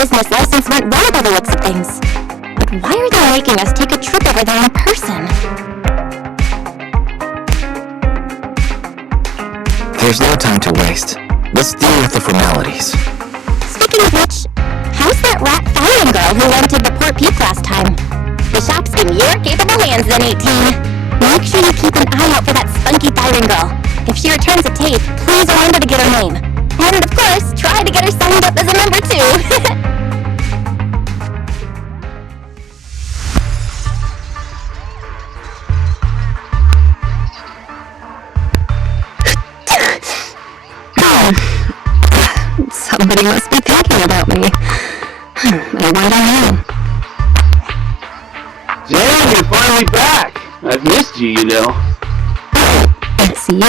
business license went well by the looks of things. But why are they making us take a trip over there in person? There's no time to waste. Let's deal with the formalities. Speaking of which, how's that rat firing girl who rented the Port Peak last time? The shop's in more capable hands than 18. Make sure you keep an eye out for that spunky firing girl. If she returns a tape, please remember to get her name. And of course, try to get her signed up as a member too. Somebody must be thinking about me. And why don't I know? Damn, you're finally back! I've missed you, you know. It's you.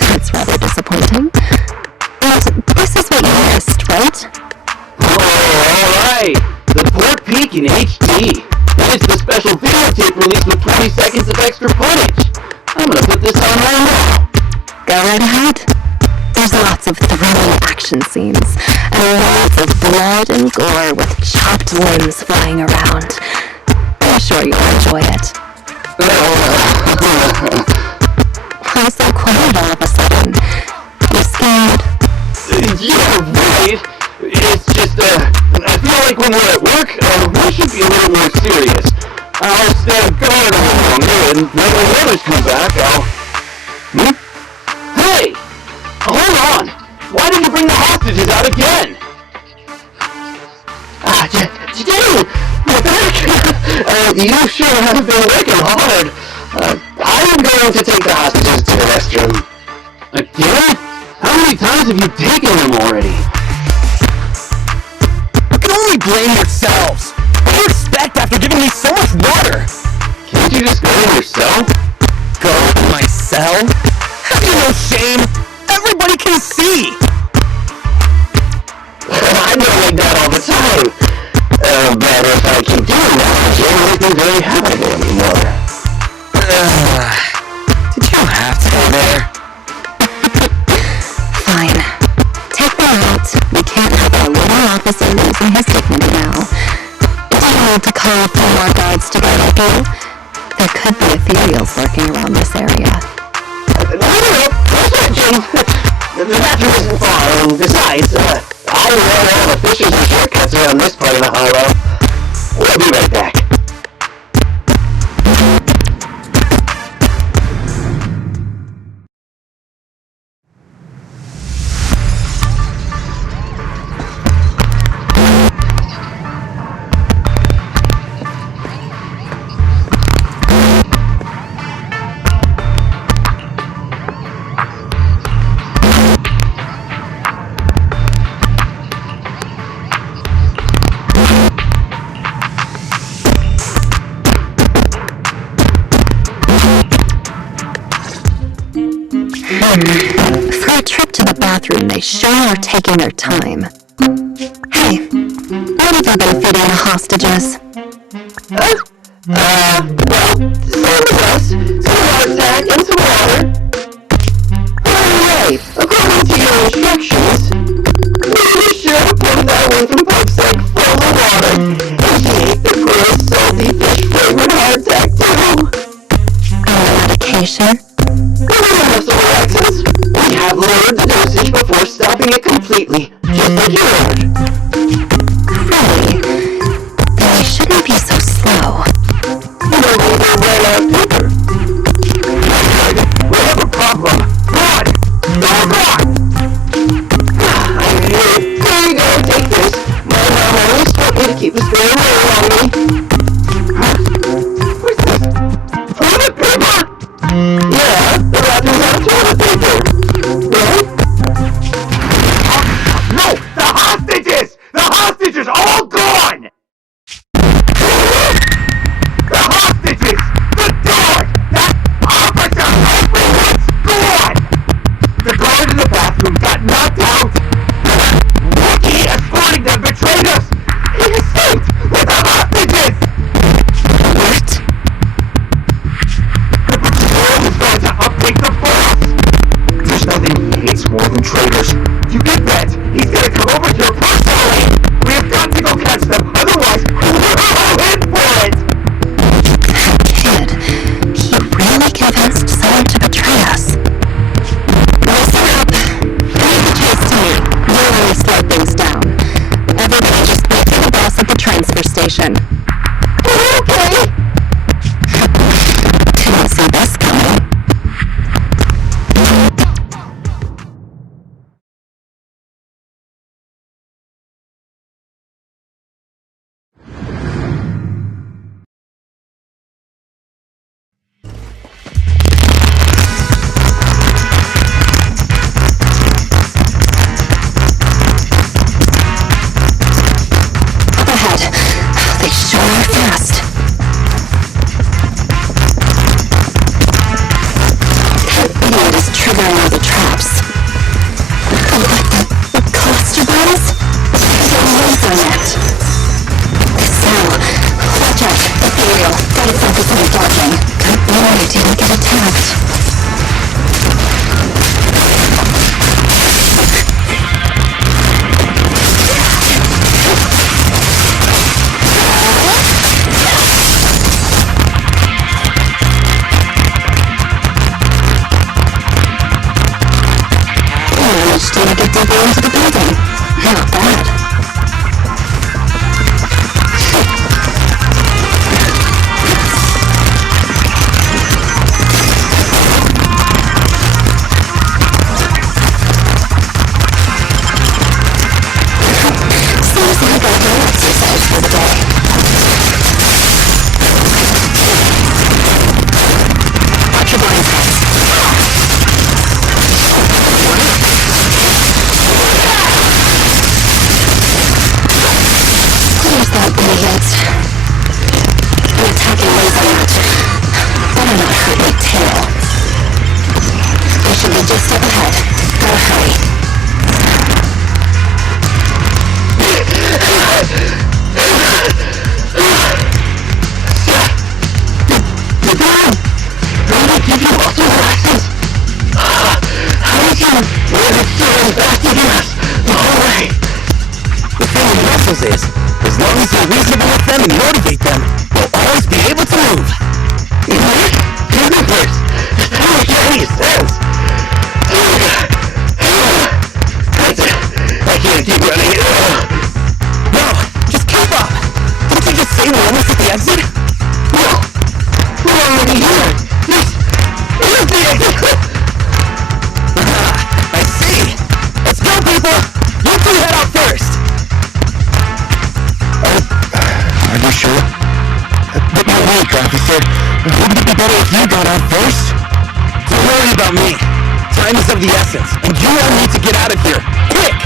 That's rather disappointing. And this is what you missed, right? Oh, alright! The Port Peak in HD! It's the special videotape release with 20 seconds of extra footage! I'm gonna put this on right now! Go right ahead. There's lots of thrilling action scenes, and lots of blood and gore with chopped limbs flying around. I'm sure you'll enjoy it. Why so quiet all of a sudden? You scared? Yeah, right! It's just, I feel like when we're at work, we should be a little more serious. I'll stand guard a little longer, and when the others come back, Hey! Hold on! Why did you bring the hostages out again? Today, we're back! You sure have been working hard. I am going to take the hostages to the restroom. Again? How many times have you taken them already? You can only blame yourselves! What do you expect after giving me so much water? Can't you just go to your cell? Go to my cell? Have you no shame? Everybody can see! I'm not like that all the time. But if I keep doing that, I won't be very happy anymore. Did you have to go there? Fine. Take them out. We can't have our little officer losing his dignity now. Do you need to call a few more guards to go with you? There could be ethereals lurking around this area. The bathroom isn't far, and besides, I know all the fishes and shortcuts around this part of the hollow. We'll be right back. For a trip to the bathroom, they sure are taking their time. Hey, what have you been feeding the hostages? Well, some of us, some hardtack, and some water. Alright, according to your instructions, you should have put that one from Pubsec full of water, and she ate the gross, salty fish-flavored hardtack too. Medication? Muscle relaxants. We have lowered the dosage before stopping it completely, just like you ordered. Really? Then we shouldn't be so slow. We're going to run out of paper. We have a problem. Run! Run! There you go, take this. My mom always told me to keep a spare wheel on me. What's this? Toilet paper? Yeah, the bathroom's out of toilet paper. Really? No! The hostages! The hostages! All gone! of the building. Not bad. Seems like I got no exercise for the day. Watch your blind spots. There's that idiot. An attacking laser launcher. Better not hurt my tail. They should be just up ahead. Gotta hurry. Why did you give us your license? How did you let it still investing in us the whole way? The thing with muscles is, as long as you're reasonable with them and motivate them, they'll always be able to move. You know what? Universe! That don't make any sense! I can't keep running it. No, just keep up. Didn't you just say we're almost at the exit? No! We're already here! This is the exit! I see. Let's go, people. You two head out first. Are you sure? But you're weak, officer. Wouldn't it be better if you got out first? Don't worry about me. Time is of the essence, and you all need to get out of here. Quick!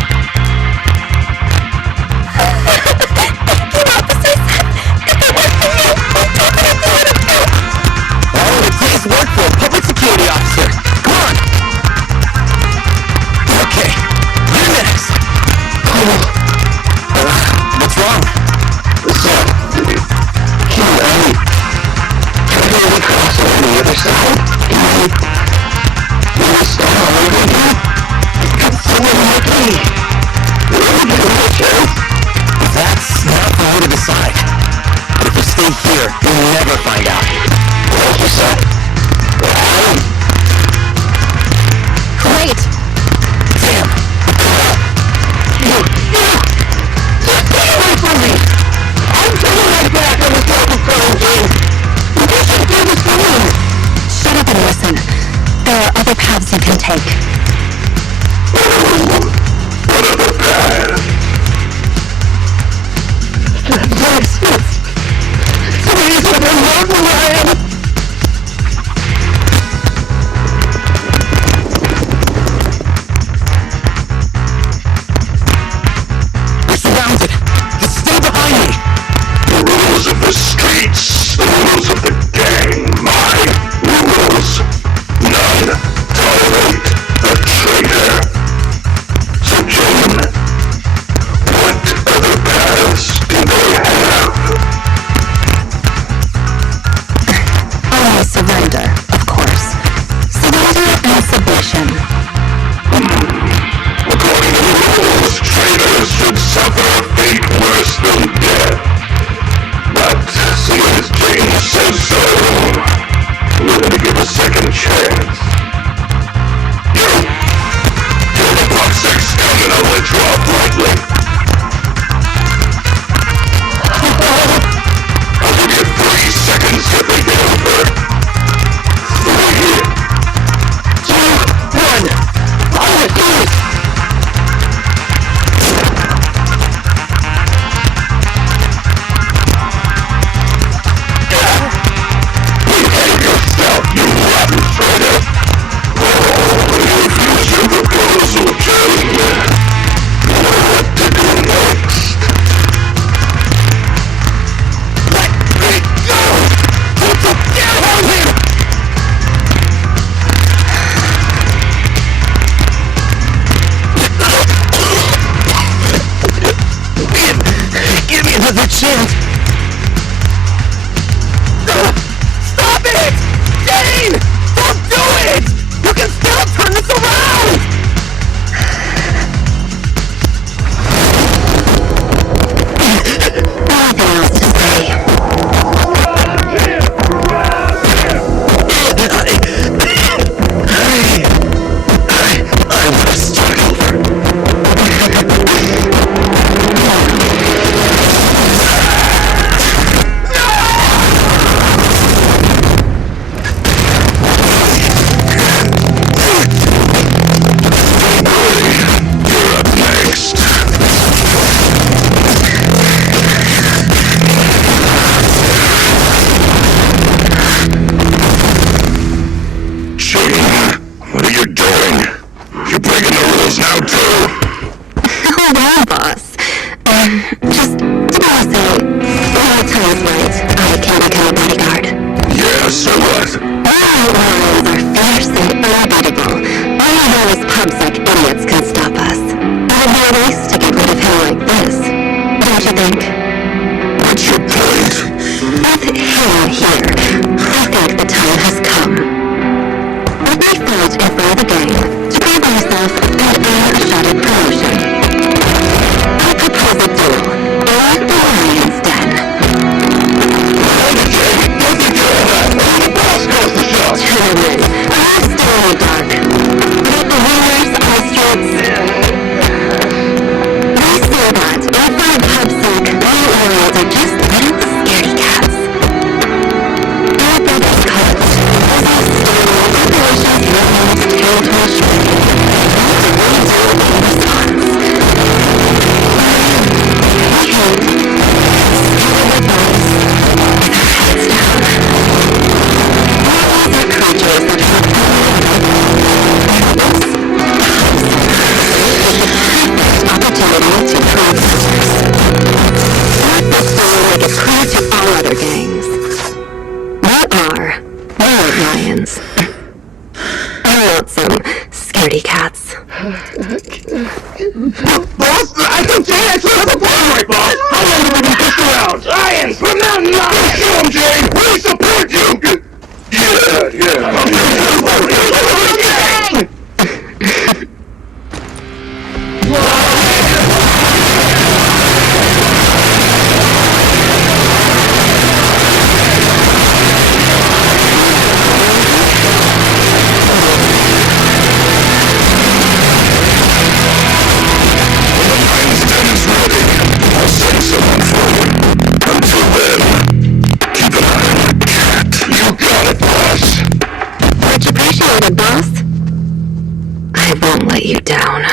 Oh, it takes work for a public security officer. Come on. Okay, you're next. What's wrong? So, can I go across on the other side? Can I stand on over here? I've got someone looking Slow down, boss. Just say, all time's right, I can become a bodyguard. Yeah, so what? All lions are fierce and unbeatable. Only those pubs like idiots can stop us. It would be a waste to get rid of him like this. Don't you think? What's your point? With him here, I think the time has come. Let me fight in front of the gang to give myself and earn a shot at promotion. I propose a duel or the Lion's Den. Gentlemen, I'm still in the dark. But the winners on the streets. I say that in front of PubSec, my lions are just little scaredy cats. Our brothers call it Operations Lion's Territory Shrinking. That's a really terrible response. We hate, scatter the bones, with our heads down. All other creatures that have opportunity to prove sisters. That's the way make it clear to all other gangs. We are wild lions. I want some scaredy cats. Boss, I think Jay actually has a plan, right, boss? How long have we been pushed around? Lions from Mountain Lions! Show him, Jay! We support you! Lion's Den is ready. I'll send someone forward. Until then, keep an eye on the cat. You got it, boss. Much appreciated, boss. I won't let you down.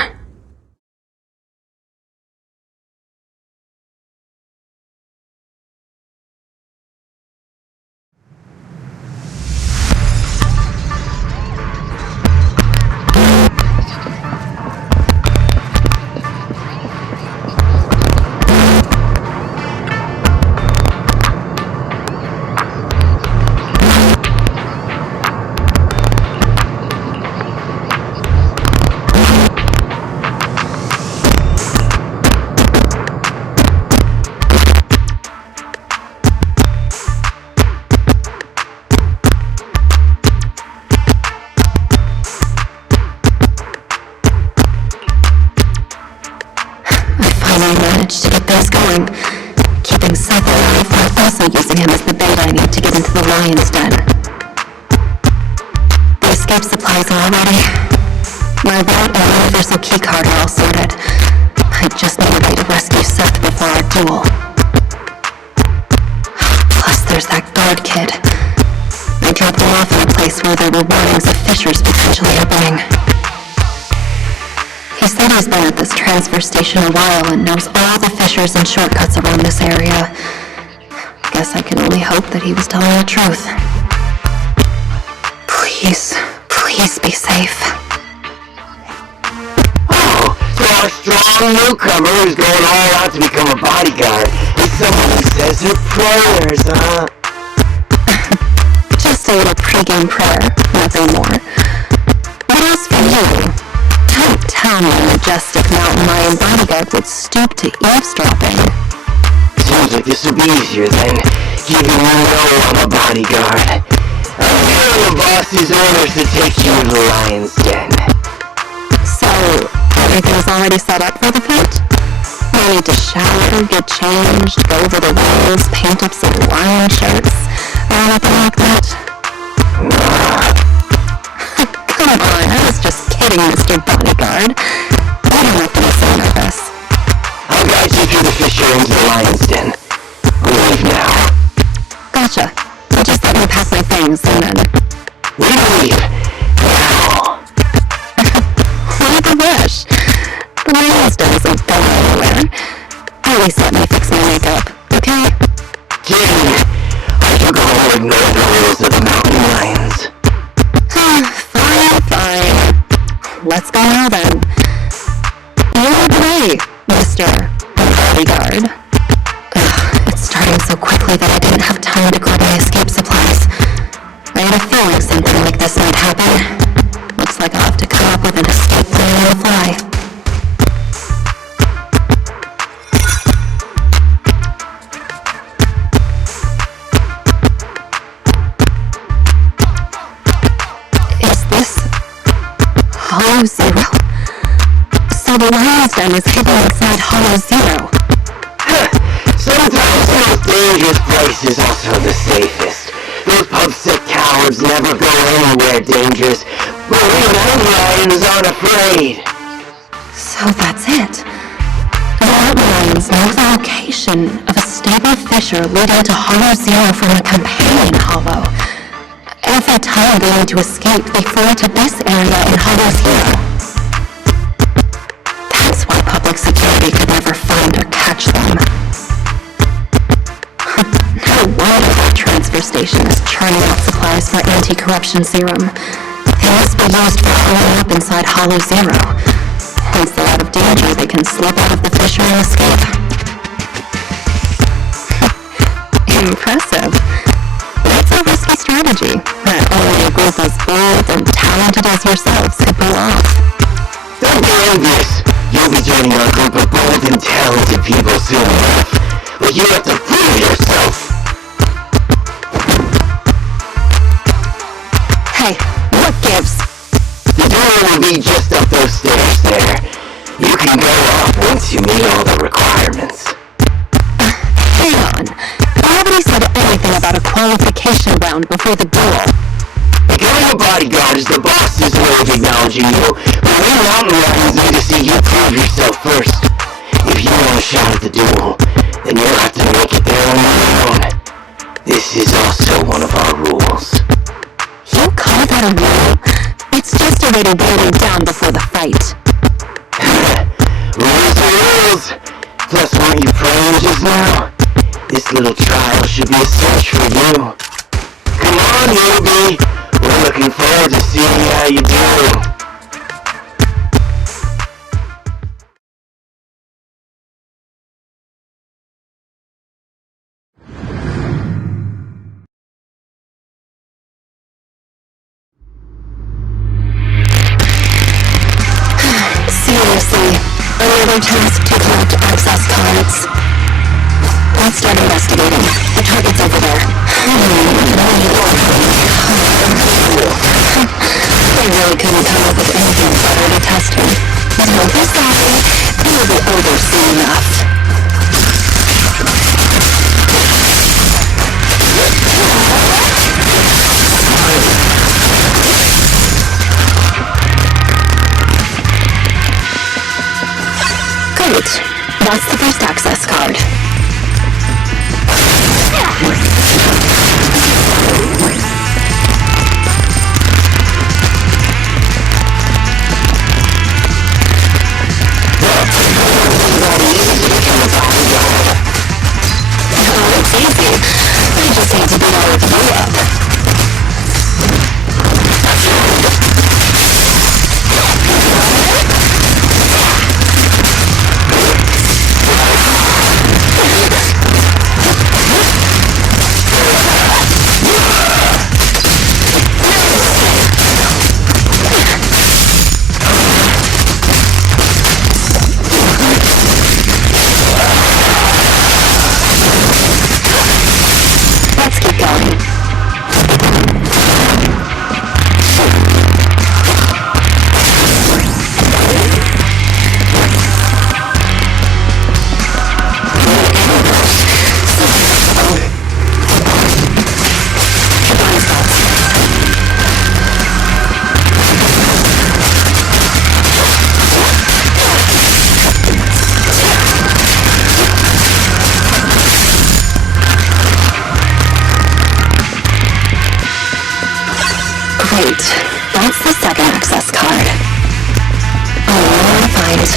I managed to get things going, keeping Seth alive while also using him as the bait I need to get into the Lion's Den. The escape supplies are all ready. My vault and universal keycard are all sorted. I just need a way to rescue Seth before our duel. Plus, there's that guard kid. I dropped him off in a place where there were warnings of fissures potentially happening. He said he's been at this transfer station a while and knows all the fissures and shortcuts around this area. Guess I can only hope that he was telling the truth. Please, please be safe. Oh, so our strong newcomer who's going all out to become a bodyguard is someone who says her prayers, huh? Just a little pregame prayer, nothing more. What else for you? Don't tell me a majestic mountain lion bodyguard would stoop to eavesdropping. Seems like this would be easier than giving you no a bodyguard. I'm giving the boss's orders to take you to the Lion's Den. So, everything's already set up for the fight? No need to shower, get changed, go over the walls, paint up some lion shirts, or anything like that? Come on, I was just kidding, Mr. Bodyguard. You don't have to be so nervous. I'll guide you through the fissure into the Lion's Den. We leave now. Gotcha. So just let me pack my things and then... We leave now. Why the rush? The Lion's Den isn't going anywhere. At least let me fix my makeup, okay? Jane, I took a whole ignore the rules of the mountain lions. Fine. Let's go now then. You lead the way. sister, my bodyguard. It's starting so quickly that I didn't have time to grab my escape supplies. I had a feeling something like this might happen. Looks like I'll have to come up with an escape plan on the fly. Is this Hollow Zero? So the lion's den is hidden inside Hollow Zero. Sometimes the most dangerous place is also the safest. Those pub-sick cowards never go anywhere dangerous, but we mountain lions aren't afraid. So that's it. The mountain lions know the location of a stable fissure leading to Hollow Zero from the companion hollow. Every time they need to escape, they fly to this area in Hollow Zero. That's why public security could never find or catch them. No wonder that transfer station is churning out supplies for anti-corruption serum. They must be used for hauling up inside Hollow Zero. Once they're out of danger, they can slip out of the fissure and escape. Impressive. That's a risky strategy that only a group as bold and talented as yourselves could pull off. Don't be envious. You'll be joining our group of bold and talented people soon enough. But you have to prove yourself. Hey, what gives? The door will be just up those stairs there. You can go off once you meet all the requirements. Hang on. Nobody said anything about a qualification round before the duel. Becoming a bodyguard is the boss's way of acknowledging you, but we mountain lions need to see you prove yourself first. If you want a shot at the duel, then you'll have to make it there on your own. This is also one of our rules. You call that a rule? It's just a way to wear you down before the fight. Rules are rules! Plus, weren't you praying just now? This little trial should be a search for you. Come on, newbie! We're looking forward to seeing how you do. Seriously, another task to collect access cards. Let's start investigating. The target's over there. They really couldn't come up with anything better to test him. Don't be sorry. He will be over soon enough. Great. That's the first access card. Oh, it's easy. I just need to be all of you up. Let's keep going. Great. That's the second access card. Oh, find it.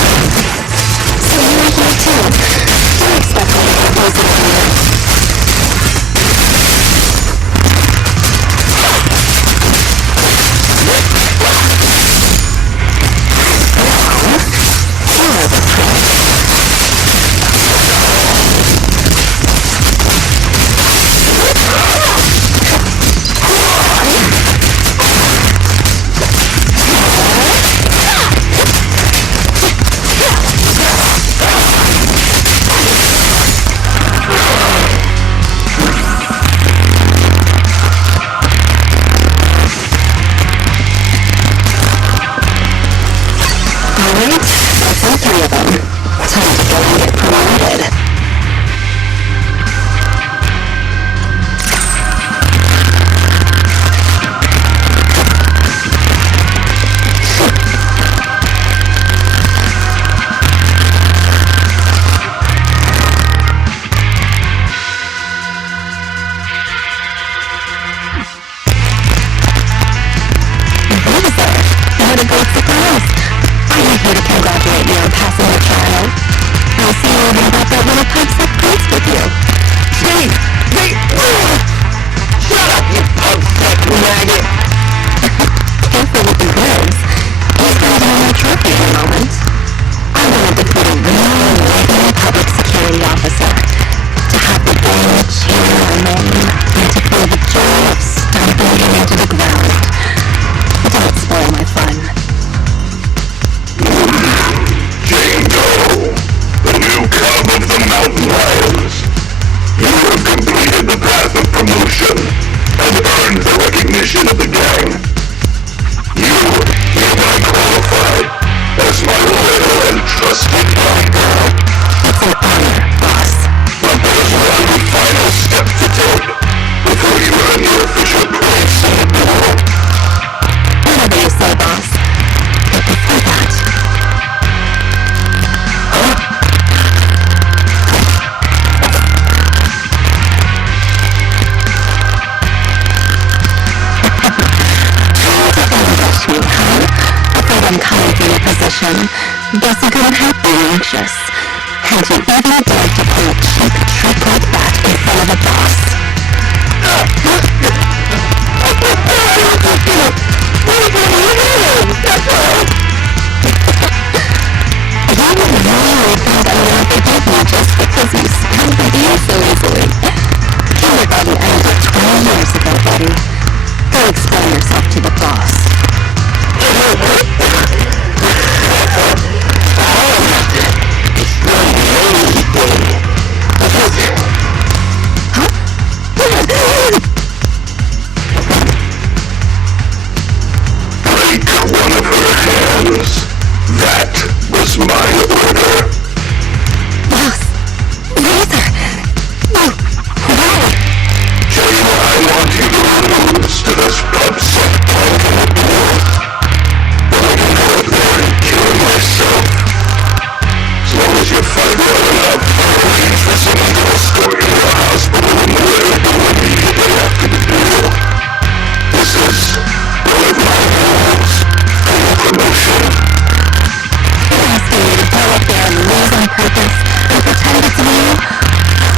So you're here too. Don't expect me to position. Guess you couldn't help being anxious. And you even dared to pull a cheap trick like that in front of a boss. You really think I'm gonna forgive you just because you spilled the beans so easily. Kindergarten ended 20 years ago, buddy. Go explain yourself to the boss. Break one of her hands. That was my order. Boss! Razor! No! Why? Jane, I want you to lose to this pub-set punk in the north. But I can go up there and kill myself. As long as you fight well enough, I'll arrange for someone to escort you to a hospital in the Liverpool immediately after the duel. This is one of my rules for your promotion. You're asking me to go up there and lose on purpose and pretend it's you?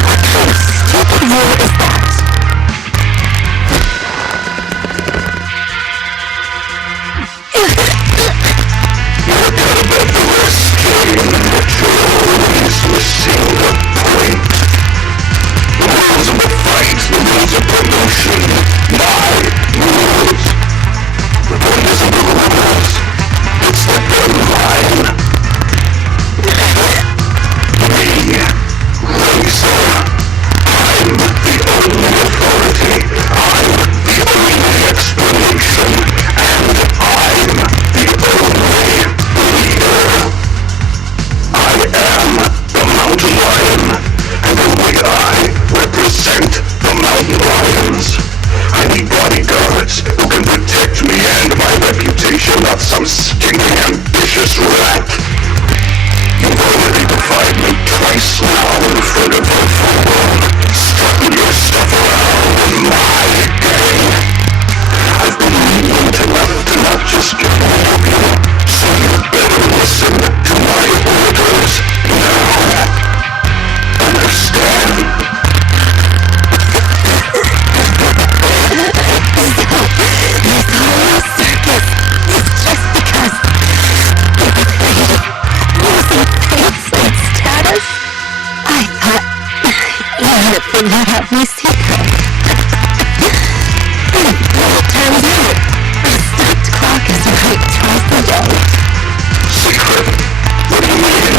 What kind of stupid rule is that? You're not about the risk, Jane, but you're always missing the point. The rules of the fight, the rules of promotion, my rules. The point isn't the rules, it's that they're mine. Me, Razor, I'm the only authority, I'm the only explanation, and I'm the only leader. I am the Mountain Lion, and only I represent the Mountain Lions. I need bodyguards who can protect me and my reputation, not some stinking ambitious rat. You've already defied me twice now in front of the full world, strutting your stuff around in my gang. I've been lenient enough to not just get rid of you, so you better listen to my orders now. Understand? This whole circus is just because you're afraid of losing face and status? I thought you had figured out my secret. It turns out a stopped clock is right twice a day. Secret? What do you mean?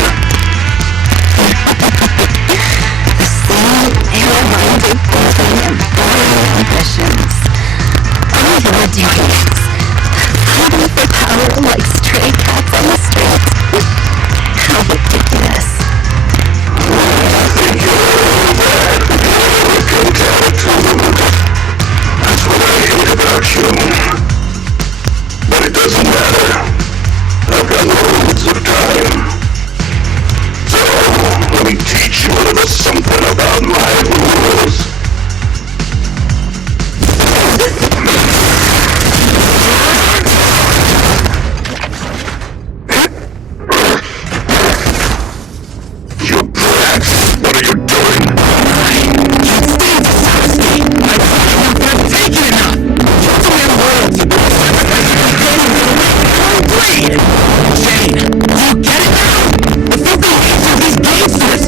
The same narrow-minded thinking and boring ambitions. All you're doing is fighting for power like stray cats on the street. How ridiculous. I think you're all bad with your arrogant attitude. That's what I hate about you. But it doesn't matter. I've got loads of time. So, let me teach you a little something about my rules. You brat! What are you doing? I'm taking it out! What's the royalty boss? Bleed! Jane, you get it now? The filthy hands of these gangsters!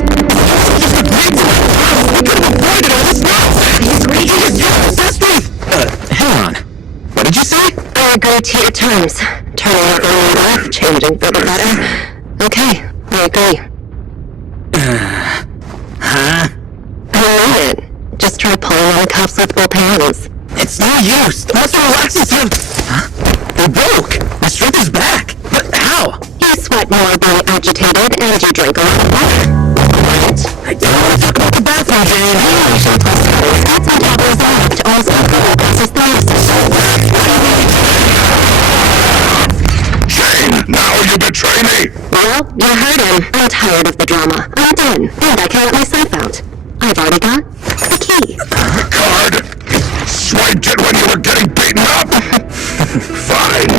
Just agreed to my house! We could have avoided all this nonsense! He's raging his terrible history! Hang on. What did you say? I agree to your terms. Turning out the new life, changing for the better. Okay, I agree. Huh? I mean it. Just try pulling on the cuffs with both hands. It's no use! Muscle relaxes him! Huh? They broke! My strength is back! But how? You sweat more being agitated, and you drink a lot of water. Right. I don't want to talk about the bathroom, Jane! That's how Dabbles left. Also, passes the message. Jane, now you betray me! Well, you heard him. I'm tired of the drama. I'm done, and I can let myself out. I've already got the key. The card? Swiped it when you were getting beaten up? Fine.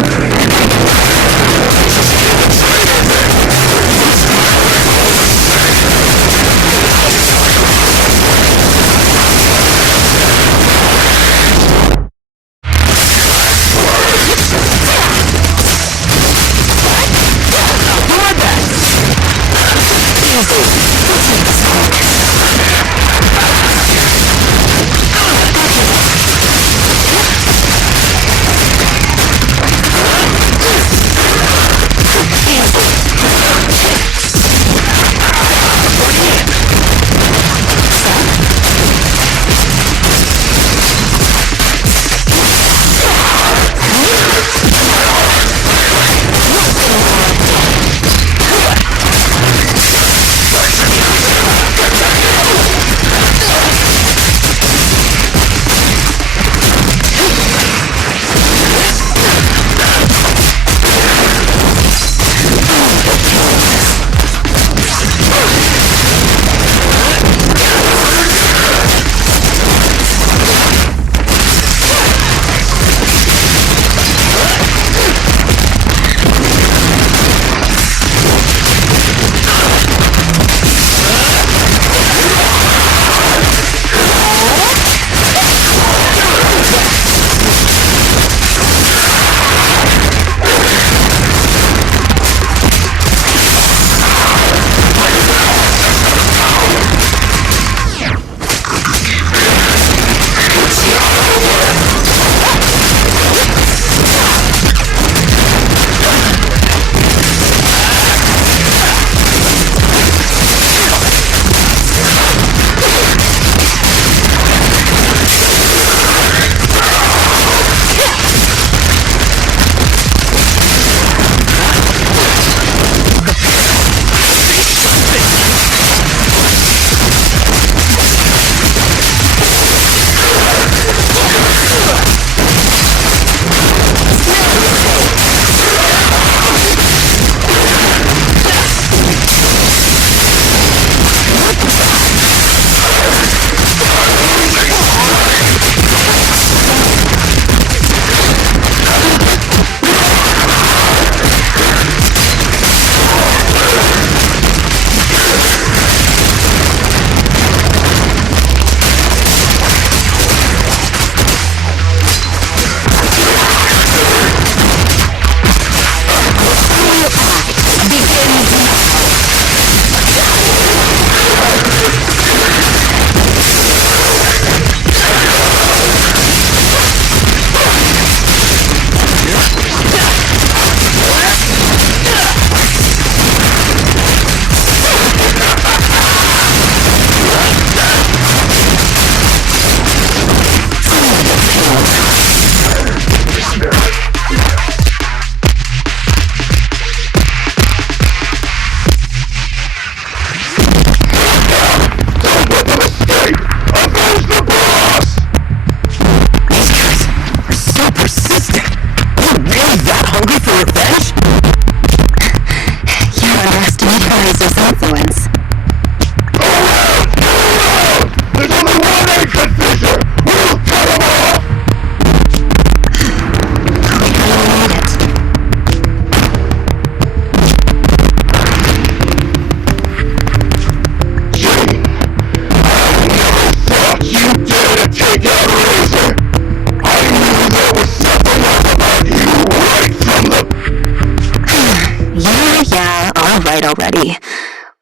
already.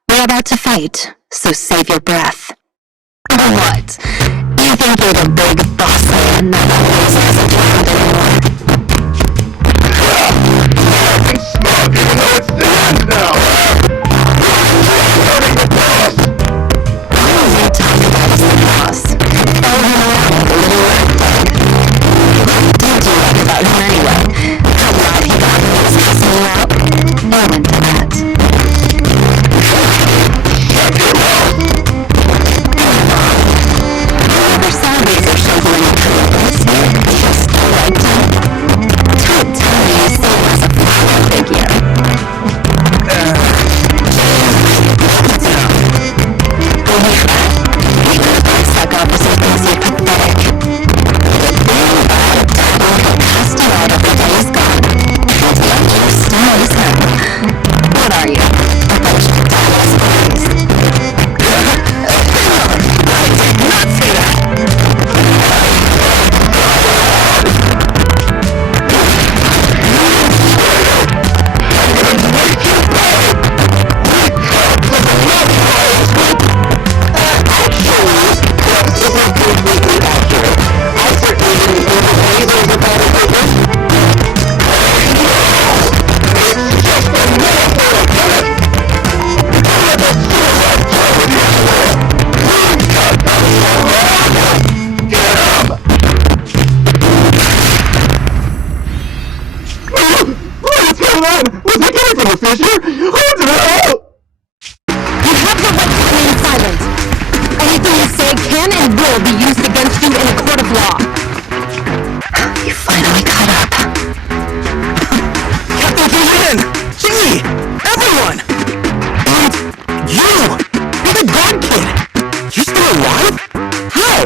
We're about to fight, so save your breath. What? You think you're the big boss man that always hasn't around anymore? It's smug even though it's the end now! Hurting the boss! All you talk about is the boss. Following around like a little rat dog. What did you like about him anyway? How mad he got when he was cussing you out? No one did that. Shut your mouth! still alive? How?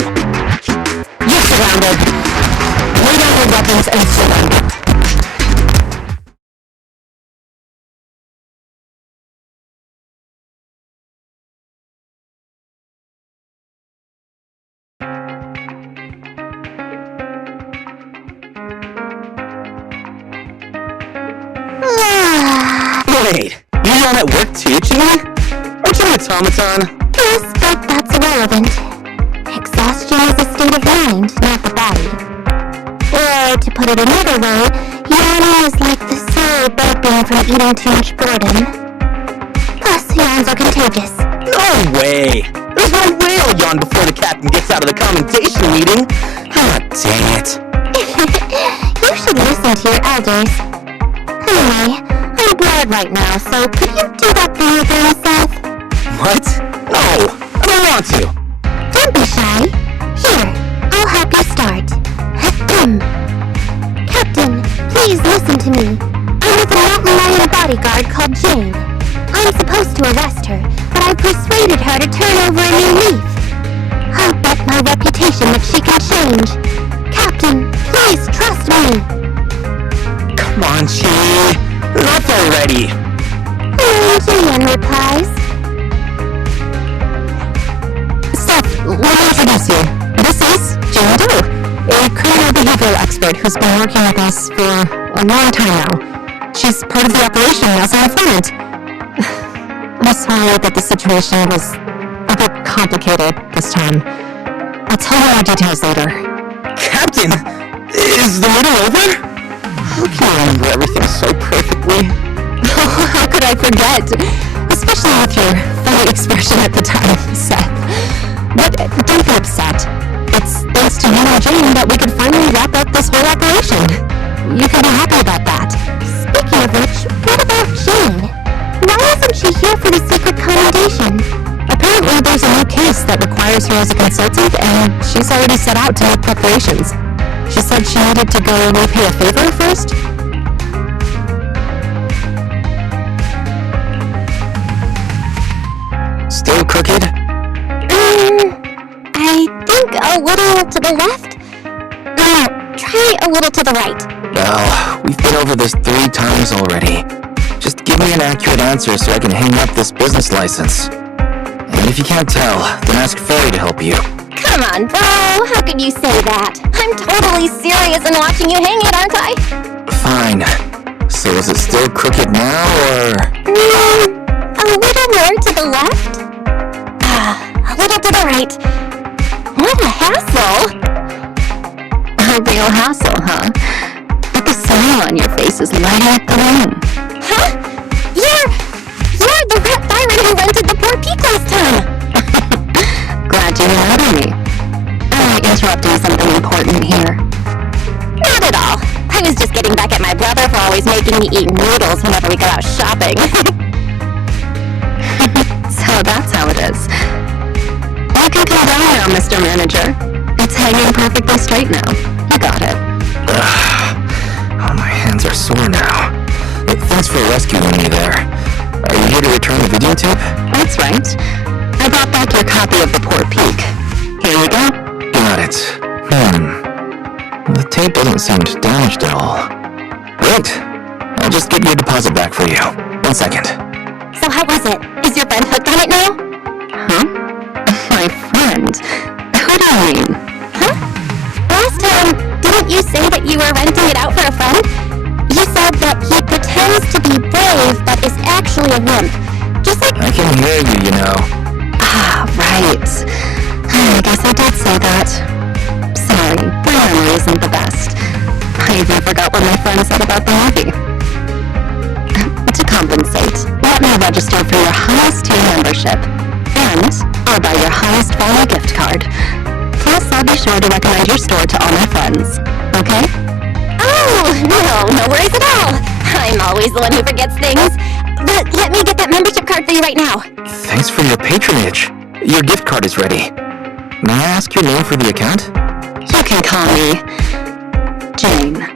You're surrounded. Lay down your weapons and surrender. Wait, you're on at work too, Jimmy? Aren't you an automaton? Yes, but that's irrelevant. Exhaustion is a state of mind, not the body. Or, to put it another way, yawning is like the soul burping from eating too much boredom. Plus, yawns are contagious. No way! There's no way I'll yawn before the captain gets out of the commendation meeting. Ah, dang it. You should listen to your elders. Anyway, I'm bored right now, so could you do that thing again, Seth? What? No, I don't want to. Don't be shy. Here, I'll help you start. Captain, please listen to me. I'm with a mountain lion bodyguard called Jane. I'm supposed to arrest her, but I persuaded her to turn over a new leaf. I'll bet my reputation that she can change. Captain, please trust me. Come on, Jimmy. Enough already. Jane replies. Seth, let me introduce you. This is Jane Doe, a criminal behavioral expert who's been working with us for a long time now. She's part of the operation as an informant. I'm sorry that the situation was a bit complicated this time. I'll tell you more details later. Captain, is the meeting over? How can you remember everything so perfectly? How could I forget? Especially with your funny expression at the time, Seth. But don't be upset. It's thanks to you and Jane that we could finally wrap up this whole operation. You can be happy about that. Speaking of which, what about Jane? Why isn't she here for the secret commendation? Apparently there's a new case that requires her as a consultant, and she's already set out to make preparations. She said she needed to go repay a favor first. Still crooked? I think a little to the left? No, try a little to the right. Well, we've been over this 3 times already. Just give me an accurate answer so I can hang up this business license. And if you can't tell, then ask Fairy to help you. Come on, bro. How could you say that? I'm totally serious in watching you hang it, aren't I? Fine. So is it still crooked now, or...? A little more to the left? A little to the right. What a hassle. A real hassle, huh? But the smile on your face is lighting up the room. Huh? You're the rat tyrant who rented the poor peak last time. Glad you remember me. Am I interrupting something important here? Not at all. I was just getting back at my brother for always making me eat noodles whenever we go out shopping. So that's how it is. You can come down now, Mr. Manager. It's hanging perfectly straight now. You got it. Oh, my hands are sore now. Thanks for rescuing me there. Are you here to return the videotape? That's right. I brought back your copy of the Poor Peak. Here you go. Got it. The tape doesn't seem damaged at all. Great. I'll just get your deposit back for you. 1 second. So how was it? Is your friend hooked on it now? Huh? My friend? Who do you mean? Huh? Last time, didn't you say that you were renting it out for a friend? You said that he pretends to be brave, but is actually a wimp. Just like... I can hear you, you know. Ah, right. I guess I did say that. Sorry, my memory isn't the best. I even forgot what my friend said about the movie. To compensate, let me register for your highest tier membership. And I'll buy your highest value gift card. Plus, I'll be sure to recommend your store to all my friends. Okay? Oh, no worries at all. I'm always the one who forgets things. But let me get that membership card for you right now. Thanks for your patronage. Your gift card is ready. May I ask your name for the account? You can call me Jane.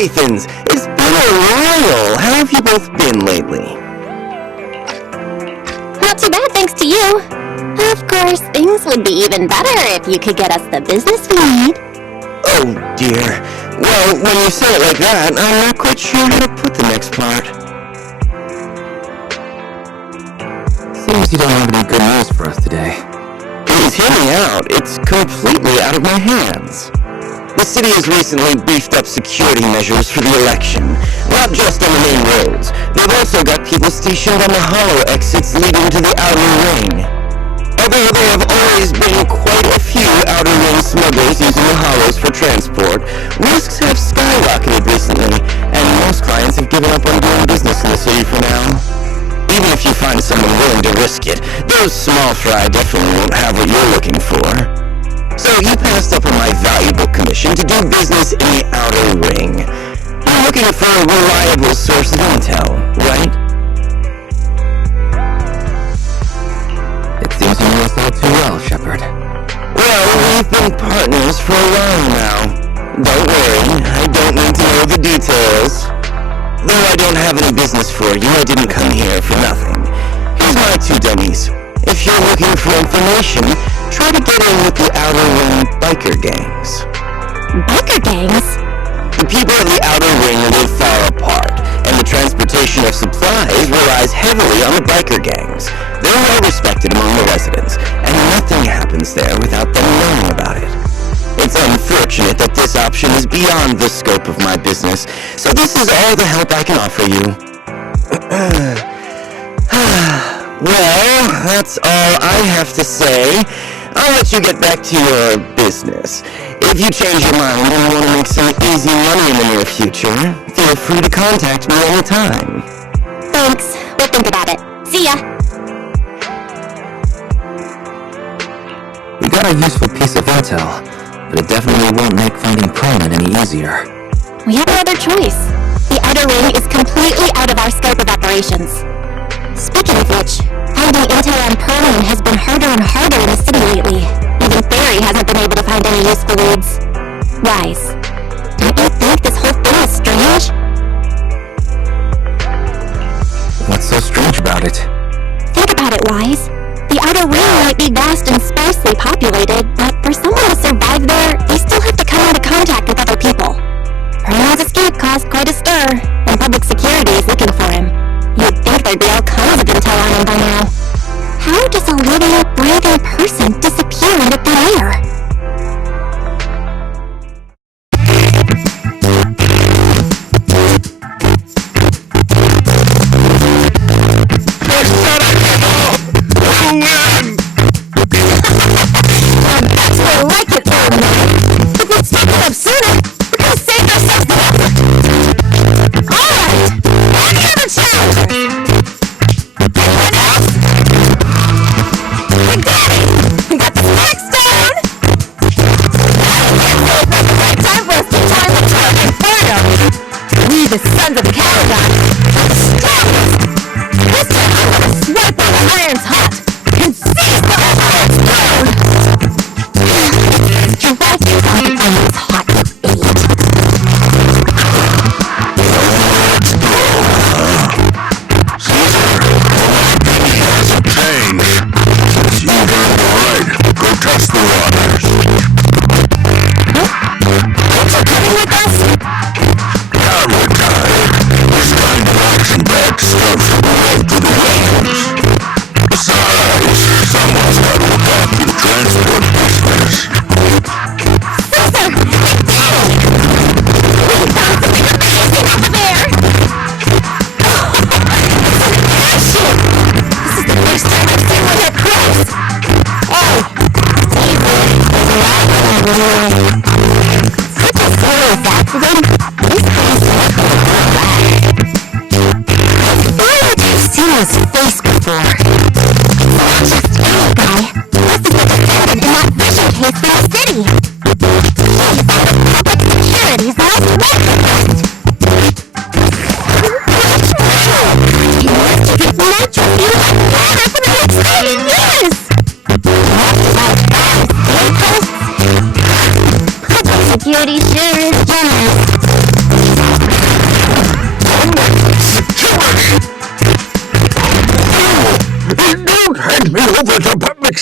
Athens, it's been a while. How have you both been lately? Not too bad, thanks to you. Of course, things would be even better if you could get us the business we need. Oh dear. Well, when you say it like that, I'm not quite sure how to put the next part. Seems you don't have any good news for us today. Please hear me out. It's completely out of my hands. The city has recently beefed up security measures for the election. Not just on the main roads. They've also got people stationed on the hollow exits leading to the outer ring. Although there have always been quite a few outer ring smugglers using the hollows for transport, risks have skyrocketed recently, and most clients have given up on doing business in the city for now. Even if you find someone willing to risk it, those small fry definitely won't have what you're looking for. So you passed up on my valuable commission to do business in the outer ring. You're looking for a reliable source of intel, right? It seems you know us all too well, Shepard. Well, we've been partners for a while now. Don't worry, I don't need to know the details. Though I don't have any business for you, I didn't come here for nothing. Here's my 2 dummies. If you're looking for information, try to get in with the Outer Ring biker gangs. Biker gangs? The people of the Outer Ring live far apart, and the transportation of supplies relies heavily on the biker gangs. They're well respected among the residents, and nothing happens there without them knowing about it. It's unfortunate that this option is beyond the scope of my business, so this is all the help I can offer you. Well, that's all I have to say. I'll let you get back to your business. If you change your mind and want to make some easy money in the near future, feel free to contact me anytime. Thanks. We'll think about it. See ya. We got a useful piece of intel, but it definitely won't make finding Perlman any easier. We have no other choice. The Outer Ring is completely out of our scope of operations. Speaking of which, finding intel on Perlman has been harder and harder in the city lately. Even Barry hasn't been able to find any useful leads. Wise, don't you think this whole thing is strange? What's so strange about it? Think about it, Wise. The Outer Ring might be vast and sparsely populated, but for someone to survive there, they still have to come into contact with other people. Perlman's escape caused quite a stir, and public security is looking for him. You'd think there'd be all kinds of intel on him by now. How does a living, breathing person disappear into thin air? That's what I like it, If we step it up sooner, we're gonna save ourselves the effort. Alright, any other challengers? Anyone else? We got it! We got the snacks down! Now the right time for us to join the Dark Inferno! We, the sons of Caragon, are the strongest! This time I'm gonna swipe while the iron's hot, and seize the Empire's throne! You're right, the iron's hot, you idiot! Change. Since you got it right, go test the waters. Aren't you coming with us? Now we're tired. This kind of action-packed stuff should be right to the veins. Besides,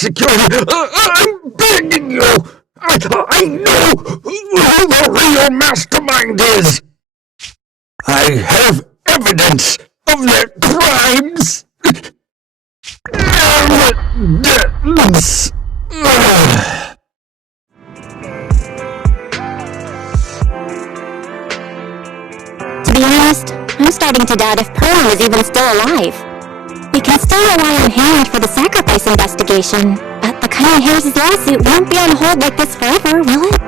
security, I'm begging you! I know who the real mastermind is! I have evidence of their crimes! Evidence! To be honest, I'm starting to doubt if Pearl is even still alive. We can still rely on Hammond for the sacrifice investigation, but the Cunning Hares' lawsuit won't be on hold like this forever, will it?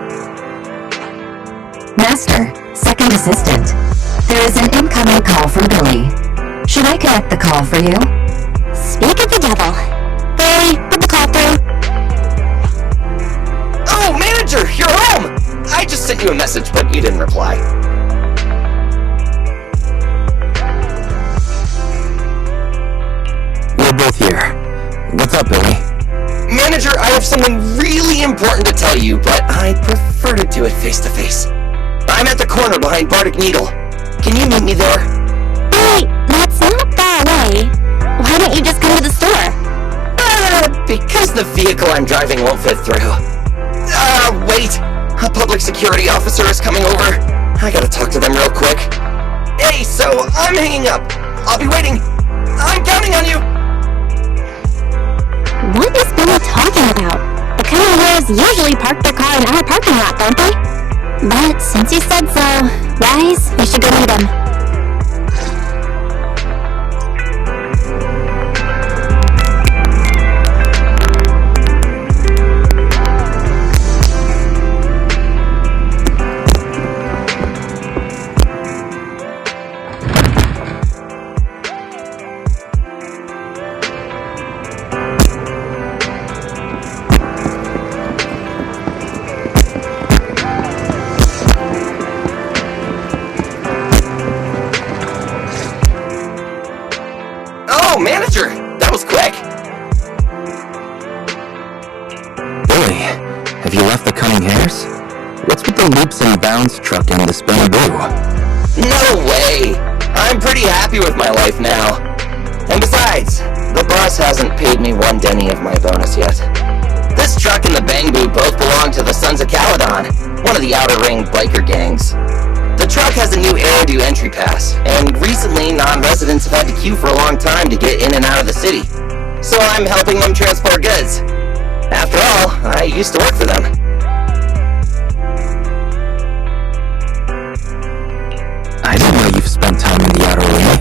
Master, second assistant. There is an incoming call from Billy. Should I connect the call for you? Speak of the devil. Billy, put the call through. Oh, manager, you're home! I just sent you a message, but you didn't reply. We're both here. What's up, Billy? Manager, I have something really important to tell you, but I'd prefer to do it face-to-face. I'm at the corner behind Bardic Needle. Can you meet me there? Wait, that's not far away. Why don't you just come to the store? Because the vehicle I'm driving won't fit through. Wait! A public security officer is coming over. I gotta talk to them real quick. Hey, so I'm hanging up. I'll be waiting. I'm counting on you! What is Billy talking about? The Cunning Hares usually park their car in our parking lot, don't they? But since you said so, Rise, we should go meet him. Manager! That was quick! Billy, have you left the Cunning Hares? What's with the loops and bounds truck and this bamboo? No way! I'm pretty happy with my life now. And besides, the boss hasn't paid me 1 denny of my bonus yet. This truck and the bamboo both belong to the Sons of Caledon, one of the Outer Ring biker gangs. The truck has a new Eridu entry pass, and recently non-residents have had to queue for a long time to get in and out of the city. So I'm helping them transport goods. After all, I used to work for them. I didn't know you've spent time in the Outer Ring.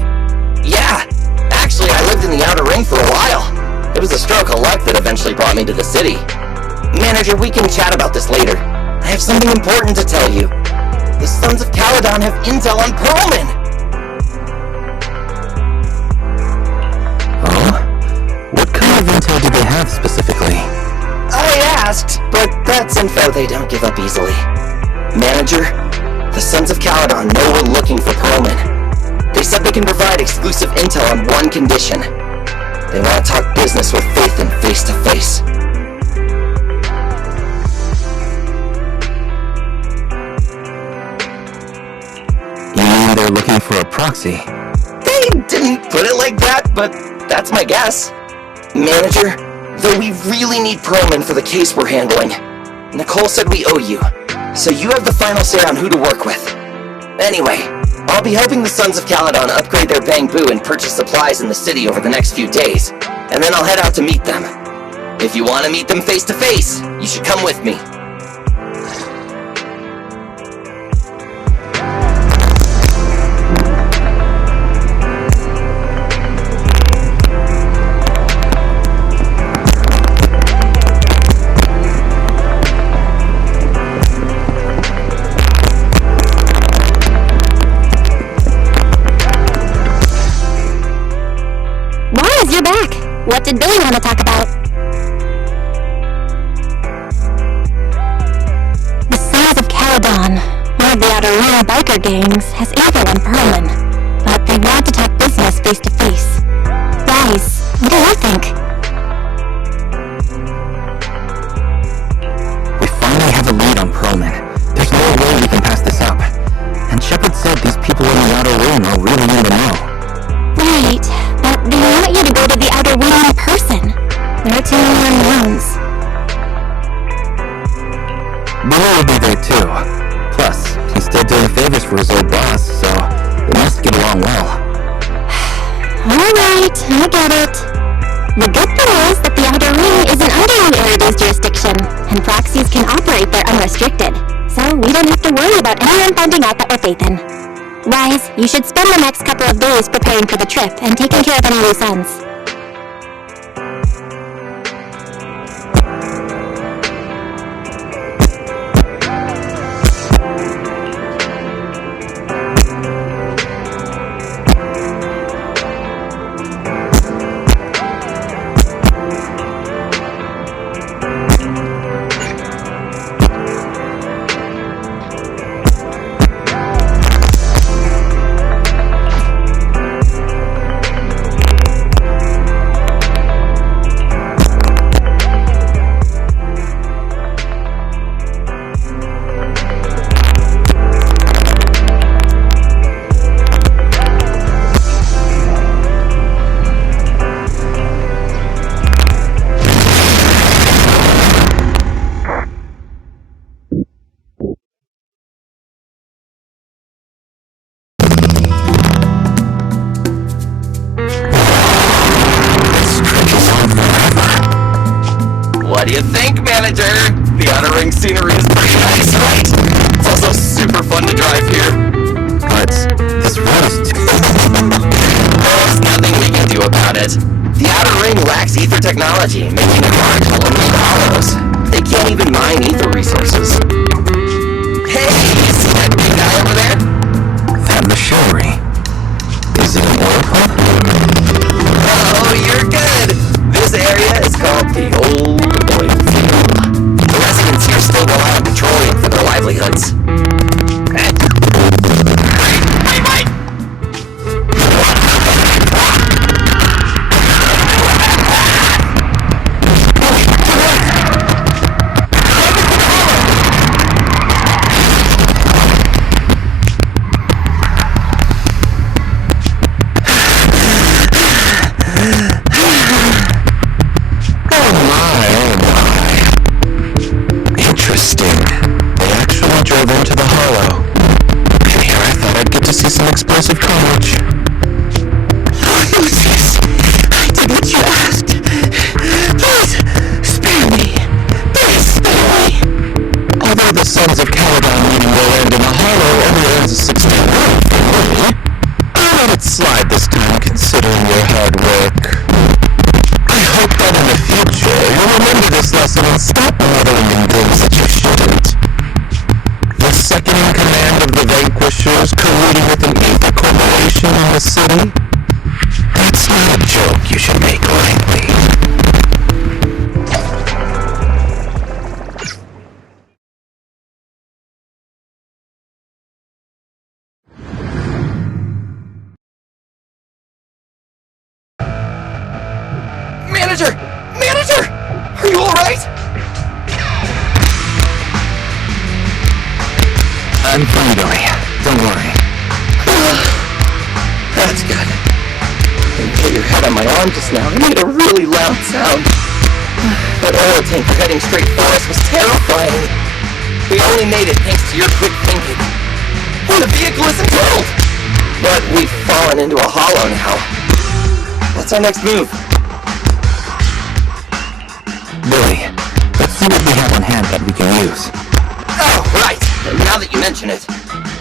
Yeah! Actually, I lived in the Outer Ring for a while. It was a stroke of luck that eventually brought me to the city. Manager, we can chat about this later. I have something important to tell you. The Sons of Caledon have intel on Pearlman! Oh? What kind of intel do they have specifically? I asked, but that's info they don't give up easily. Manager, the Sons of Caledon know we're looking for Pearlman. They said they can provide exclusive intel on one condition. They want to talk business with Faith and face-to-face. They're looking for a proxy. They didn't put it like that, but that's my guess. Manager, though we really need Pearlman for the case we're handling, Nicole said we owe you, so you have the final say on who to work with. Anyway, I'll be helping the Sons of Caledon upgrade their bamboo and purchase supplies in the city over the next few days, and then I'll head out to meet them. If you want to meet them face to face, you should come with me. You're back. What did Billy want to talk about? The Sons of Caledon, one of the Outer Ring biker gangs, has info on Pearlman, but they want to talk business face to face. Guys, what do you think? We finally have a lead on Pearlman. There's no way we can pass this up. And Shepard said these people in the Outer Ring are really in the know. Right, but they want you to go to the Outer Ring in person. There are too many unknowns. well. Alright, I get it. The good thing is that the Outer Ring isn't under Erida's jurisdiction, and Proxies can operate there unrestricted, so we don't have to worry about anyone finding out that we're Phaethon. Wise, you should spend the next couple of days preparing for the trip and taking care of any loose ends. What do you think, manager? The Outer Ring scenery is pretty nice, right? It's also super fun to drive here. But this road is too... There's nothing we can do about it. The Outer Ring lacks ether technology, making it hard to eliminate hollows. They can't even mine ether resources. Hey, you see that big guy over there? That machinery. Is it an oil pump? Oh, you're good. This area is called the Old Oil Field. The residents here still rely on petroleum for their livelihoods. Wait! Some explosive carnage. Lucius, I did what you asked. Please, spare me. Please spare me. Although the Sons of Caledon meeting will end in a hollow only earns a 16 I'll let it slide this time considering your hard work. I hope that in the future you'll remember this lesson and stop meddling in things that you shouldn't. The second in command of the Vanquishers colluding with an ether corporation in the city? That's not a joke you should make lightly. Manager! Manager! Are you alright? I'm fine, Billy. Don't worry. That's good. When you put your head on my arm just now, it made a really loud sound. That oil tanker heading straight for us was terrifying. We only made it thanks to your quick thinking. And the vehicle is imperiled! But we've fallen into a hollow now. What's our next move? Billy, let's see what we have on hand that we can use. Oh, right! Now that you mention it,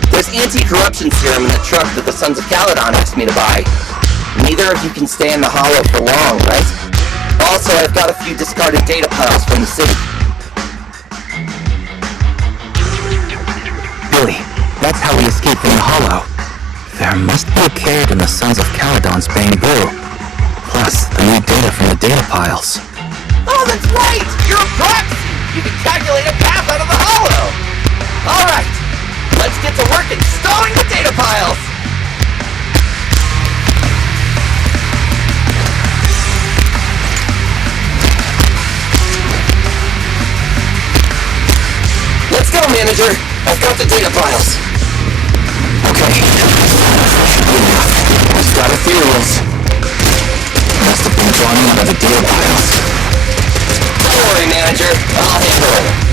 there's anti-corruption serum in the truck that the Sons of Caledon asked me to buy. Neither of you can stay in the hollow for long, right? Also, I've got a few discarded data piles from the city. Billy, that's how we escaped from the hollow. There must be a cave in the Sons of Caledon's bamboo. Plus, the new data from the data piles. Oh, that's right! You're a proxy! You can calculate a path out of the hollow! Alright, let's get to work installing the data piles! Let's go, manager! I've got the data files! Okay. We've got ethereals. Must have been drawn out of the data piles. Don't worry, manager. I'll handle it.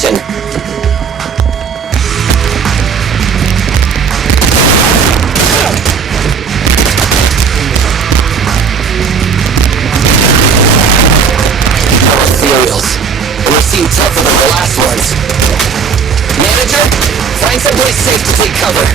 position. More cereals. They seem tougher than the last ones. Manager, find someplace safe to take cover.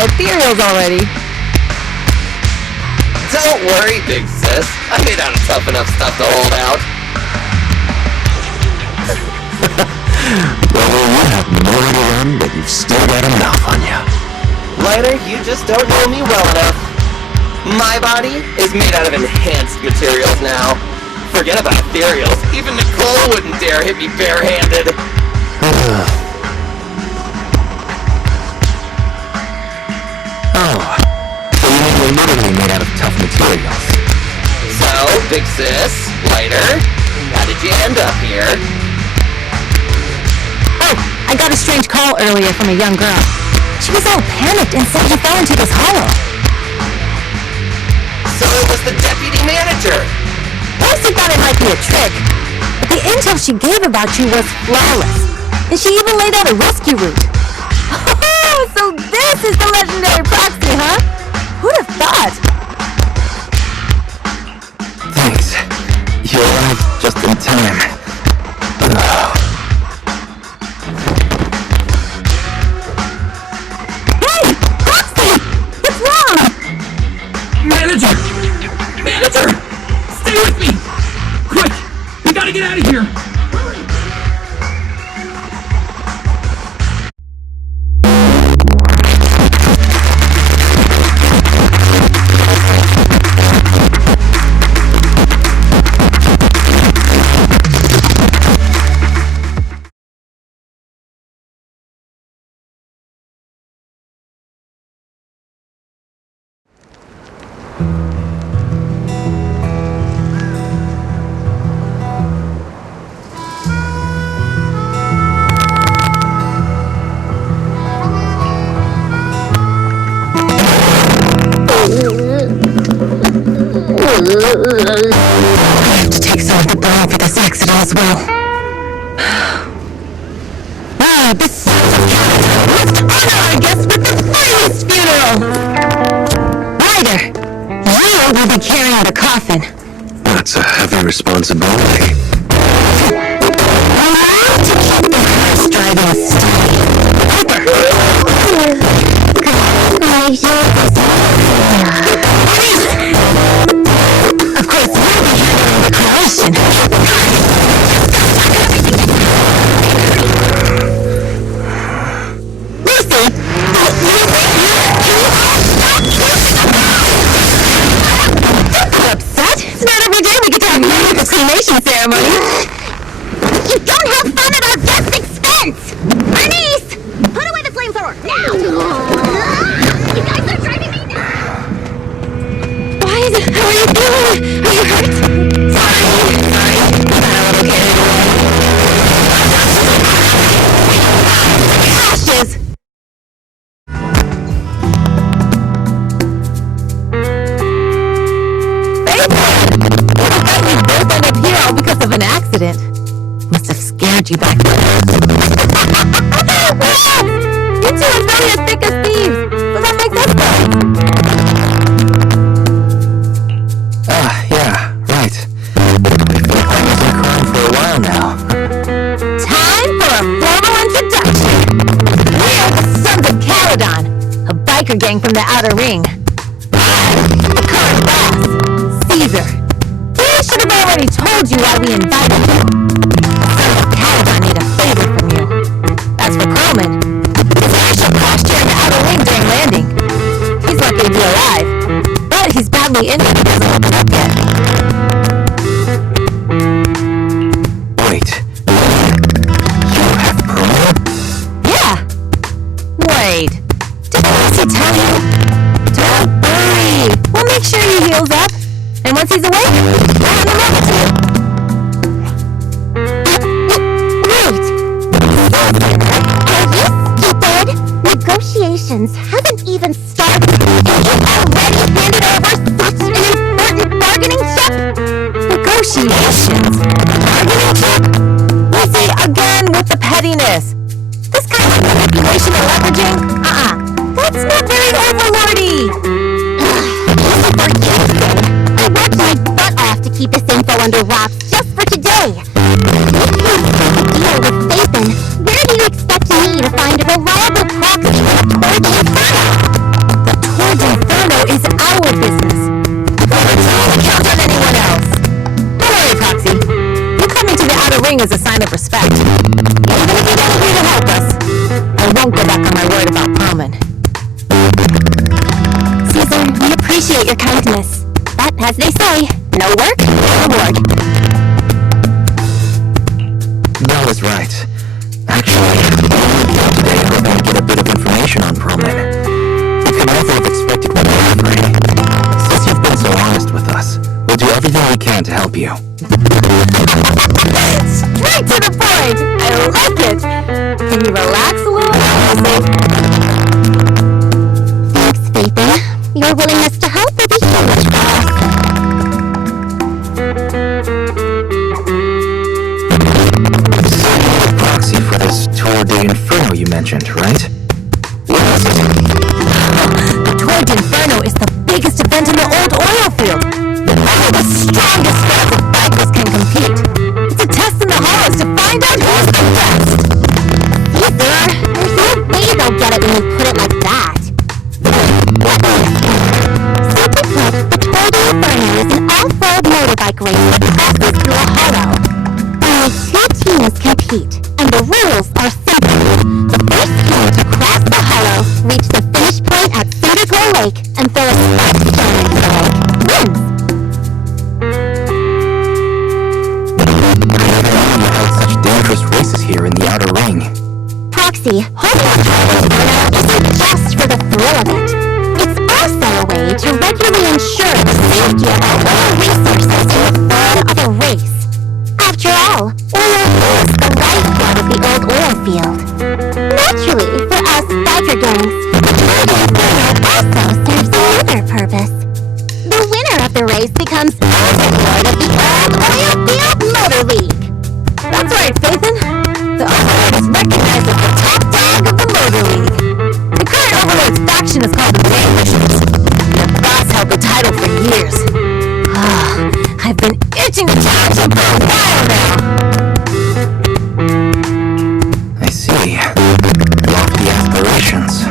Ethereals already. Don't worry, big sis. I made out of tough enough stuff to hold out. Well, you have nowhere to run, but you've still got a mouth on you. Lighter, you just don't know me well enough. My body is made out of enhanced materials now. Forget about ethereals. Even Nicole wouldn't dare hit me barehanded. You're literally made out of tough materials. So, big sis, Lighter, how did you end up here? Oh, I got a strange call earlier from a young girl. She was all panicked and said you fell into this hollow. So it was the deputy manager. Percy thought it might be a trick, but the intel she gave about you was flawless. And she even laid out a rescue route. Oh, so this is the legendary proxy, huh? Who'd have thought? Thanks. You arrived just in time. I have to take some of the blame for this accident as well. This sons of Caledon must honor our guests with the finest funeral! Ryder, you will be carrying the coffin. That's a heavy responsibility. To keep the hearse driving steady. Of course, you'll be handling the collation. Lucy! Don't be upset. It's not every day we get to have a cremation ceremony. You don't have fun at our guest expense! Bernice! Put away the flamethrower, now! You guys are driving me nuts! Why is it? How are you feeling? Are you hurt? Sorry. Ashes! You both ended up here all because of an accident. Must have scared you back then. You two are really as thick as thieves. So that makes us friends. Yeah, right. I feel like I've been crying for a while now. Time for a formal introduction. We are the Sons of Caledon, a biker gang from the Outer Ring. The current boss, Caesar. We should have already told you why we invited you. The Sons of Caledon need a favor from you. As for Croman, his actual crashed here in the Outer Ring during landing. He's lucky to be alive, but he's badly injured and doesn't open up yet. Wait. You have Croman? Yeah. Wait. Did Lucy tell you? Don't worry. We'll make sure he heals up. And once he's awake, we'll hand him over to you. Wait! Are you stupid? Negotiations haven't even started, and you've already handed over such an important bargaining chip? Negotiations? Bargaining chip? Lucy, again with the pettiness. This kind of manipulation and leveraging? That's not very overlordy. For yesterday, I worked my butt off to keep this info under wraps just for today. If you make a deal with Phaethon, where do you expect me to find a reliable proxy for the Tord Inferno? The Tord Inferno is our business. Let's not count on anyone else. Don't worry, Proxy. You coming to the Outer Ring is a sign of respect. Even if you don't agree to help us, I won't go back on my word about Croman. Caesar, we appreciate your kindness. But, as they say, no work, no reward. Mel was right. Actually, I'm today hoping to get a bit of information on Croman. You could never have expected what you're offering. Since you've been so honest with us, we'll do everything we can to help you. Straight to the point! I like it! Can you relax a little bit, Lucy? Thanks, Phaethon. Your willingness to help will be huge for us. Proxy for this Tour de Inferno you mentioned, right? Yes. The Tord Inferno is the biggest event in the old oil field. Only the strongest fans of bikers can compete. It's a test in the hollows to find out who's the best. Caesar, there's no way they'll get it when you put it like that. Let me explain. Simply put, the Tord Inferno is an off-road motorbike race that passes through a hollow. Only 2 teams compete, and the rules are simple. The first team to cross the hollow, reach the finish point at Cedar Lake, and throw a spark stone into the lake, wins. I never knew you held such dangerous races here in the Outer Ring. Proxy, holding a Tord Inferno isn't just for the thrill of it. It's also a way to regularly ensure the safety of our oil resources in the fun of a race. After all, oil is the lifeblood of the old oil field. Naturally, for us biker gangs, the Tord Inferno also serves another purpose. The winner of the race becomes overlord of the Old Oil Field Motor League. That's right, Phaethon. The Overlord is recognized as the top dog of the Motor League. The current Overlord's faction is called the Vanquishers. The boss held the title for years. I've been itching to challenge him for a while now. I see. Lofty aspirations.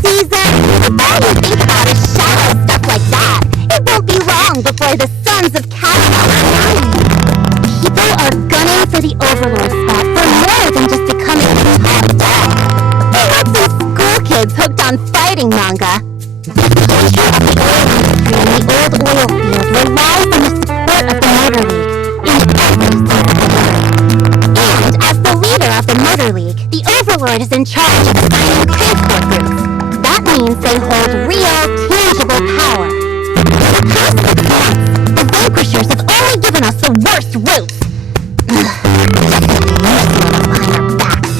Caesar, the more you think about is shallow stuff like that, it won't be long before the sons of Caladon are dying. People are gunning for the Overlord spot for more than just becoming the top dog. They want some school kids hooked on fighting manga. The future of the oil industry in the Old Oil Field relies on the support of the Motor League in every sense of the word. And as the leader of the Motor League, the Overlord is in charge of assigning transport routes. That means they hold real, tangible power. For the past 6 months, the Vanquishers have only given us the worst routes. Definitely messing with us behind our backs.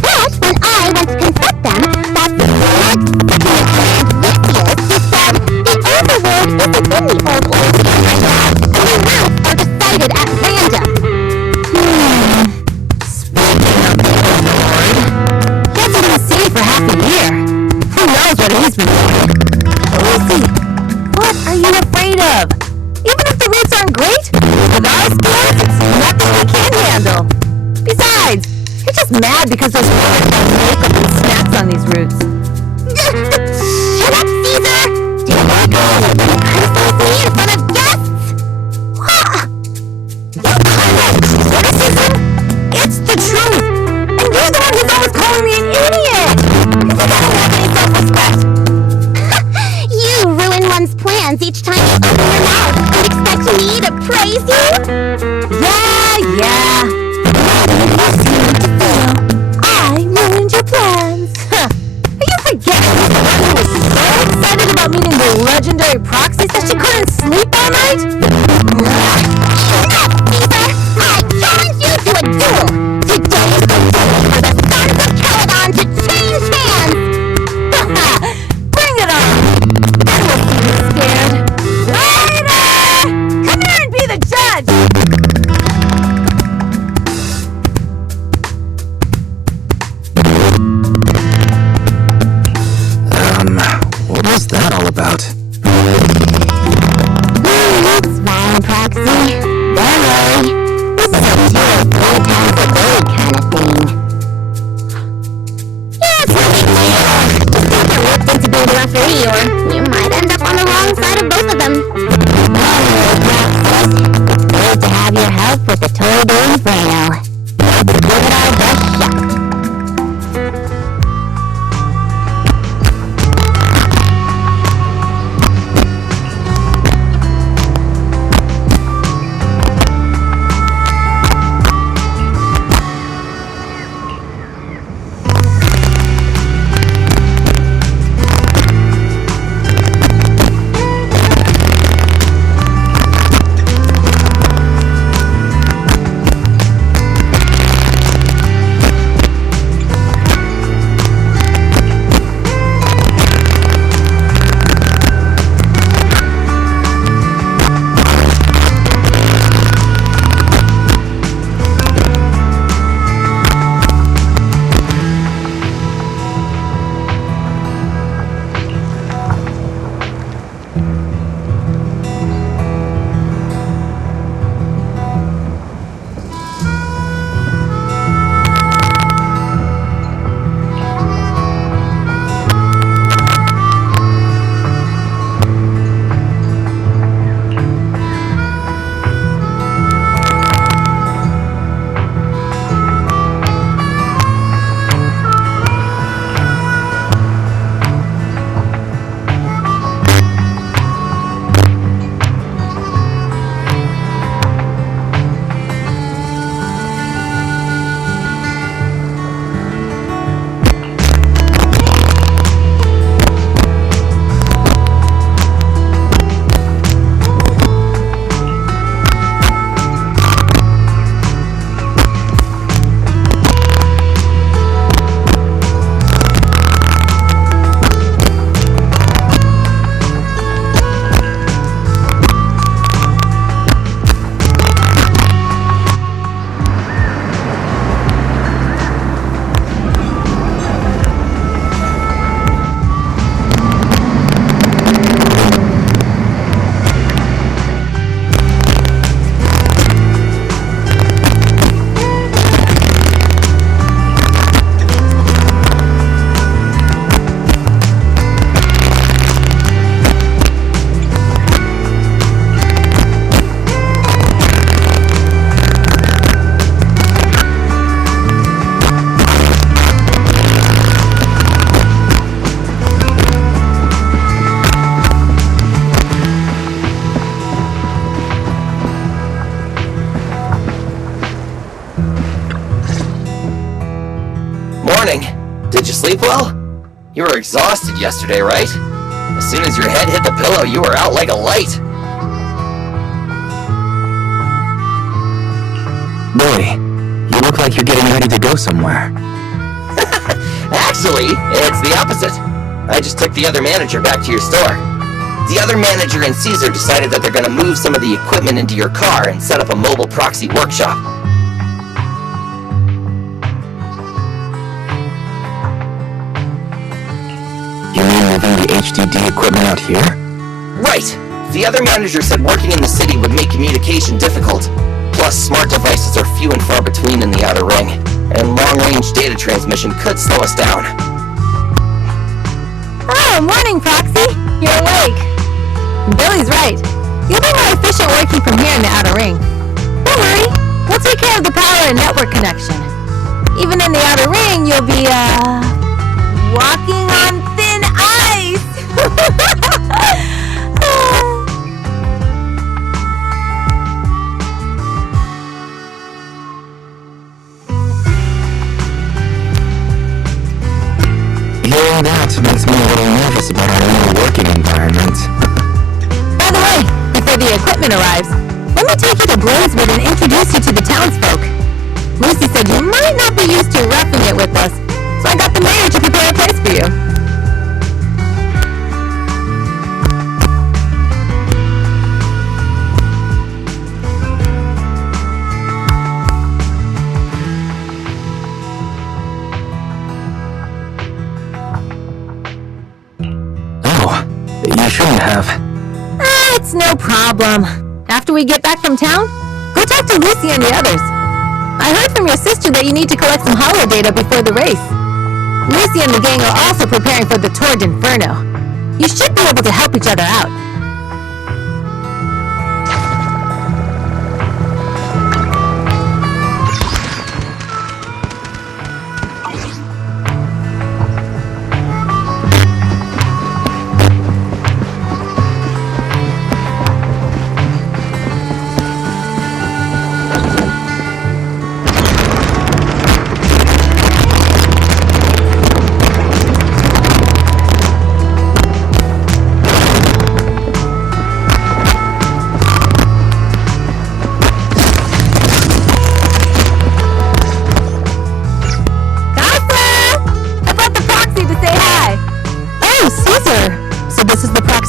But when I went to confront them, that smart, second-in-command Lysias just said the Overlord isn't in the Old Oil Field right now, and the routes are decided at random. Speaking of the Overlord, he hasn't been seen for half a year. Who knows what he's been doing? Lucy, what are you afraid of? Even if the routes aren't great, with our skills, it's nothing we can't handle. Besides, you're just mad because there's makeup and snacks on these routes. Shut up, Caesar! Do you want to go and criticize me in front of guests? You call criticism? It's the truth! And you're the one who's always calling me an idiot! You don't have any self-respect! You ruin one's plans each time you open your mouth and expect me to praise you? Yeah. You seem to fail. I ruined your plans. Are you forgetting who's the one who was so excited about meeting the legendary Proxies that she couldn't sleep all night? Enough, Caesar! I challenge you to a duel! Today is the day for the sons of Caladon to change hands! Bring it on! Then we'll see who's scared. Waiter! Come here and be the judge! What was that all about? Smile, Proxy. Don't worry. This is a deal 3 times a day kind of thing. Yeah, it's nothing new. Just don't get whipped into being the referee, or you might end up on the wrong side of both of them. Anyway, Proxy, it's great to have your help with the Toy Day Inferno. Let's give it our best shot. Did you sleep well? You were exhausted yesterday, right? As soon as your head hit the pillow, you were out like a light. Billy, you look like you're getting ready to go somewhere. Actually, it's the opposite. I just took the other manager back to your store. The other manager and Caesar decided that they're gonna move some of the equipment into your car and set up a mobile proxy workshop. You mean moving the HDD equipment out here? Right! The other manager said working in the city would make communication difficult. Plus, smart devices are few and far between in the Outer Ring, and long-range data transmission could slow us down. Oh, morning, Proxy! You're awake. Billy's right. You'll be more efficient working from here in the Outer Ring. Don't worry, we'll take care of the power and network connection. Even in the Outer Ring, you'll be, walking on thin ice! Hearing that makes me a little nervous about our new working environment. By the way, before the equipment arrives, let me take you to Blazewood and introduce you to the townsfolk. Lucy said you might not be used to roughing it with us, so I got the mayor to prepare a place for you. You shouldn't have. It's no problem. After we get back from town, go talk to Lucy and the others. I heard from your sister that you need to collect some holo data before the race. Lucy and the gang are also preparing for the Tour d'Inferno. You should be able to help each other out.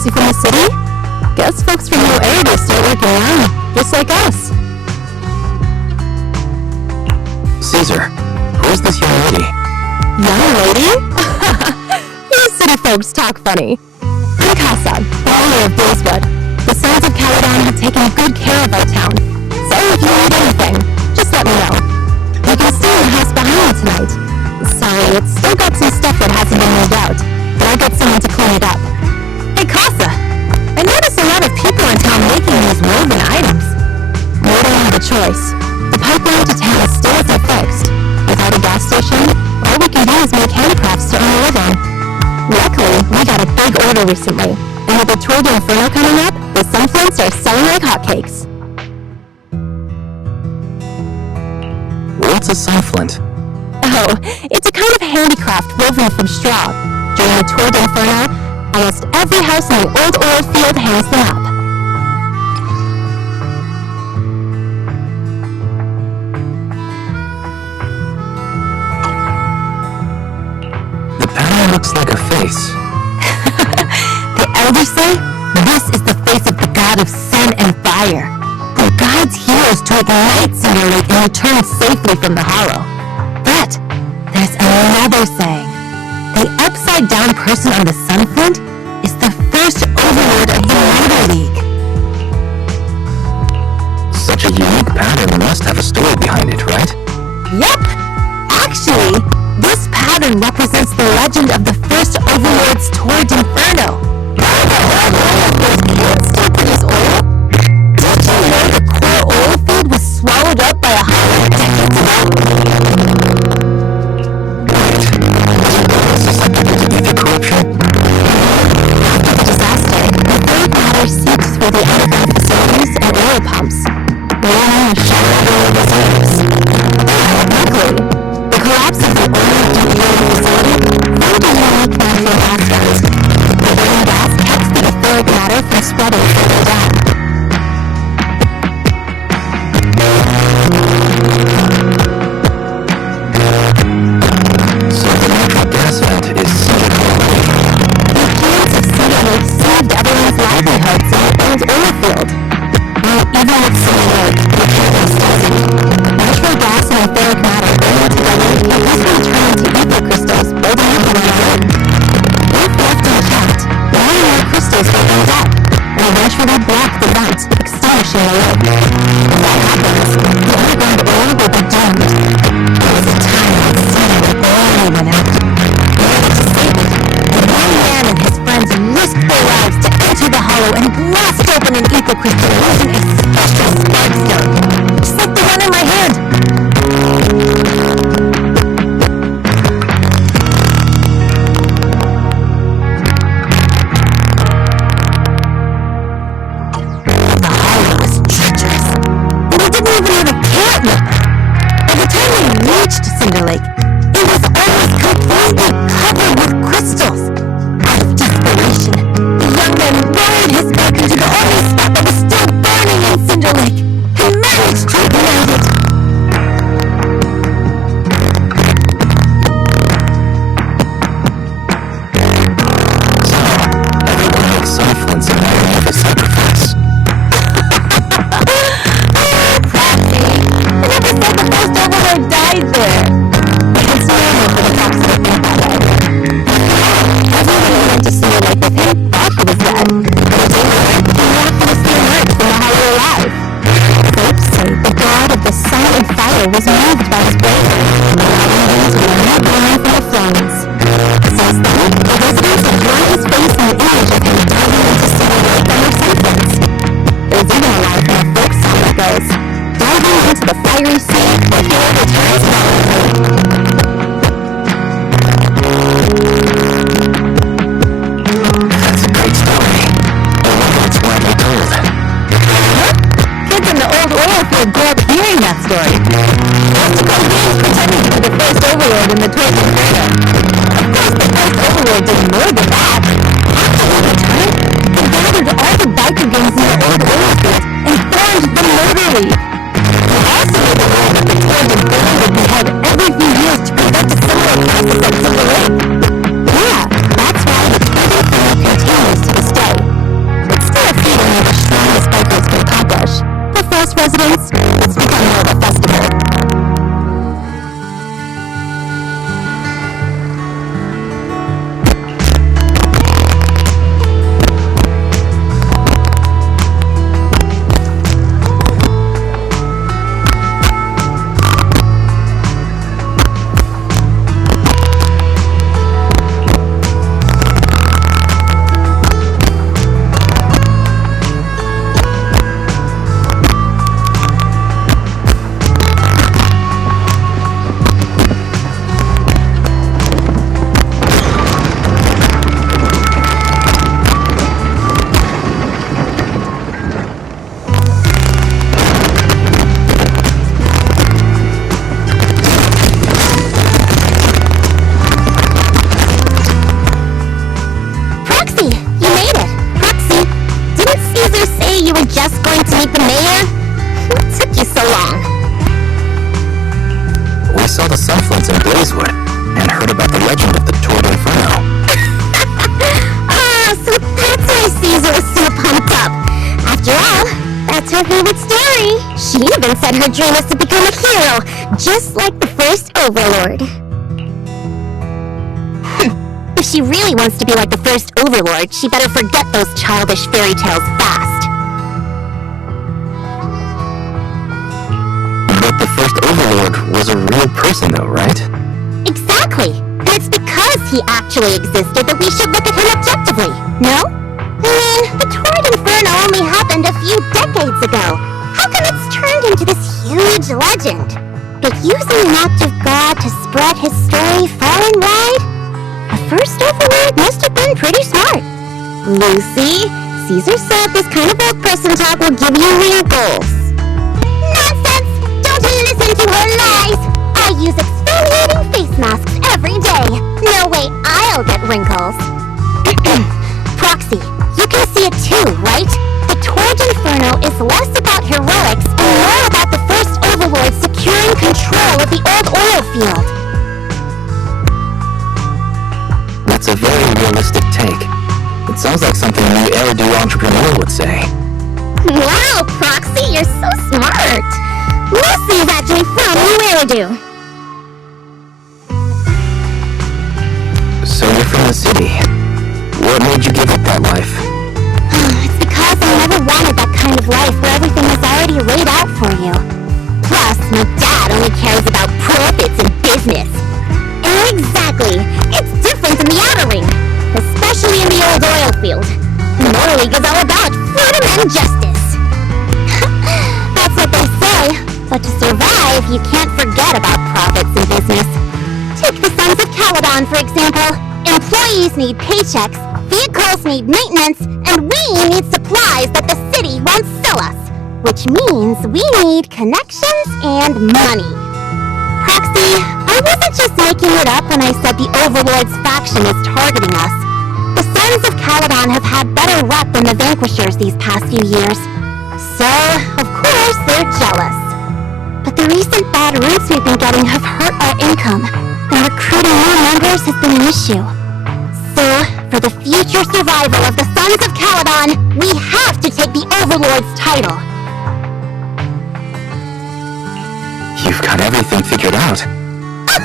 From the city? Guess folks from your area start working around, just like us. Caesar, who is this young lady? Young lady? You city folks talk funny. I'm Casa, the owner of Blazewood. The Sons of Caledon have taken good care of our town. So if you need anything, just let me know. You can stay in the house behind me tonight. Sorry, it's still got some stuff that hasn't been moved out, but I'll get someone to clean it up. Hey, Casa! I noticed a lot of people in town making these woven items. We don't have a choice. The pipeline to town still isn't fixed. Without a gas station, all we can do is make handicrafts to earn a living. Luckily, we got a big order recently, and with the Tour d'Inferno coming up, the Sunflints are selling like hotcakes. What's a sunflint? Oh, it's a kind of handicraft woven from straw. During the Tour d'Inferno, almost every house in the old oil field hangs them up. The pattern looks like a face. The elders say this is the face of the god of sun and fire, who guides heroes to ignite Cinder Lake and return safely from the hollow. But there's another saying. The upside-down person on the Sunflint is the first overlord of the Motor League. Such a unique pattern must have a story behind it, right? Yep! Actually, this pattern represents the legend of the first overlord's Tour d'Inferno. Can still produce oil? Did you know the core oil field was swallowed up by a hollow decades ago? After the disaster, the third matter seeped through the underground facilities and oil pumps, ruining the shallow oil reserves. Luckily, the collapse of the oil facility microcrystal illusion a special spark stone, just like the one in my hand. The hollow was treacherous, and we didn't even have a carrot nip. By the time we reached Cinder Lake, it was almost completely covered with crystals. Out of desperation, the young man lowered his back into the only spot that was still burning in Cinder Lake and managed to ignite it. So, everyone makes some flints and iron of a sacrifice. Crafty! I never said the first overlord died there. It's normal for the fox to think that way. Everyone who went to Cinder Lake with him thought he was dead. But it didn't work. He miraculously emerged from the hollow alive. Folks say the god of the sun and fire was moved by his bravery and allowed him to be reborn from the flames. Since then, the residents have drawn his face and the image of him diving into Cinder Lake on their sunflames. There's even a line from a folk song that goes, diving into the fiery sea, the hero returns valiantly. That's a great story. I wonder it's widely told. Kids in the old oil field grew up hearing that story. Mystical beings pretending to be the first overlord in the Torch Inferno. Of course, the first overlord did more than that. After he returned, he gathered all the biker gangs in the old oil field and formed the Murder League. He also made the rule that the Torch Inferno would behead every few years to prevent a similar process at Cinder Lake. Yeah, that's why the Torch Inferno continues to this day. It's still a feat only the strongest bikers can accomplish. But for us residents, it's become more of a festival. Proxy, you made it. Proxy, didn't Caesar say you were just going to meet the mayor? What took you so long? We saw the sunflints in Blazewood and heard about the legend of the Torch Inferno. So that's why Caesar was so pumped up. After all, that's her favorite story. She even said her dream was to become a hero, just like the first overlord. If she really wants to be like the first overlord, she better forget those childish fairy tales fast. But the first overlord was a real person though, right? Exactly. And it's because he actually existed that we should look at him objectively, no? I mean, the Torrid Inferno only happened a few decades ago. How come it's turned into this huge legend? But using an act of God to spread his story far and wide? The first overlord must have been pretty smart. Lucy, Caesar said this kind of old person talk will give you wrinkles. Nonsense! Don't listen to her lies! I use exfoliating face masks every day. No way I'll get wrinkles. Proxy, you can see it too, right? The Torch Inferno is less about heroics and more about the first overlord securing control of the old oil field. That's a very realistic take. It sounds like something a new heir-do entrepreneur would say. Wow, Proxy, you're so smart. Lucy is actually from New Eridu. So you're from the city. What made you give up that life? It's because I never wanted that kind of life where everything was already laid out for you. Plus, my dad only cares about profits and business. Exactly. It's different in the Outer Ring, especially in the old oil field. The Murder League is all about freedom and justice. what they say, but to survive, you can't forget about profits in business. Take the Sons of Caledon, for example. Employees need paychecks, vehicles need maintenance, and we need supplies that the city won't sell us. Which means we need connections and money. Proxy, I wasn't just making it up when I said the Overlord's faction is targeting us. The Sons of Caledon have had better rep than the Vanquishers these past few years. So, of course, they're jealous. But the recent bad roots we've been getting have hurt our income, and recruiting more members has been an issue. So, for the future survival of the Sons of Caledon, we have to take the Overlord's title. You've got everything figured out. I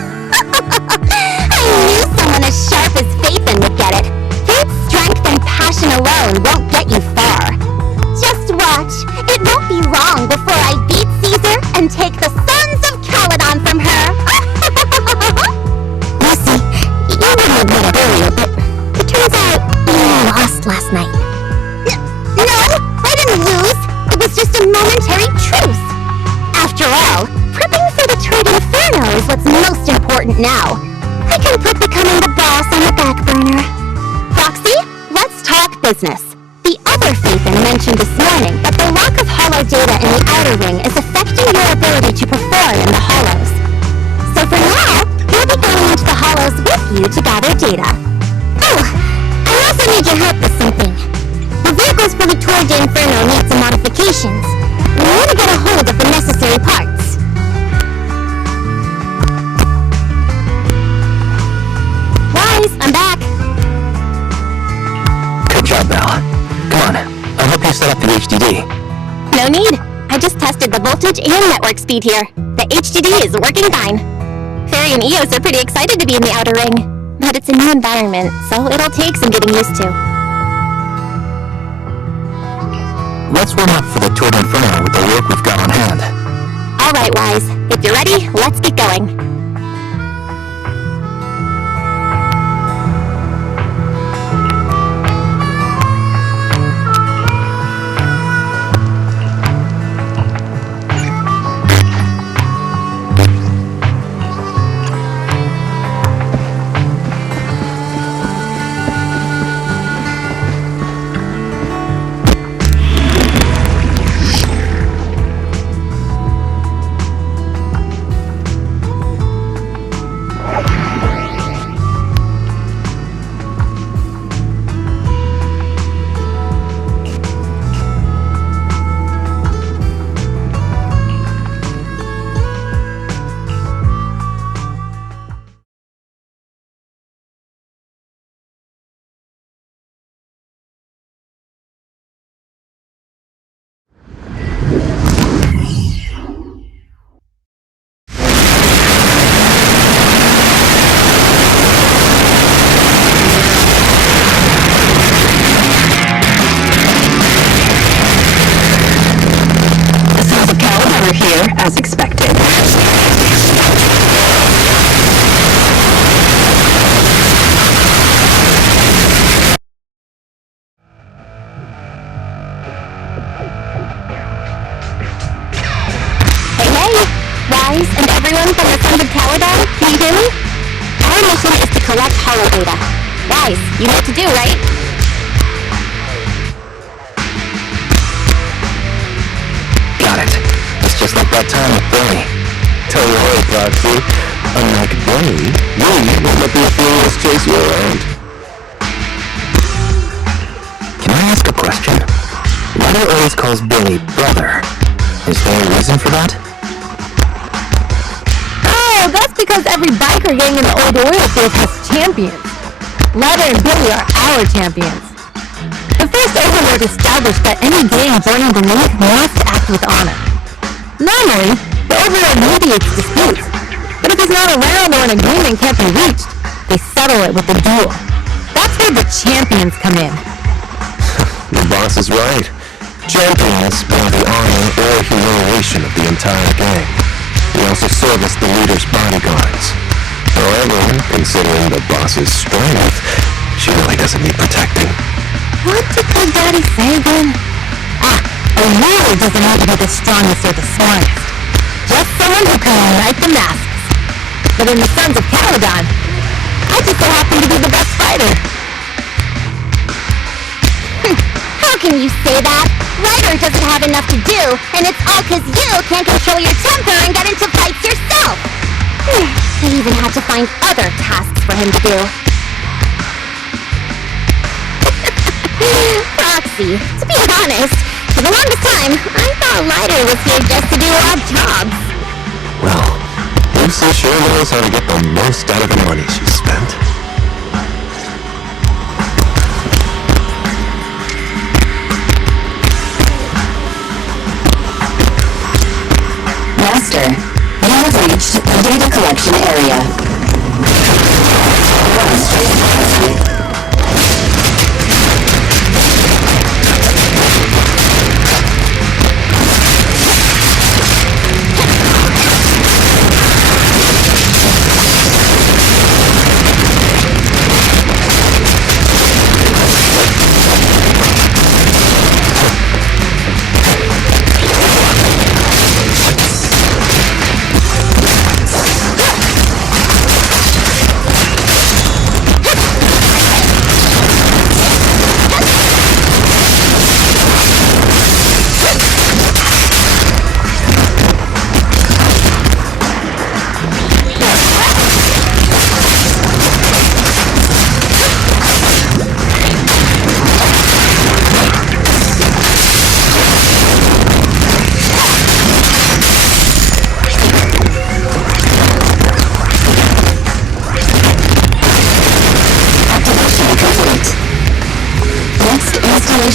knew someone as sharp as Phaethon would get it. Faith's strength and passion alone won't get you far. Just watch. It won't be long before I beat Caesar and take the Sons of Caledon from her. Lucy, you wouldn't admit it earlier, but it turns out you lost last night. No, I didn't lose. It was just a momentary truce. After all, prepping for the Trade Inferno is what's most important now. I can put becoming the boss on the back burner. Proxy, let's talk business. The other Phaethon mentioned this morning that the lack of hollow data in the Outer Ring is affecting your ability to perform in the Hollows. So for now, you'll be going into the Hollows with you to gather data. Oh, I also need your help with something. The vehicles for the Tour de Inferno need some modifications. We need to get a hold of the necessary parts. Wise, I'm back. Good job, Belle. Come on, I'll help you set up the HDD. No need. I just tested the voltage and network speed here. The HDD is working fine. Fairy and Eos are pretty excited to be in the Outer Ring. But it's a new environment, so it'll take some getting used to. Let's warm up for the Tour d'Inferno with the work we've got on hand. Alright, Wise. If you're ready, let's get going. As expected. Hey, Wise and everyone from the Sons of Caledon, can you hear me? Our mission is to collect hollow data. Wise, you know what to do, right? Got it. It's just like that time with Billy. Tell you what, Proxy, unlike Billy, we won't let the Ethereals chase you around. Can I ask a question? Why do always calls Billy brother? Is there a reason for that? Oh, that's because every biker gang in the old oil field has champions. Leather and Billy are our champions. The first Overlord established that any gang joining the League must act with honor. Normally, the Overlord mediates disputes, but if he's not around or an agreement can't be reached, they settle it with a duel. That's where the champions come in. The boss is right. Champions bear the honor or humiliation of the entire gang. We also service the leader's bodyguards. However, considering the boss's strength, she really doesn't need protecting. What did Big Daddy say again? Ah, A ruler doesn't have to be the strongest or the smartest. Just someone who can unite the masses. But in the Sons of Caledon, I just so happen to be the best fighter. How can you say that? Ryder doesn't have enough to do, and it's all 'cause you can't control your temper and get into fights yourself. I even had to find other tasks for him to do. Roxy, to be honest, for the longest time, I thought Ryder was here just to do odd jobs. Well, Lucy sure knows how to get the most out of the money she spent. Master, you have reached the data collection area. Run straight past me.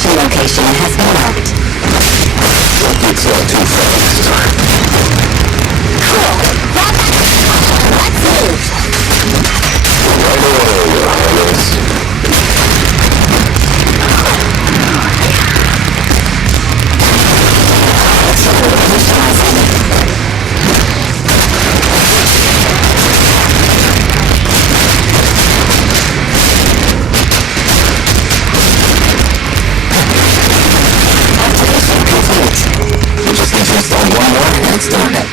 Location has been marked. It's not too far this time. Cool. Let's move. Right away, Your Highness. Let's start it.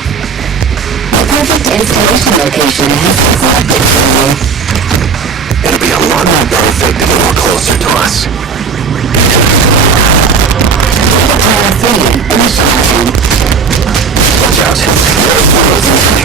The perfect installation location has been selected for you. It'll be a lot more perfect if it were closer to us. Tower 3, initializing. Watch out. There's portals in front.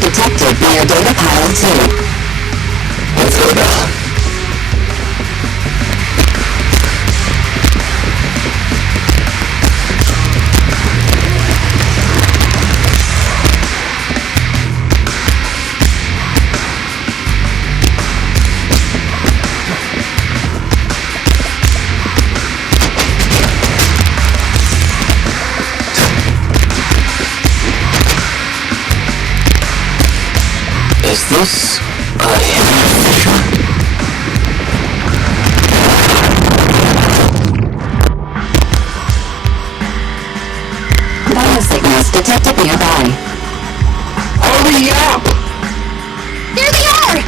detected near data pile 2. Let's go now. Is this a hidden fissure? Biosignals detected nearby. Hurry up! There they are!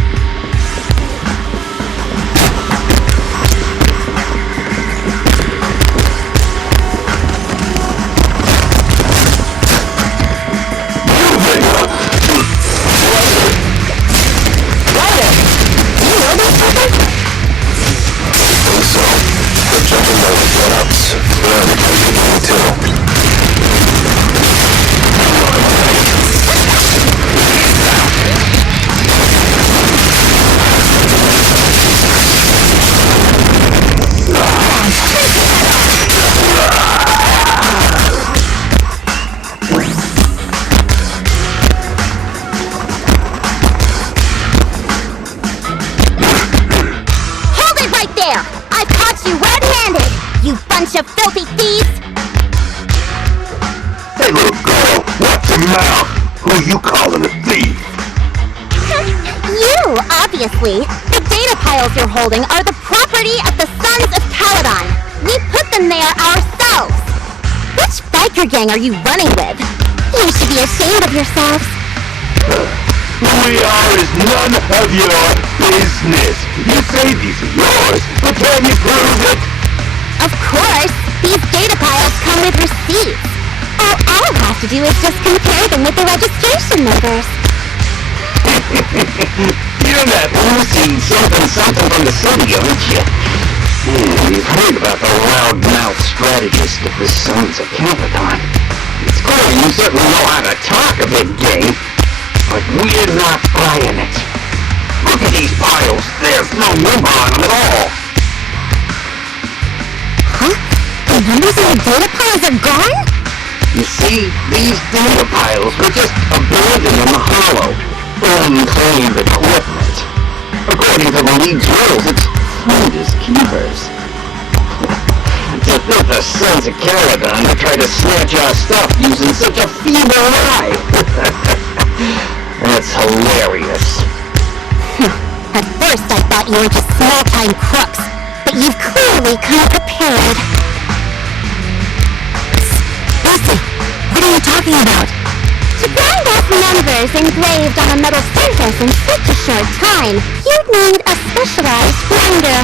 your mouth. Who you calling a thief? You, obviously. The data piles you're holding are the property of the Sons of Caledon. We put them there ourselves. Which biker gang are you running with? You should be ashamed of yourselves. Who we are is none of your business. You say these are yours, but can you prove it? Of course, these data piles come with receipts. All I'll have to do is just compare them with the registration numbers. You're that Lucy something from the city, aren't you? You've heard about the loud-mouth strategist of the Sons of Caledon. It's clear you certainly know how to talk a big game, but we're not buying it. Look at these piles. There's no number on them at all. Huh? The numbers in the data piles are gone? You see, these data piles were just abandoned in the hollow. Unclaimed equipment. According to the League's rules, it's finders keepers. To think the Sons of Caledon would try to snatch our stuff using such a feeble lie. That's hilarious. At first I thought you were just small-time crooks, but you've clearly come prepared. Lucy, what are you talking about? To grind off numbers engraved on a metal surface in such a short time, you'd need a specialized grinder.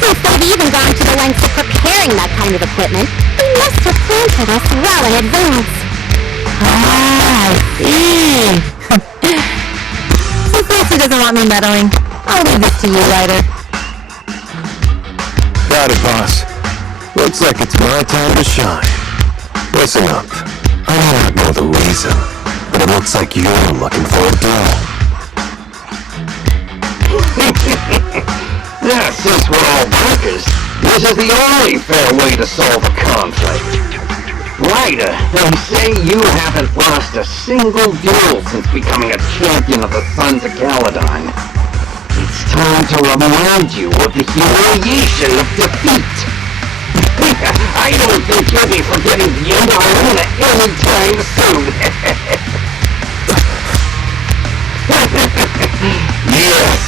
Since they've even gone to the lengths of preparing that kind of equipment, they must have planted us well in advance. Ah, I see. Since Lucy doesn't want me meddling, I'll leave this to you, Ryder. Got it, boss. Looks like it's my time to shine. Listen up. I may not know the reason, but it looks like you're looking for a duel. Yeah, since we're all workers, this is the only fair way to solve a conflict. Ryder, they say you haven't lost a single duel since becoming a champion of the Sons of Caledon. It's time to remind you of the humiliation of defeat. I don't think you'll be forgetting the end of Arena anytime soon. Yes,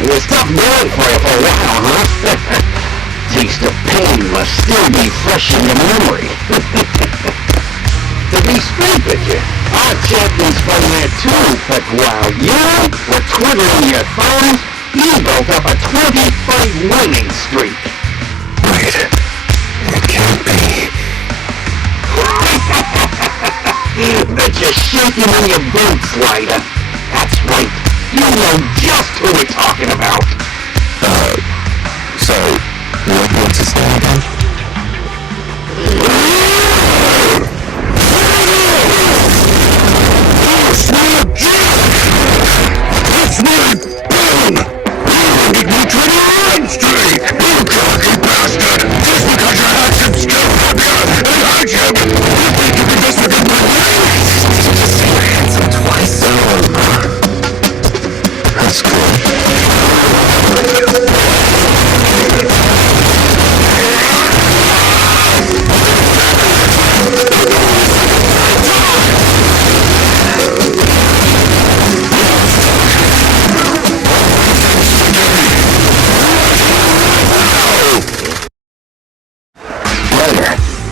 it was tough going for you for a while, huh? Taste of pain must still be fresh in your memory. To be straight with you, our champion's from there too, but while you were twiddling your thumbs, he built up a 20-fight winning streak. Wait. It can't be. Bet you're shaking in your boots, Ryder. That's right. You know just who we're talking about. Sorry. What's his name again? It's my pen! Get me to the run streak! You cocky bastard! Just because you had some skill up here and hurt you! You think you can just forget my name? Did you say you're handsome twice? That's cool.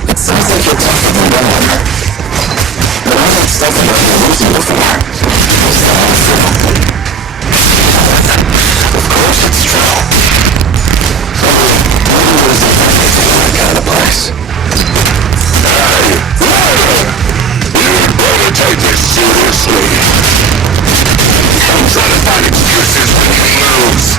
It sounds like you're tougher than Ron. But I don't stuff enough to lose you before. Is that all true? Of course it's true. Maybe it was everything in that kind of place. Hey, Ryder! You'd better take this seriously. Don't try to find excuses when you lose.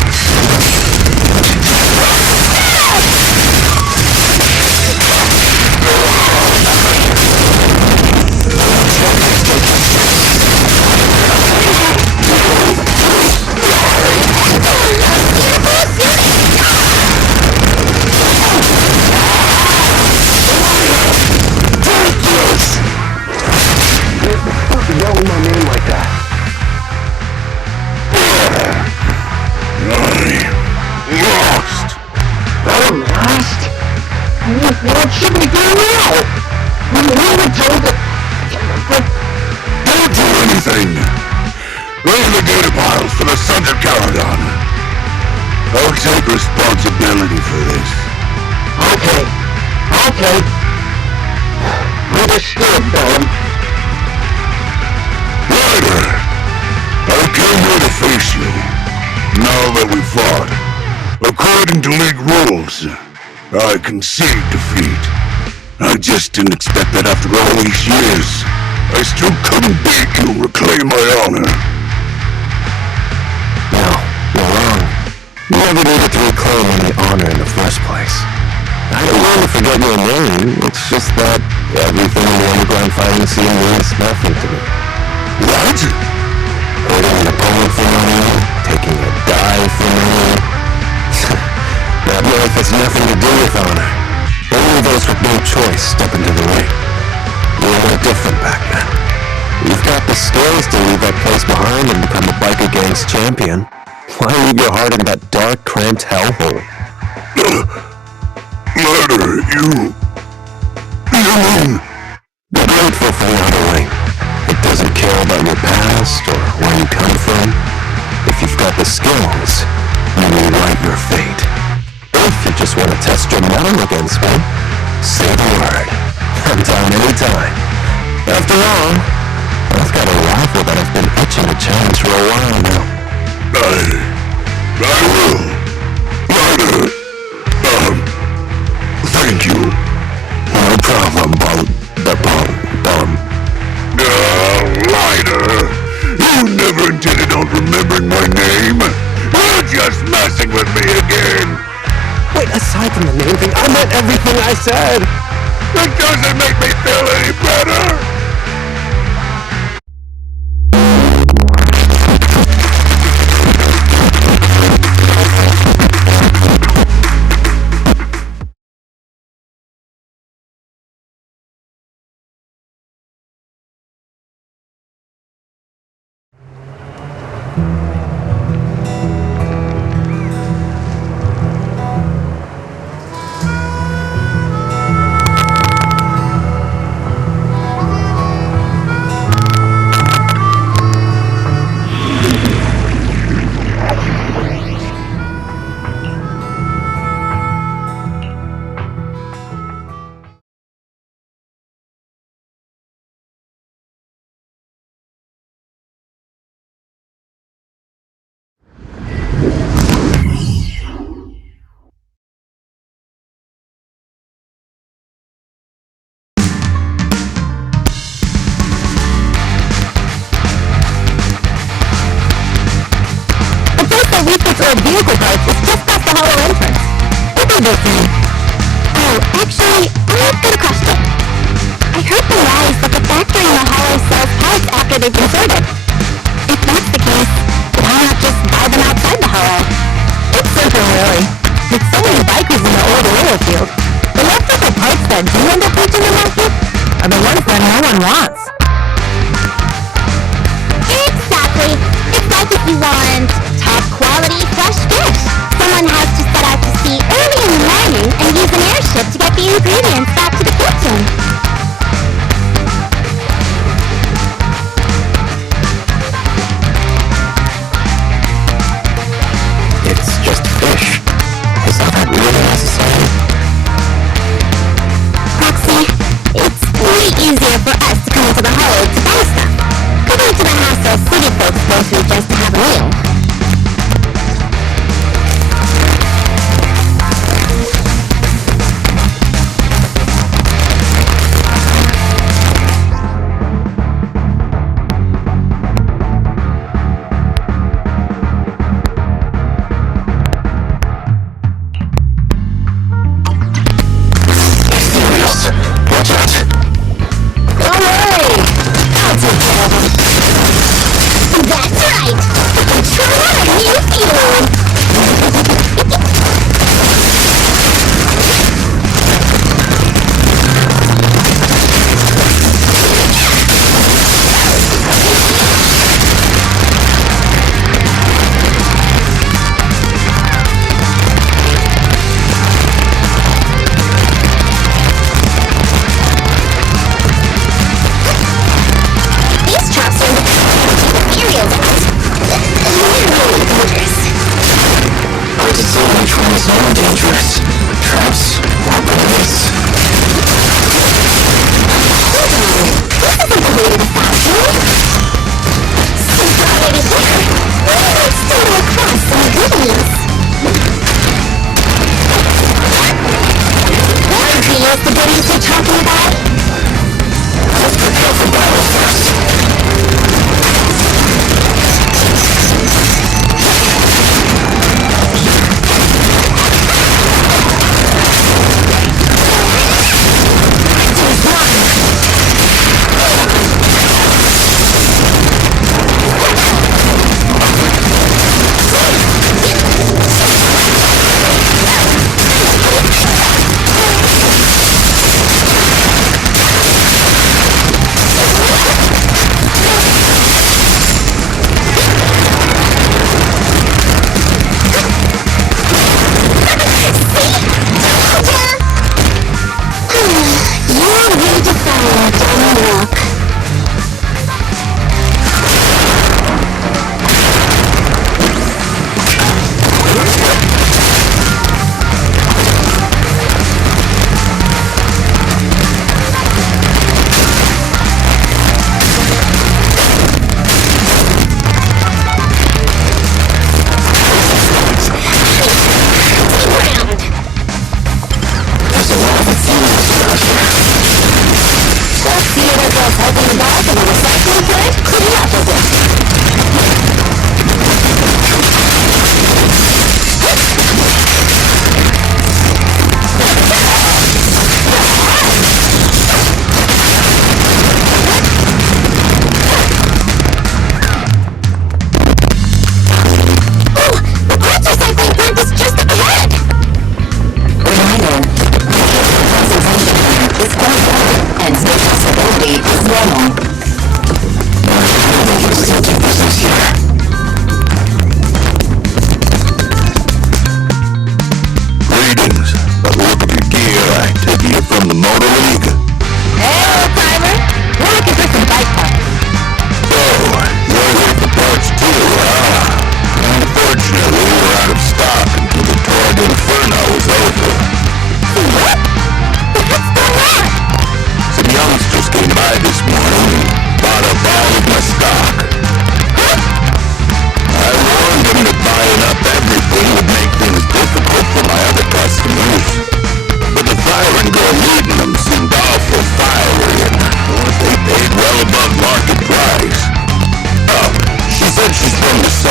ring. Leave the data files for the Sons of Caledon. I'll take responsibility for this. Okay. Understood, Bellum. Ryder, I came here to face you. Now that we fought, according to League rules, I concede defeat. I just didn't expect that after all these years, I still couldn't beat you and reclaim my honor. No, you're wrong. You never needed to reclaim any honor in the first place. I don't want to forget your name, it's just that everything in the underground fighting scene means nothing to me. What? Holding an opponent for money, taking a dive for money. That life has nothing to do with honor. Only those with no choice step into the ring. We were different back then. You've got the skills to leave that place behind and become a biker gang's champion. Why leave your heart in that dark, cramped hellhole? Ryder, you mean... Be grateful for the honor ring. It doesn't care about your past or where you come from. If you've got the skills, you may write your fate. If you just want to test your mettle against me, say the word. I'm down anytime. After all, I've got a rival that I've been itching to challenge for a while now. I will. Ryder, thank you. No problem, Bum. Ryder, you never intended on remembering my name. You're just messing with me again. Wait, aside from the name thing, I meant everything I said. It doesn't make me feel any better. Vehicle parts is just past the hollow entrance. What did they say? Oh, actually, I've got a question. I heard the lies that the factory in the hollow sells parts after they've been sorted. If that's the case, why not just buy them outside the hollow? It's simple, really. With so many bikers in the old oil field, the leftover parts that do end up reaching the market are the ones that no one wants. Exactly. It's like if you want top quality fresh fish. Someone has to set out to sea early in the morning and use an airship to get the ingredients back to the kitchen. It's just fish. Is that really necessary? Roxy, it's way easier for us to come into the hollow to buy stuff, compared to the hassle city folks go through just to have a meal. That's right!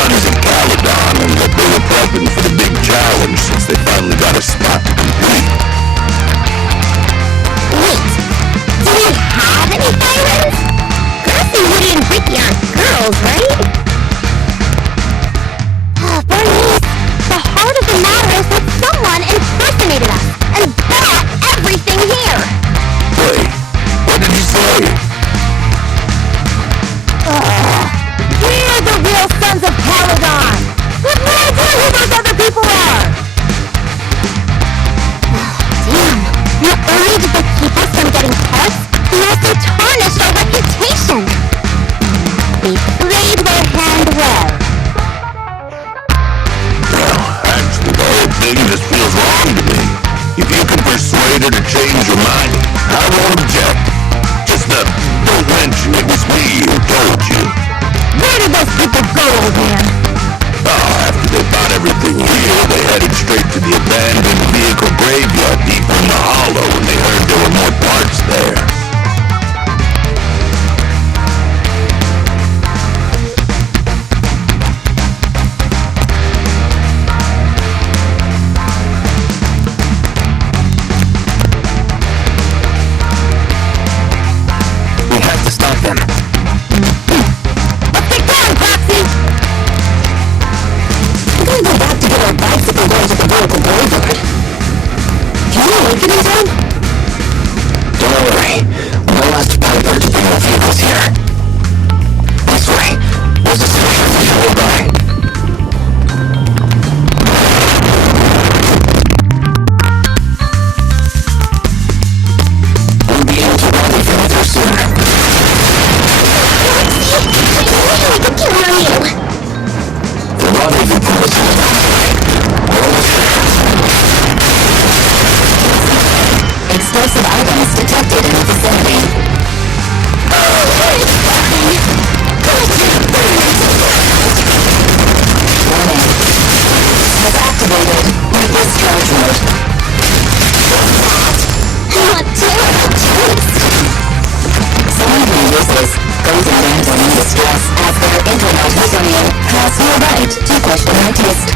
sons of Caledon and that they were prepping for the big challenge since they finally got a spot to compete. Wait, do we have any sirens? Grassy, Woody, and Ricky aren't girls, right? Bernice, the heart of the matter is that someone impersonated us and brought everything here. Wait, what did you say? We're the real sons of Caledon! With no idea who those other people are! Damn, not only did they keep us from getting parts, they also tarnished our reputation! They played their hand well. Well, actually, the whole thing just feels wrong to me. If you can persuade her to change her mind, I won't object. Just don't mention it was me who told you. Where did those people go, old man? Oh, after they bought everything here, they headed straight to the abandoned vehicle graveyard deep in the hollow when they heard there were more parts there. We have to stop them. Let's get down, Proxy! We're gonna go back to get our bicycle down to the vehicle graveyard. Can we make it in time? Don't worry. We'll ask Piper to bring the vehicles here. This way. There's a station nearby. We'll be able to rendezvous with her sooner. The rendezvous point is on the highway. We're almost there. Explosive items detected in the vicinity. Warning. Has activated discharge mode. Not terrible taste! Someone who uses goes abandoned in distress as their internet username has no right to question their taste.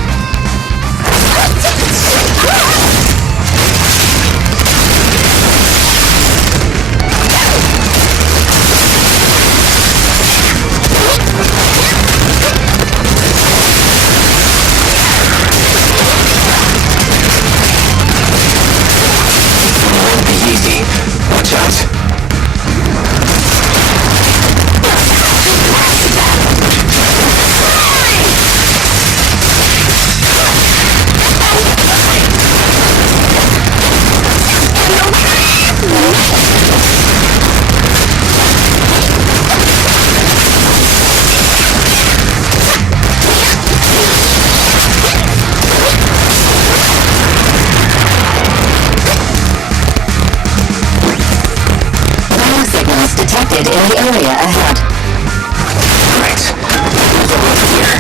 It won't be easy. Watch out. Warning signals detected in the area ahead. Right. There's a road here.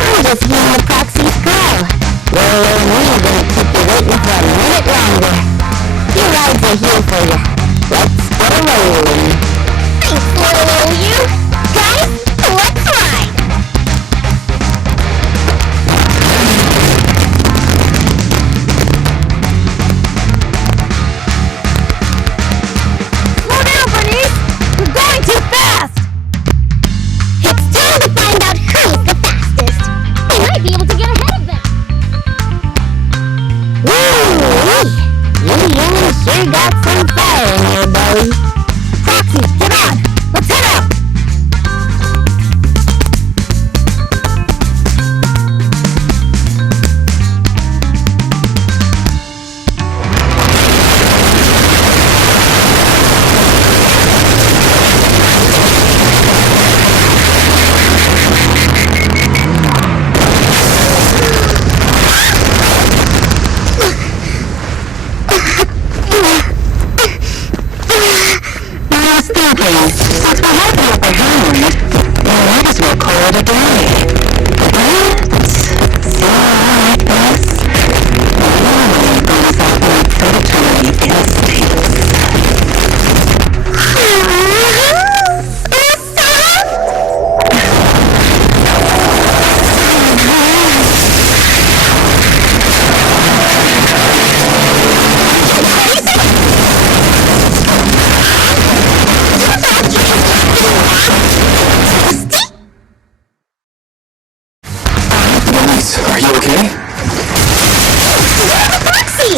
I'm just hearing the Proxy's call. Well, we're gonna keep you waiting for a minute longer. Your rides are here for you. Let's get rolling. Thanks, little you. Guys, let's ride. Slow down, Bernice. We're going too fast. It's time to find out who's the fastest. We might be able to get ahead of them. Woo! You sure got some fire in your belly. Proxy, get on. Let's head out.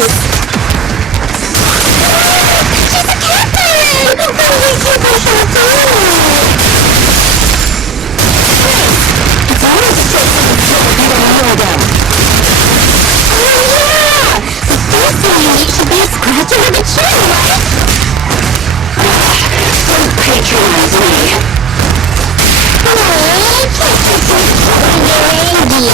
Bernice! She's a cat pirate! Oh, we can't push her down! It's always a safe thing to if you don't know them. Oh yeah! The first thing you need should be a scratch under the chin, right? Don't patronize me. Oh, can't you see you're angry?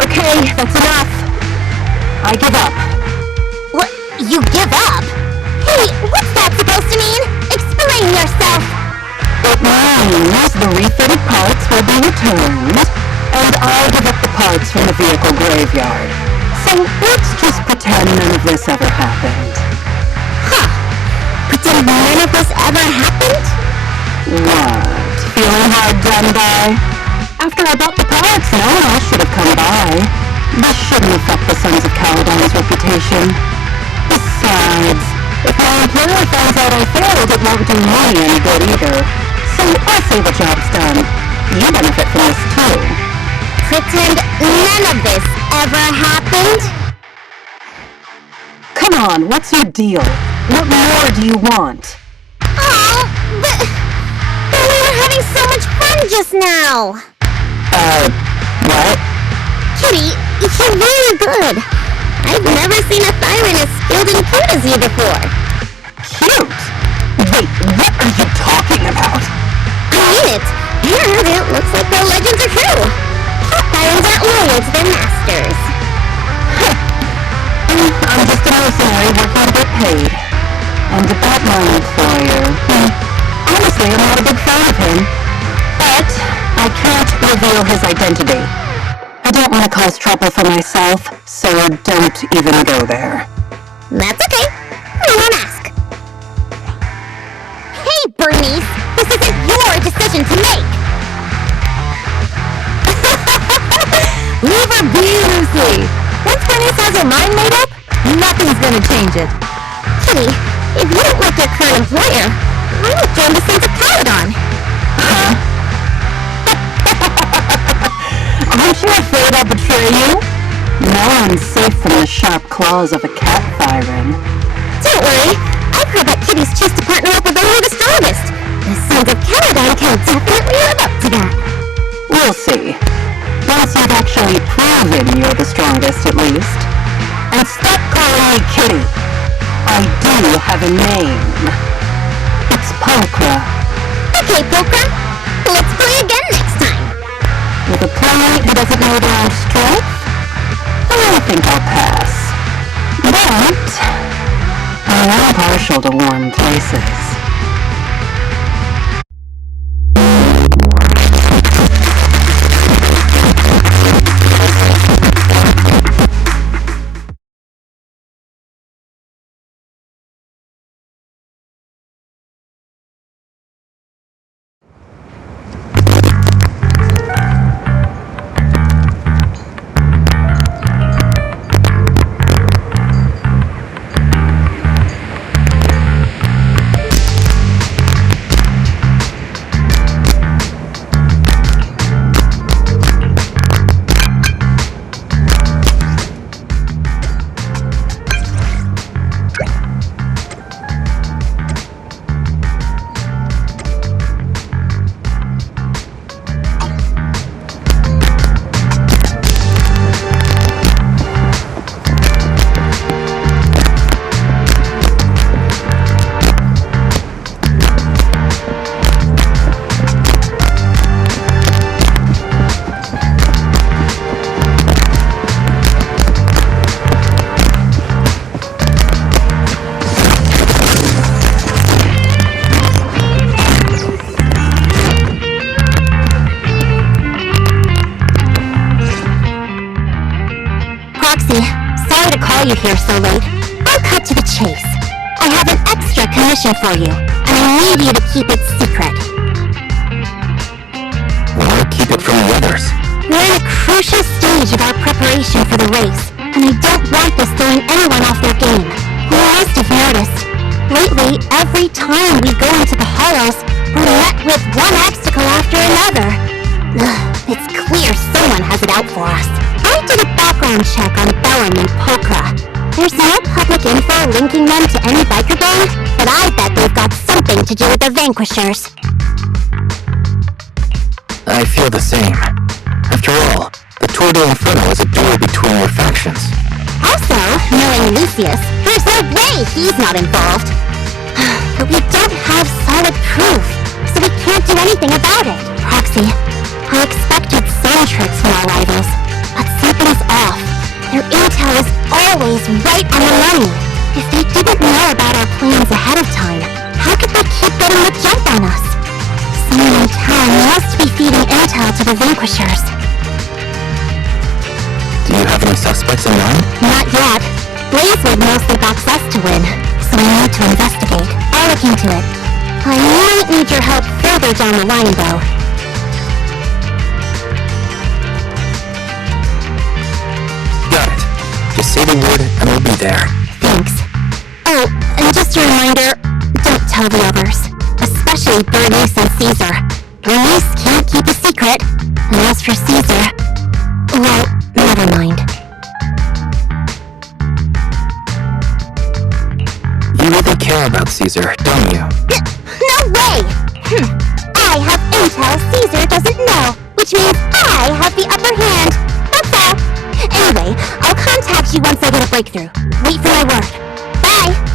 Okay, that's enough. I give up. What? You give up? Hey, what's that supposed to mean? Explain yourself! It means the refitted parts will be returned, and I'll give up the parts from the vehicle graveyard. So let's just pretend none of this ever happened. Huh. Pretend none of this ever happened? What? Feeling hard done by? After I bought the parts, no one else should have come by. This shouldn't affect the Sons of Caledon's reputation. Besides, if my employer finds out I failed, it won't do me any good either. So I'll say the job's done. You benefit from this too. Pretend none of this ever happened? Come on, what's your deal? What more do you want? Oh, but we were having so much fun just now. What? Kitty, you're really good. I've never seen a Thyran as skilled and cute as you before. Cute? Wait, what are you talking about? I mean it. And it looks like the legends are true. Cat Thyrans aren't loyal to their masters. I'm just a mercenary working to get paid. And about my employer, honestly, I'm not a big fan of him. But I can't reveal his identity. I don't want to cause trouble for myself, so don't even go there. That's okay. I won't ask. Hey, Bernice! This isn't your decision to make! Leave her be, Lucy! Once Bernice has her mind made up, nothing's gonna change it. Kitty, if you don't like your current employer, why not join the Sons of Caledon? Huh? Aren't you afraid I'll betray you? No one's safe from the sharp claws of a cat Thyran. Don't worry, I've heard that Kitty's choose to partner up with only the strongest. The Sons of Caledon can definitely live up to that. We'll see. Once you've actually proven you're the strongest, at least. And stop calling me Kitty. I do have a name. It's Polkra. Okay, Polkra. Let's play again next time. With a playmate who doesn't know their own strength? I think I'll pass. But I am partial to warm places. You here so late? I'll cut to the chase. I have an extra commission for you, and I need you to keep it secret. Why keep it from the others? We're in a crucial stage of our preparation for the race, and I don't want this throwing anyone off their game. You must have noticed. Lately, every time we go into the hollows, we're met with one obstacle after another. It's clear someone has it out for us. I did a background check on Bellum and Polka. There's no public info linking them to any biker gang, but I bet they've got something to do with the Vanquishers. I feel the same. After all, the Tour de Inferno is a duel between your factions. Also, knowing Lucius, there's no way he's not involved. But we don't have solid proof, so we can't do anything about it. Proxy, I expected some tricks from our rivals, but something's off. Their intel is always right on the money. If they didn't know about our plans ahead of time, how could they keep getting the jump on us? Someone in town must be feeding intel to the Vanquishers. Do you have any suspects in mind? Not yet. Blaze would mostly box us to win, so we need to investigate. I'll look into it. I might need your help further down the line, though. Got it. Just say the word and we'll be there. Thanks. Oh, and just a reminder, don't tell the others. Especially Bernice and Caesar. Bernice can't keep a secret. And as for Caesar, well, never mind. You really care about Caesar, don't you? No way! I have intel Caesar doesn't know, which means I have the upper hand. That's all. Anyway, I'll contact you once I get a breakthrough. Wait for my word. Bye!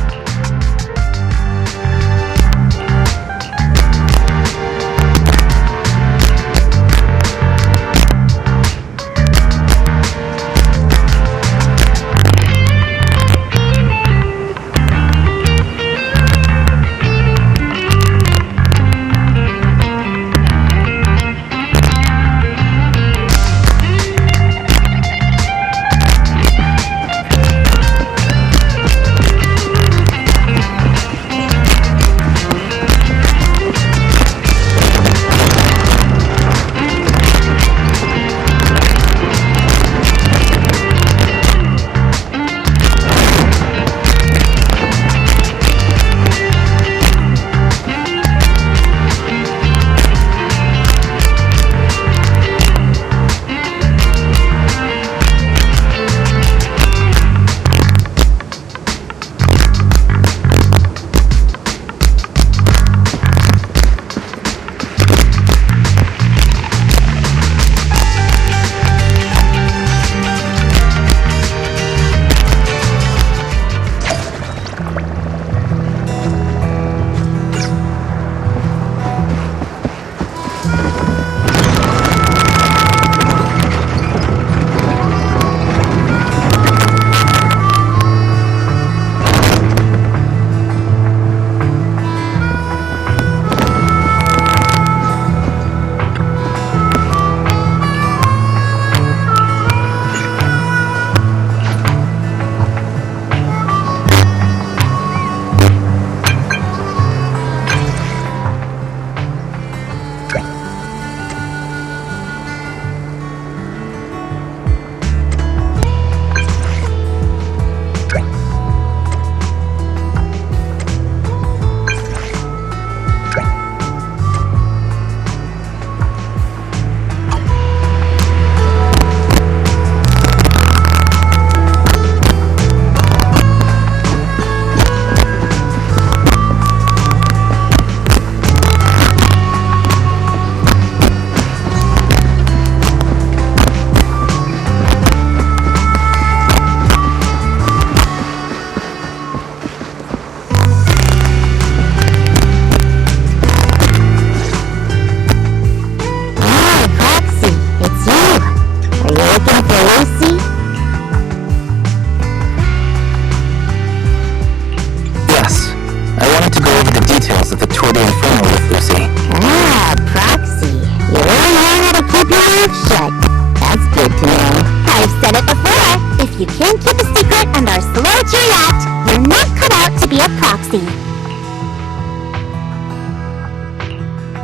You can't keep a secret and are slow to react. You're not cut out to be a proxy.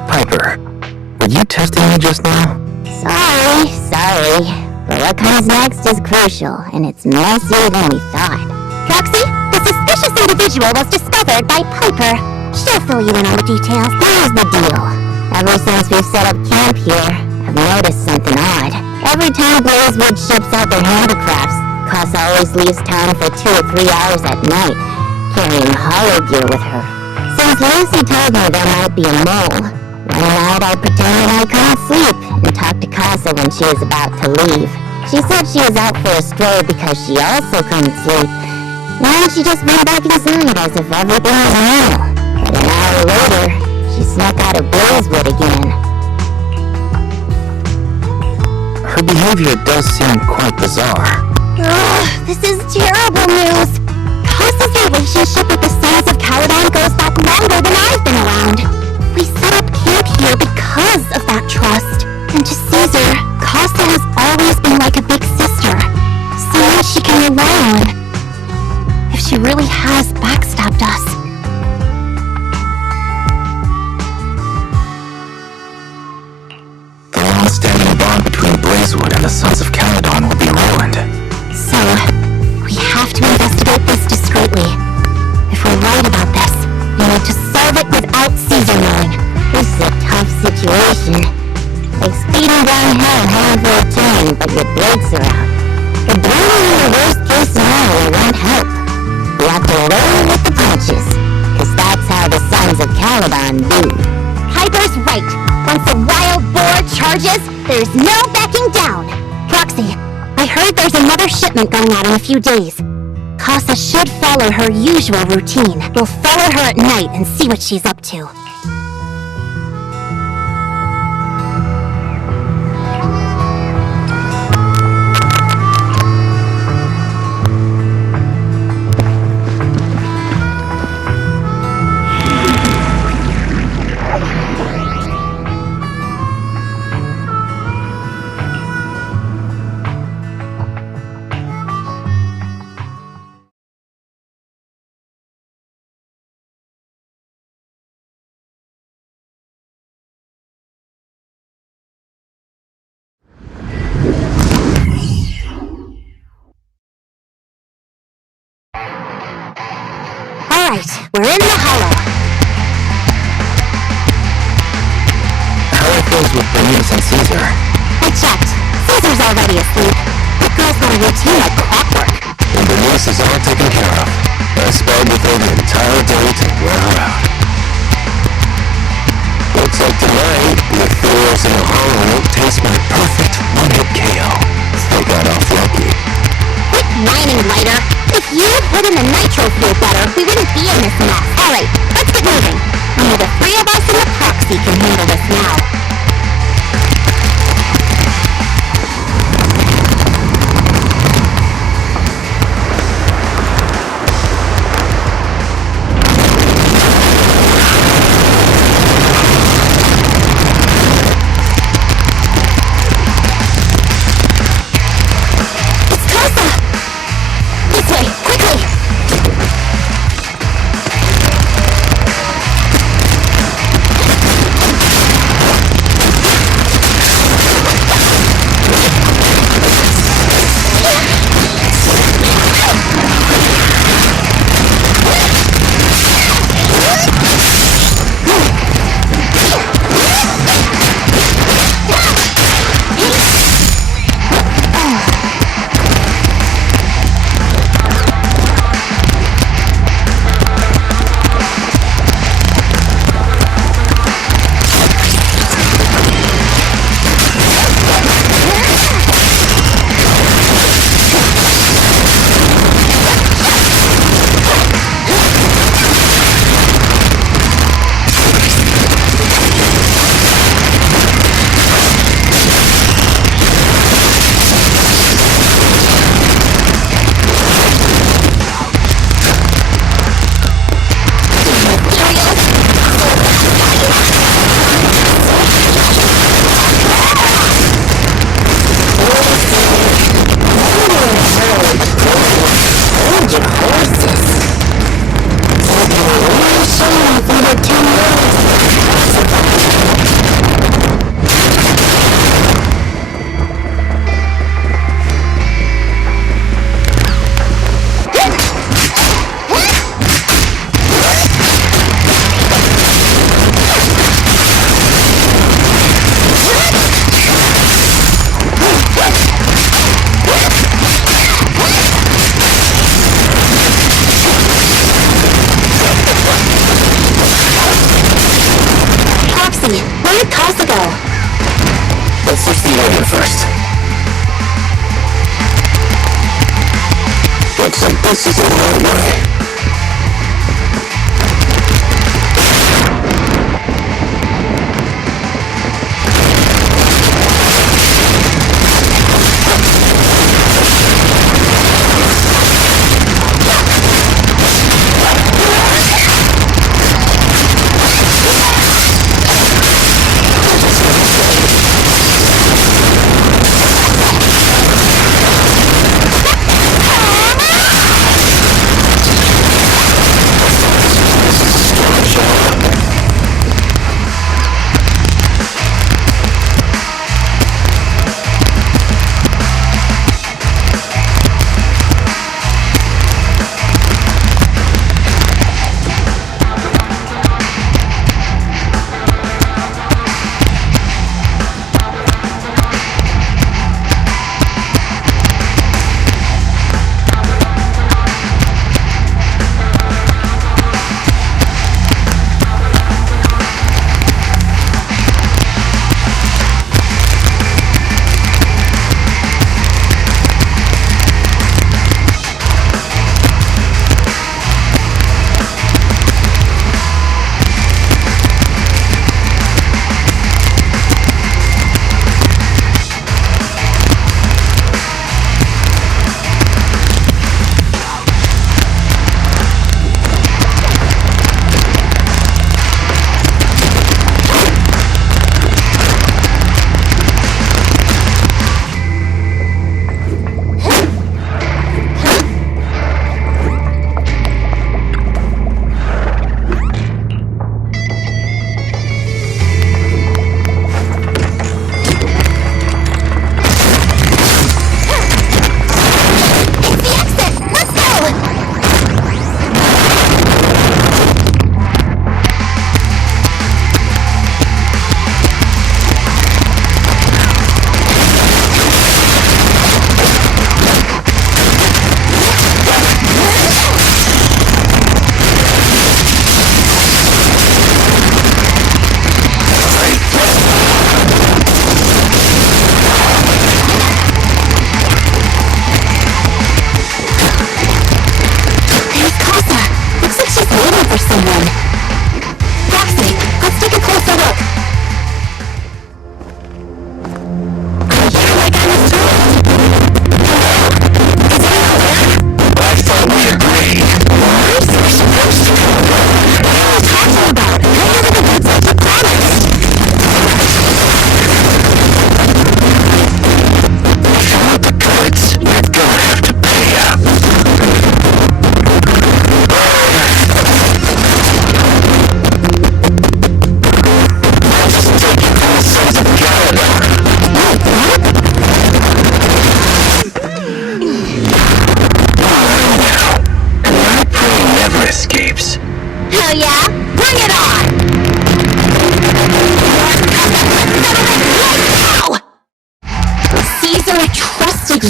Piper, were you testing me just now? Sorry. But what comes next is crucial, and it's messier than we thought. Proxy, the suspicious individual was discovered by Piper. She'll fill you in on the details. Here's the deal. Ever since we've set up camp here, I've noticed something odd. Every time Blazewood ships out their handicrafts, Casa always leaves town for 2 or 3 hours at night, carrying hollow gear with her. Since Lucy told me there might be a mole, one night I pretended I couldn't sleep and talked to Casa when she was about to leave. She said she was out for a stroll because she also couldn't sleep. Then she just went back inside as if everything was normal. And an hour later, she snuck out of Blazewood again. Her behavior does seem quite bizarre. Ugh, this is terrible news. Casa's relationship with the Sons of Caladan goes back longer than I've been around. We set up camp here because of that trust. And to Caesar, Casa has always been like a big sister. Someone she can rely on. If she really has backstabbed us. The long-standing bond between Blazewood and the Sons of Caladan will be ruined. So, we have to investigate this discreetly. If we're right about this, we need to solve it without Caesar knowing. This is a tough situation. Like speeding downhill heading for a turn, but your brakes are out. The burning in the worst-case scenario won't help. We have to roll with the punches, because that's how the Sons of Caladan do. Piper's right. Once a wild boar charges, there's no backing down. Proxy, I heard there's another shipment going out in a few days. Casa should follow her usual routine. We'll follow her at night and see what she's up to. Alright, we're in the hollow. How are things with Bernice and Caesar? I checked. Caesar's already asleep. That girl's got a routine like clockwork. And Bernice is all taken care of. I spelled with her the entire day to wear her out. Looks like tonight, with Theros in the hollow, tastes my perfect one-hit KO. Still got off lucky. Quit whining, Lighter. If you had put in the nitro fuel better, we wouldn't be in this mess. Alright, let's get moving. Only the 3 of us and the Proxy can handle this now. Casa go? Let's search the area first. Looks like this is the right way.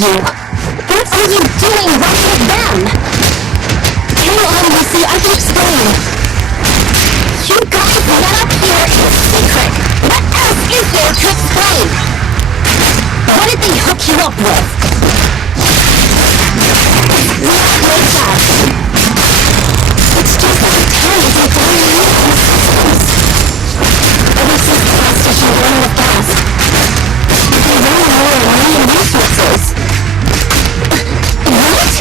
you? What are you doing running with them? Hang on, Lucy, I can explain. You guys met up here in secret. What else is there to explain? What did they hook you up with? Not like that. It's just that the town isn't very new. Ever since the gas station ran with gas, they ran out of money and resources. What?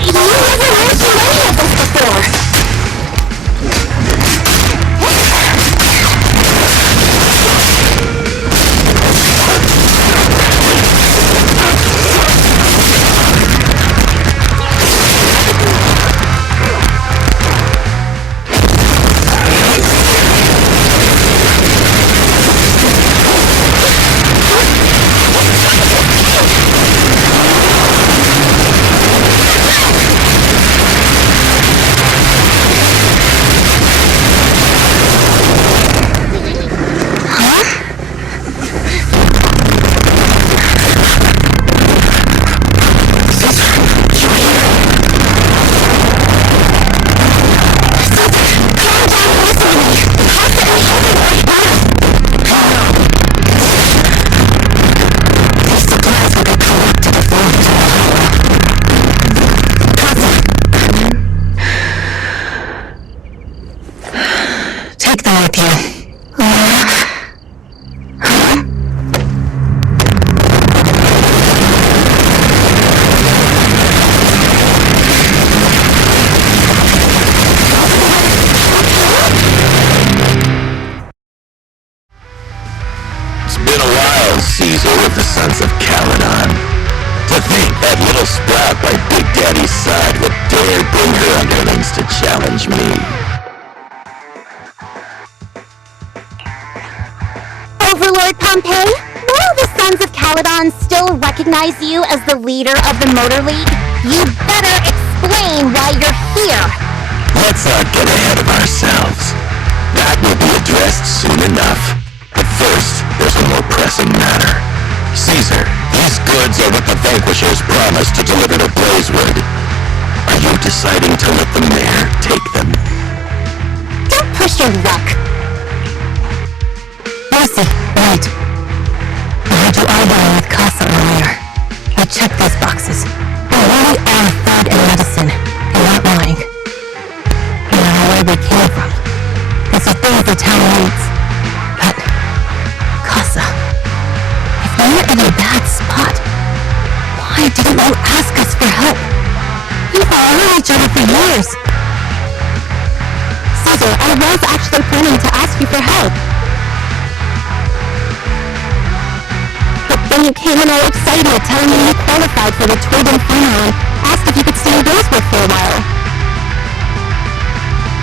You never mentioned any of this before. been a while, Caesar of the Sons of Caledon. To think that little sprout by Big Daddy's side would dare bring her underlings to challenge me. Overlord Pompeii, will the Sons of Caledon still recognize you as the leader of the Motor League? You better explain why you're here. Let's not get ahead of ourselves. That will be addressed soon enough. But first, there's a more pressing matter. Caesar, these goods are what the Vanquishers promised to deliver to Blazewood. Are you deciding to let the mayor take them? Don't push your luck. Lucy, wait. I had you eyeballing with Casa earlier. I checked those boxes. They really are food and medicine. You're not lying. No matter where they came from. These are things the town needs. But, Casa, if we were in a bad spot, why didn't you ask us for help? We've known each other for years. Caesar, I was actually planning to ask you for help. But then you came in all excited, telling me you qualified for the Toyden final and asked if you could stay in Blazewood for a while.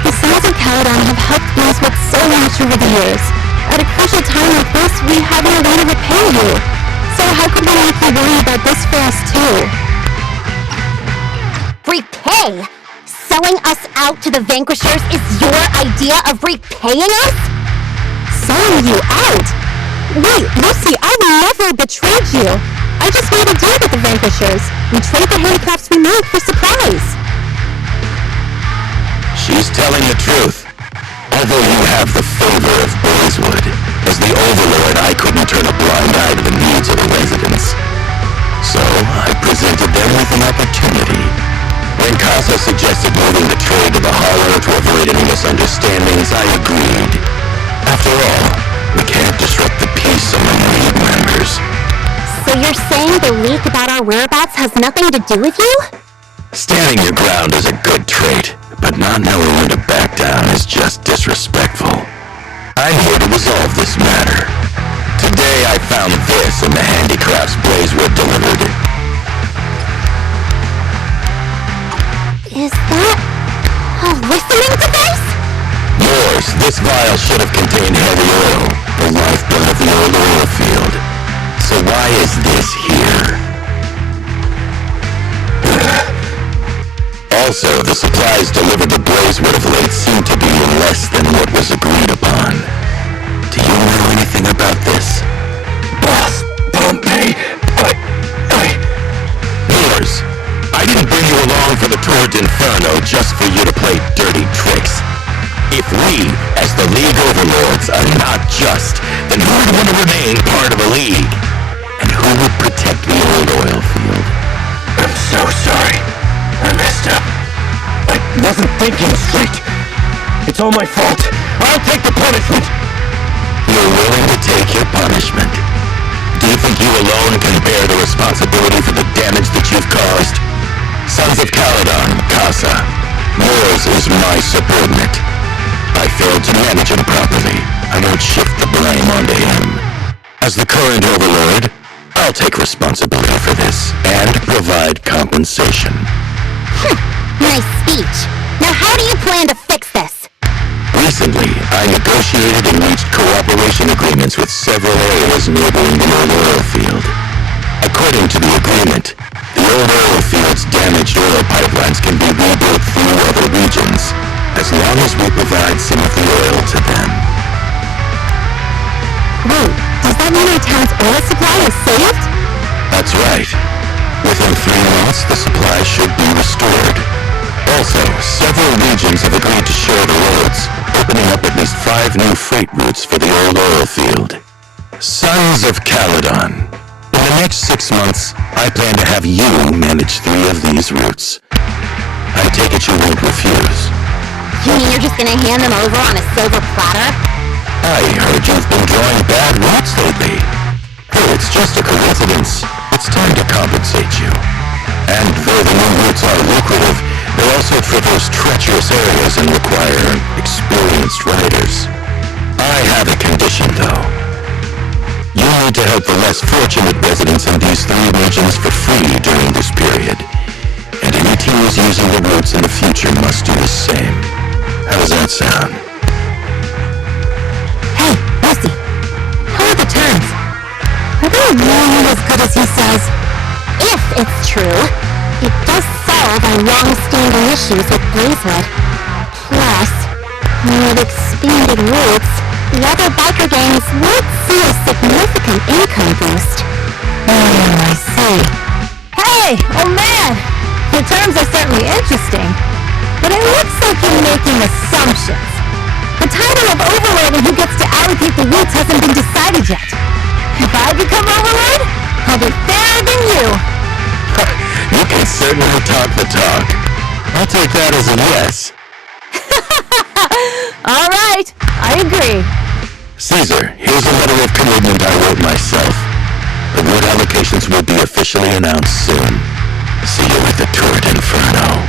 The Sons of Caledon have helped Blazewood so much over the years. At a crucial time like this, we have no way to repay you. So how could we make you worry about this for us too? Repay? Selling us out to the Vanquishers is your idea of repaying us? Selling you out? Wait, Lucy, I never betrayed you. I just made a deal with the Vanquishers. We trade the handicrafts we make for supplies. She's telling the truth. Although you have the favor of Blazewood, as the Overlord, I couldn't turn a blind eye to the needs of the residents. So, I presented them with an opportunity. When Casa suggested moving the trade to the Hollow to avoid any misunderstandings, I agreed. After all, we can't disrupt the peace among League members. So you're saying the leak about our whereabouts has nothing to do with you? Standing your ground is a good trait, but not knowing when to back down is just disrespectful. I'm here to resolve this matter. Today I found this in the handicrafts Blazewood delivered. Is that a listening device? Yours, this vial should have contained heavy oil, the lifeblood of the old oil field. So why is this here? Also, the supplies delivered to Blazewood of late seem to be less than what was agreed upon. Do you know anything about this? Boss, Pompeii, Yours. I didn't bring you along for the Tour d'Inferno just for you to play dirty tricks. If we, as the League Overlords, are not just, then who would want to remain part of a league? And who would protect the old oil field? I'm so sorry. I messed up. I wasn't thinking straight. It's all my fault. I'll take the punishment. You're willing to take your punishment? Do you think you alone can bear the responsibility for the damage that you've caused? Sons of Caledon, Casa, yours is my subordinate. I failed to manage him properly. I won't shift the blame onto him. As the current Overlord, I'll take responsibility for this and provide compensation. Nice speech. Now how do you plan to fix this? Recently, I negotiated and reached cooperation agreements with several areas neighboring the old oil field. According to the agreement, the old oil field's damaged oil pipelines can be rebuilt through other regions, as long as we provide some of the oil to them. Wait, does that mean our town's oil supply is saved? That's right. Within 3 months, the supply should be restored. Also, several regions have agreed to share the roads, opening up at least 5 new freight routes for the old oil field. Sons of Caledon. In the next 6 months, I plan to have you manage 3 of these routes. I take it you won't refuse. You mean you're just gonna hand them over on a silver platter? I heard you've been drawing bad routes lately. Oh, it's just a coincidence. It's time to compensate you. And though the new routes are lucrative, they also traverse treacherous areas and require experienced riders. I have a condition, though. You help the less fortunate residents in these 3 regions for free during this period. And any teams using the routes in the future must do the same. How does that sound? Hey, Lucy. How are the terms? Are they really as good as he says? If it's true, it does solve our long-standing issues with Blazewood. Plus, with expanded routes, the other biker gangs would see a significant income boost. I see. Hey, oh man! The terms are certainly interesting, but it looks like you're making assumptions. The title of Overlord and who gets to allocate the routes hasn't been decided yet. If I become Overlord, I'll be fairer than you. You can certainly talk the talk. I'll take that as a yes. All right, I agree. Caesar, here's a letter of commitment I wrote myself. The route allocations will be officially announced soon. See you at the Turret Inferno.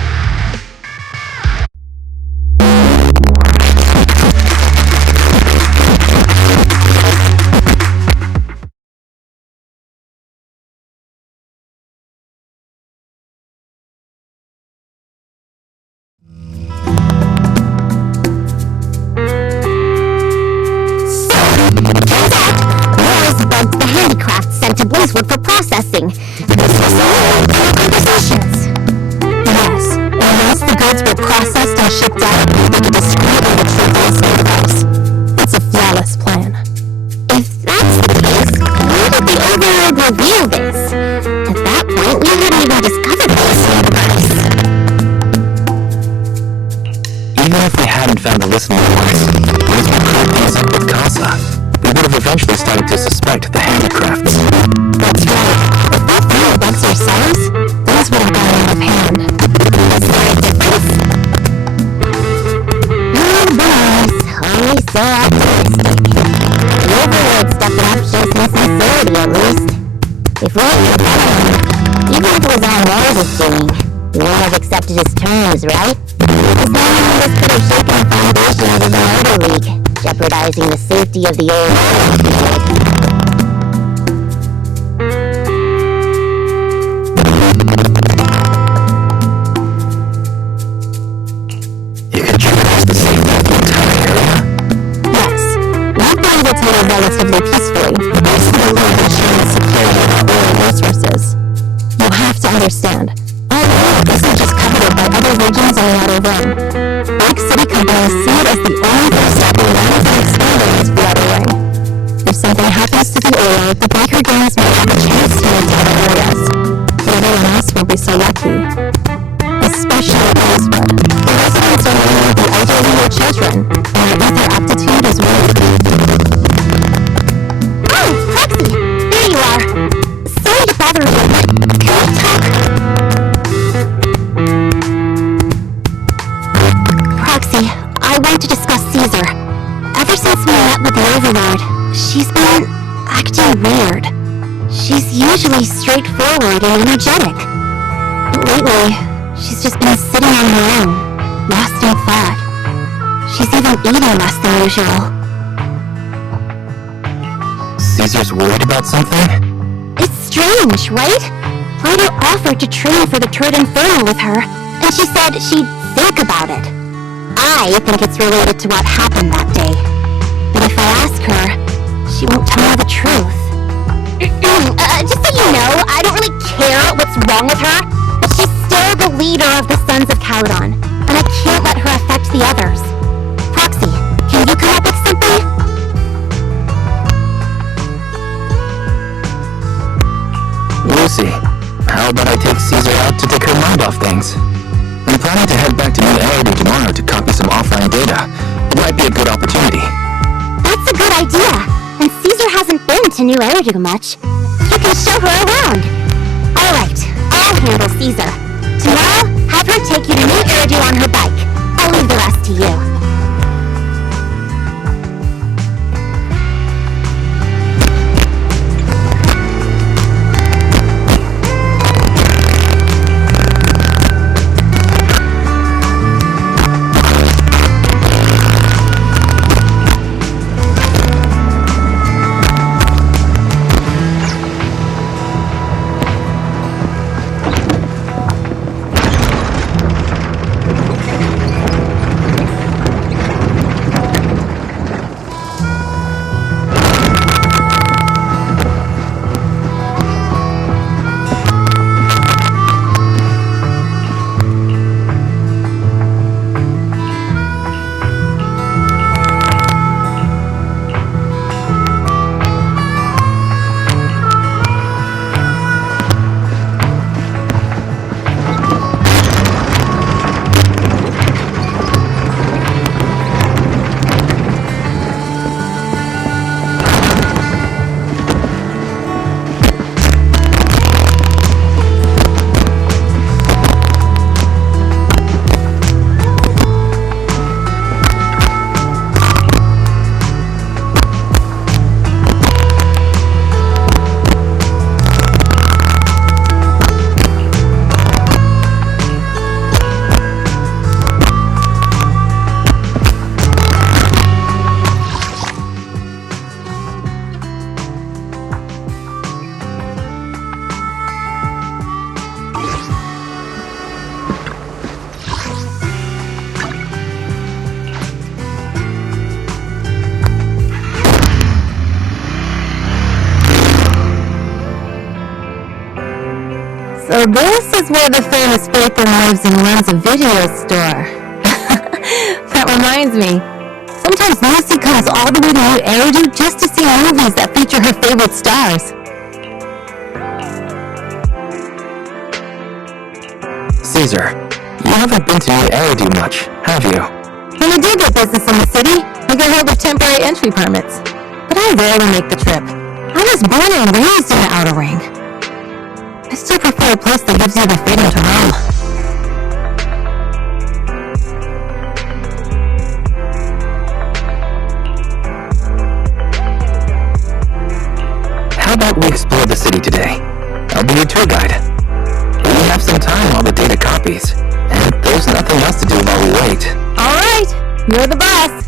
Bugged the handicraft sent to Blazewood for processing. This was all conversations. Yes, and once the goods were processed and shipped out, they could discreetly retrieve the listening device. It's a flawless plan. If that's the case, why did the Overlord reveal this? At that point, we hadn't even discovered the listening device. Even if we hadn't found the listening device, Blazewood cleared things up with Casa. We would have eventually started to suspect the handicrafts. That's right. If we found bugs ourselves, those would have gone out of hand. Is there a difference? Oh boys, always so optimistic. The Overlord stepping up shows some sincerity at least. If we had known, even if it was all Mars' doing, we would have accepted his terms, right? Because none of us could have shaken the foundation of the Order League, jeopardizing the safety of the old world. You could jeopardize the safety of the entire area? Yes, we've been able to live relatively peacefully, thanks to the League ensuring security of our oil resources. You have to understand, our world isn't just coveted by other regions on the Outer Ring. Big city companies see it as the only thing stopping them from expanding into the Outer Ring. If something happens to the oil, the biker gangs may have a chance to move to other areas. But everyone else won't be so lucky. Especially Blazewood. The residents are mainly the elderly or children, and I bet their aptitude is weak. Oh, Proxy! There you are! Sorry to bother you, but can we talk? Proxy, I want to discuss Caesar. Ever since we met with the Overlord, she's been acting weird. She's usually straightforward and energetic. But lately, she's just been sitting on her own, lost in thought. She's even eating less than usual. Caesar's worried about something? It's strange, right? Ryder offered to train for the Turret Inferno with her, and she said she'd think about it. I think it's related to what happened that day. But if I ask her, she won't tell me the truth. Just so you know, I don't really care what's wrong with her, but she's still the leader of the Sons of Caledon, and I can't let her affect the others. Proxy, can you come up with something? Lucy, how about I take Caesar out to take her mind off things? I'm planning to head back to New Arity tomorrow to copy some offline data. It might be a good opportunity. That's a good idea, and Caesar hasn't been to New Arity much. You can show her around. Alright, I'll handle Caesar. Tomorrow, have her take you to New Arity on her bike. I'll leave the rest to you. So this is where the famous Faithful lives and runs a video store. That reminds me. Sometimes Lucy comes all the way to New Eridu just to see movies that feature her favorite stars. Caesar, you haven't been to New Eridu much, have you? When we do get business in the city, we get hold of temporary entry permits. But I rarely make the trip. I was born and raised in the Outer Ring. I still prefer a place that gives you the freedom to roam. How about we explore the city today? I'll be your tour guide. We have some time while the data copies, and there's nothing else to do while we wait. Alright, you're the boss.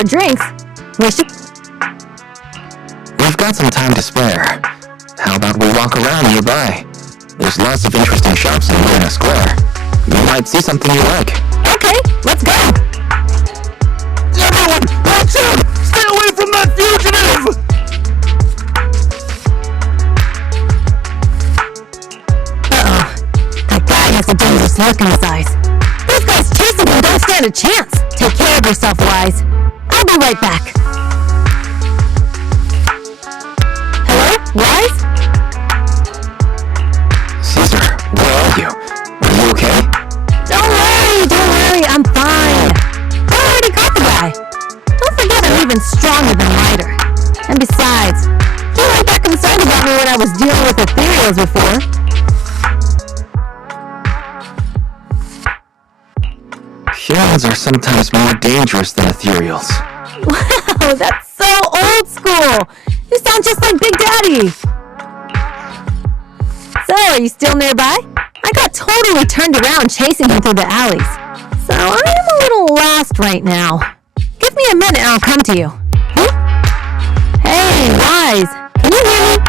our drinks. We should... We've got some time to spare. How about we walk around nearby? There's lots of interesting shops in Luna Square. You might see something you like. Okay, let's go! Everyone, watch out! Stay away from that fugitive! Uh-oh. That guy has a dangerous look in his eyes. Those guys chasing him don't stand a chance. Take care of yourself, Wise. I'll be right back. Hello, Wise? Caesar, where are you? Are you okay? Don't worry, I'm fine. I already caught the guy. Don't forget I'm even stronger than Ryder. And besides, you weren't that concerned about me when I was dealing with ethereals before. Humans are sometimes more dangerous than ethereals. Wow, that's so old school. You sound just like Big Daddy. So, are you still nearby? I got totally turned around chasing him through the alleys. So, I am a little lost right now. Give me a minute and I'll come to you. Hmm? Hey, Wise, can you hear me?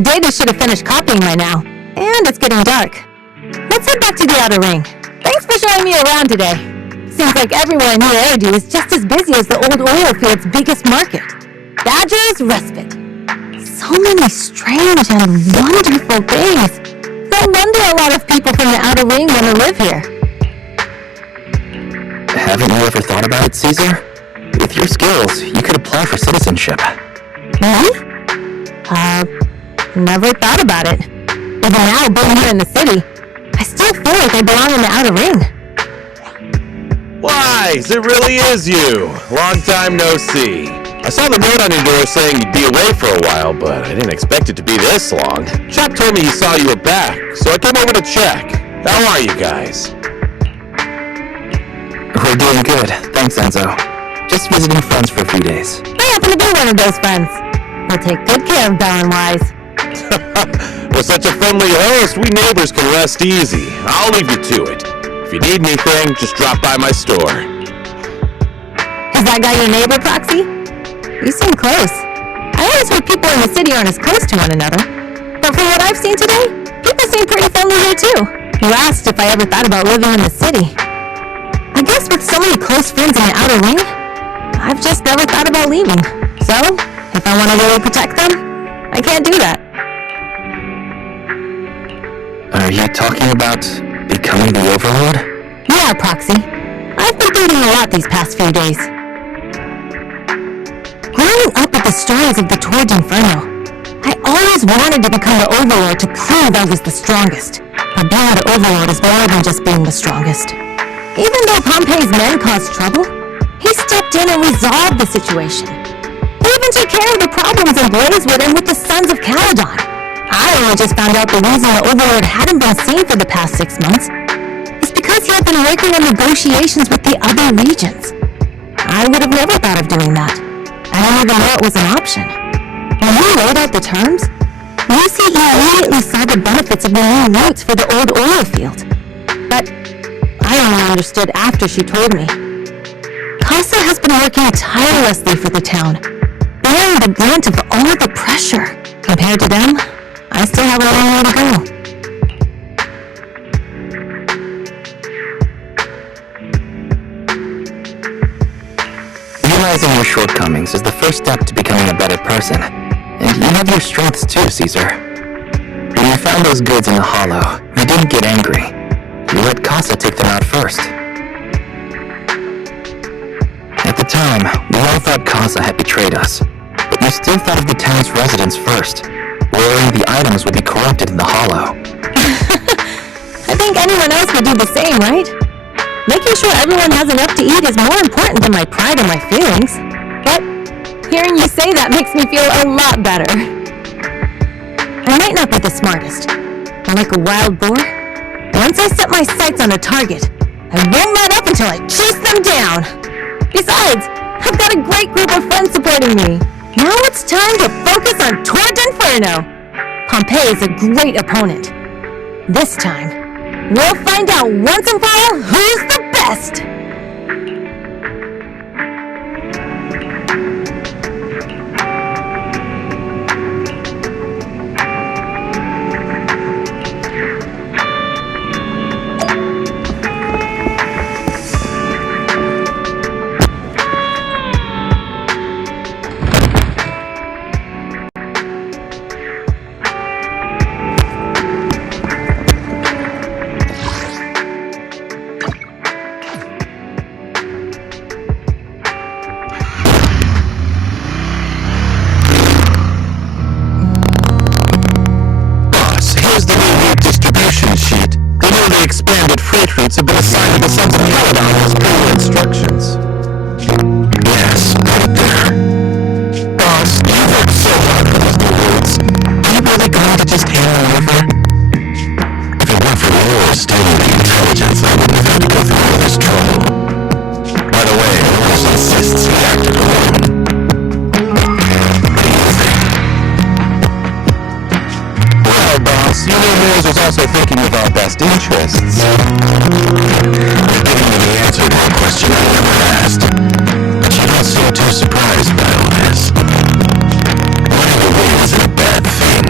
The data should have finished copying by now. And it's getting dark. Let's head back to the outer ring. Thanks for showing me around today. Seems like everywhere near Eridu is just as busy as the old oil field's biggest market. Badger's Respite. So many strange and wonderful things. No wonder a lot of people from the outer ring want to live here. Haven't you ever thought about it, Caesar? With your skills, you could apply for citizenship. Me? Never thought about it. Even now, being here in the city, I still feel like I belong in the outer ring. Wise, it really is you. Long time no see. I saw the note on your door saying you'd be away for a while, but I didn't expect it to be this long. Chop told me he saw you were back, so I came over to check. How are you guys? We're doing good, thanks Enzo. Just visiting friends for a few days. I happen to be one of those friends. We'll take good care of Belle and Wise. With such a friendly host, we neighbors can rest easy. I'll leave you to it. If you need anything, just drop by my store. Is that guy your neighbor, Proxy? You seem close. I always heard people in the city aren't as close to one another. But from what I've seen today, people seem pretty friendly here too. You asked if I ever thought about living in the city. I guess with so many close friends in the outer ring, I've just never thought about leaving. So, if I want to really protect them, I can't do that. Are you talking about becoming the Overlord? Yeah, Proxy. I've been thinking a lot these past few days. Growing up with the stories of the Torrid Inferno, I always wanted to become the Overlord to prove I was the strongest. But being the Overlord is more than just being the strongest. Even though Pompey's men caused trouble, he stepped in and resolved the situation. He even took care of the problems in Blazewood and with the Sons of Caledon. I only just found out the reason the Overlord hadn't been seen for the past 6 months is because he had been working on negotiations with the other regions. I would have never thought of doing that. I didn't even know it was an option. When he laid out the terms, Lucy immediately saw the benefits of the new routes for the old oil field. But I only understood after she told me. Casa has been working tirelessly for the town, bearing the brunt of all the pressure. Compared to them, I still have a long way to go. Realizing your shortcomings is the first step to becoming a better person. And you have your strengths too, Caesar. When you found those goods in the hollow, you didn't get angry. You let Casa take them out first. At the time, we all thought Casa had betrayed us, but you still thought of the town's residents first, worrying the items would be corrupted in the hollow. I think anyone else would do the same, right? Making sure everyone has enough to eat is more important than my pride and my feelings. But hearing you say that makes me feel a lot better. I might not be the smartest, but like a wild boar, once I set my sights on a target, I won't let up until I chase them down. Besides, I've got a great group of friends supporting me. Now it's time to focus on Torrid Inferno. Pompey is a great opponent. This time, we'll find out once and for all who's the best! Have been assigned to the Sons of Caledon as per your instructions. Yes, right there. Boss, you worked so hard for those new routes. Are you really going to just hand them over? If it weren't for your studying the intelligence, I wouldn't have had to go through all this trouble. By the way, Rose insists he acted alone. Well, boss, you know Rose was also thinking of our best interests. You're giving me the answer to a question I never asked. But you don't seem too surprised by all this. Running away isn't a bad thing.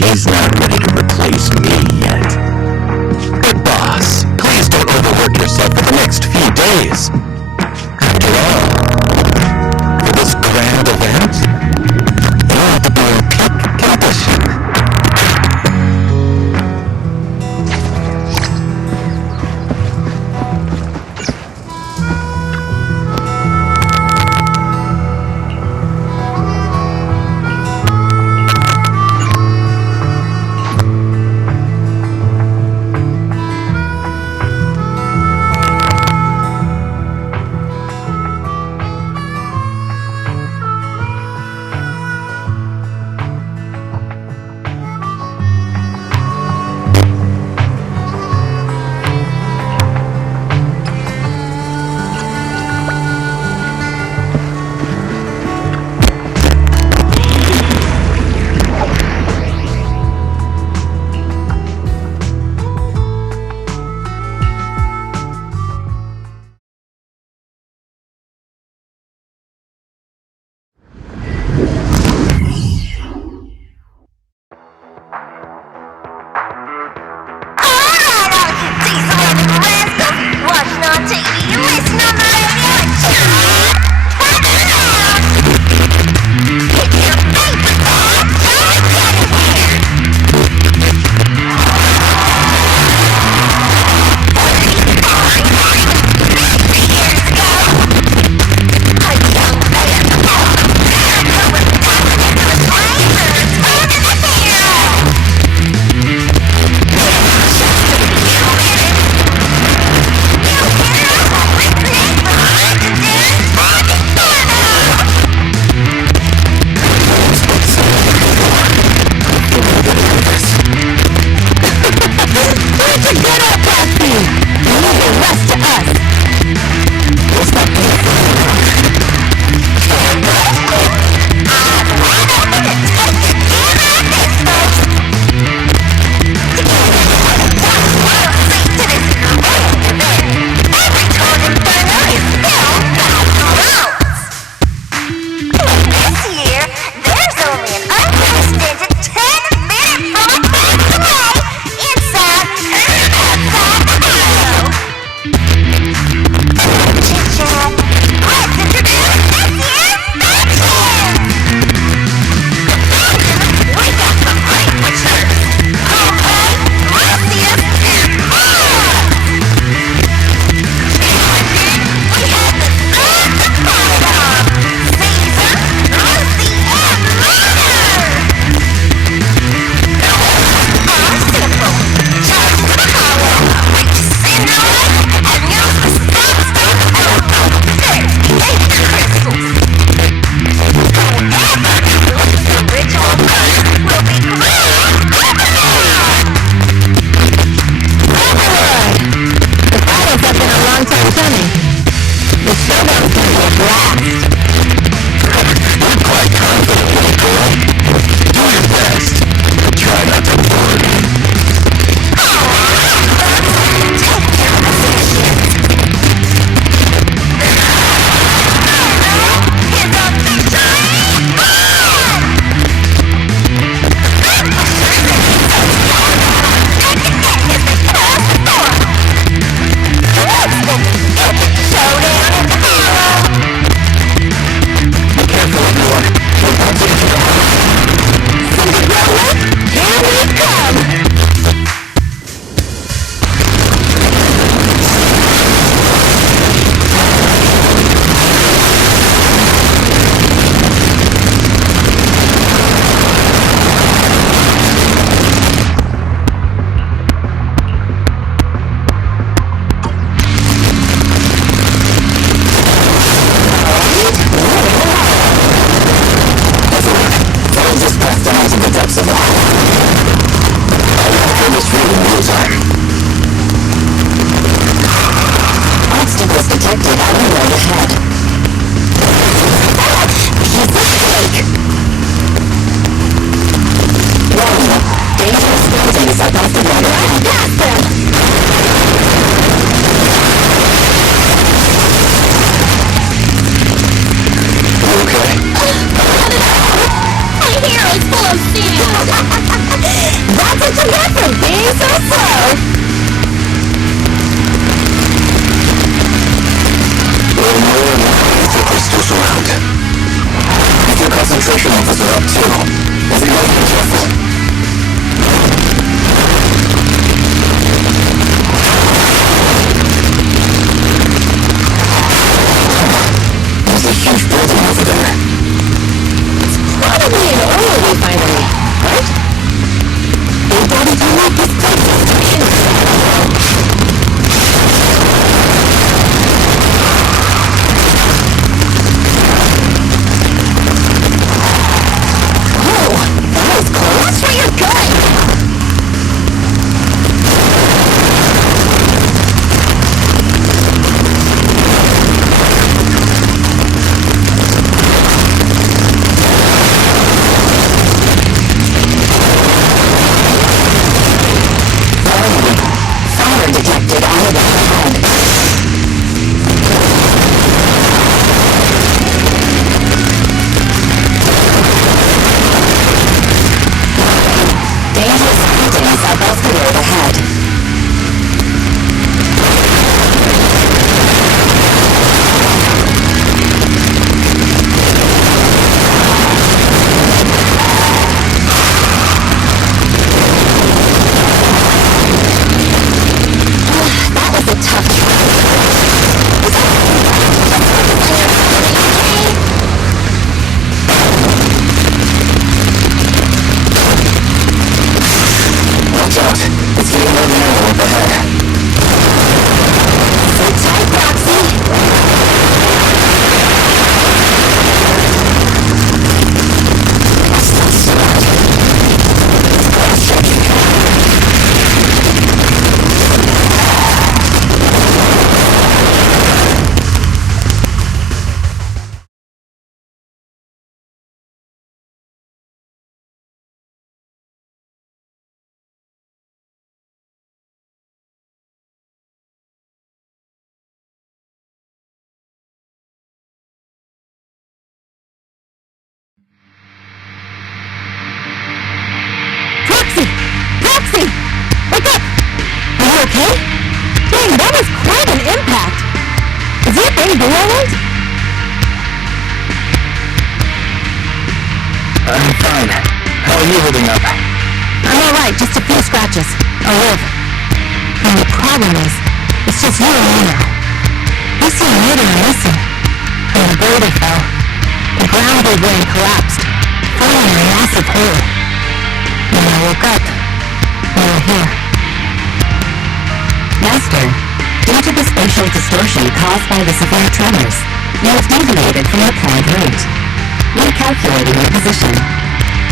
She's not ready to replace me yet. But boss, please don't overwork yourself for the next few days. After all, for this grand event, you have to be in peak condition. My hair is full of sand! concentration levels are up too. Everybody be careful. There's a huge building over there. It's probably an oil refinery, right? Hey, Daddy, do you know this place is Watch where you're going! Fire detected on the ground. Dangerous items above the road ahead. That was a tough try. Watch out. It's getting more narrow up ahead. Sit tight, Roxy. What's that sound? It's shaking. Roxy! Roxy! Wake up! Are you okay? Dang, that was quite an impact. Is your baby alright? I'm fine. How are you holding up? I'm alright, just a few scratches. I'll live. And the problem is, it's just you and me now. You see a meter and listen. And the boulder fell. The ground they were in collapsed, falling in a massive hole. When I woke up, we were here. Master, due to the spatial distortion caused by the severe tremors, you have deviated from your planned route. Recalculating your position.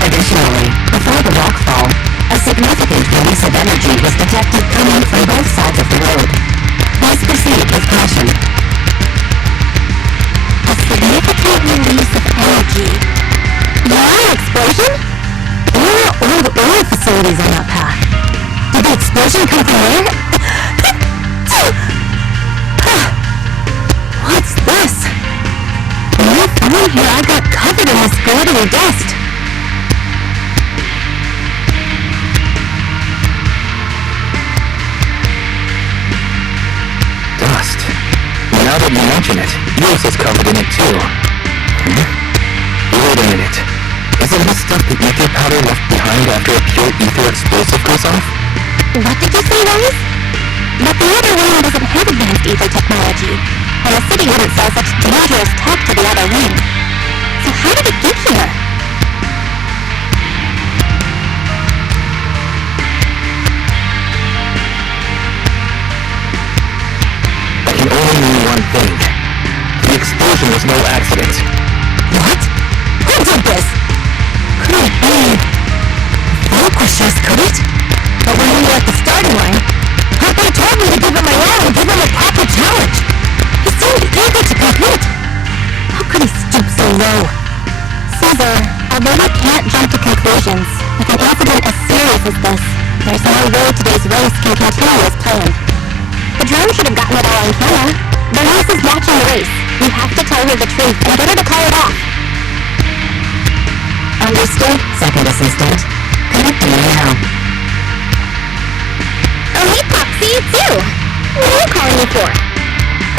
Additionally, before the rockfall, a significant release of energy was detected coming from both sides of the road. Please proceed with caution. A significant release of energy. Yeah, explosion? There are old oil facilities on that path. Did the explosion come from there? What's this? When I found here, I got covered in this glittering dust. Dust. Now that you mention it, yours is covered in it too. Wait a minute. Isn't this stuff the ether powder left behind after a pure ether explosive goes off? What did you say, Rose? But the other wing doesn't have advanced ether technology, and the city wouldn't sell such dangerous tech to the other wing. So how did it get here? That can only mean one thing. The explosion was no accident. What? Who did this? Could it be... Vanquishers, could it? But when we were at the starting line, Papa told me to give him my all and give him a proper challenge. He seemed eager to compete. How could he stoop so low? Caesar, although we can't jump to conclusions, with an incident as serious as this, there's no way today's race can continue as planned. The drone should have gotten it all on camera. Bernice is watching the race. We have to tell her the truth and get her to call it off. Understood, Second Assistant. Connecting now. Oh, hey, Popsy, it's you! What are you calling me for?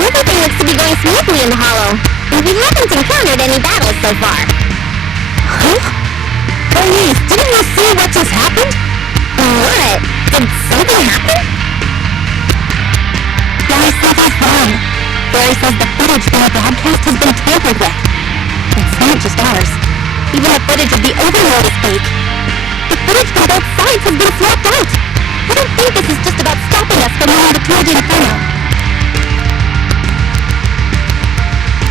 Everything looks to be going smoothly in the Hollow, and we haven't encountered any battles so far. Huh? Bernice, didn't you see what just happened? What? Did something happen? Barry says he's wrong. Barry says the footage from the broadcast has been tampered with. It's not just ours. Even the footage of the Overlord is fake. The footage from both sides has been swapped out. I don't think this is just about stopping us from winning the Tour d'Inferno.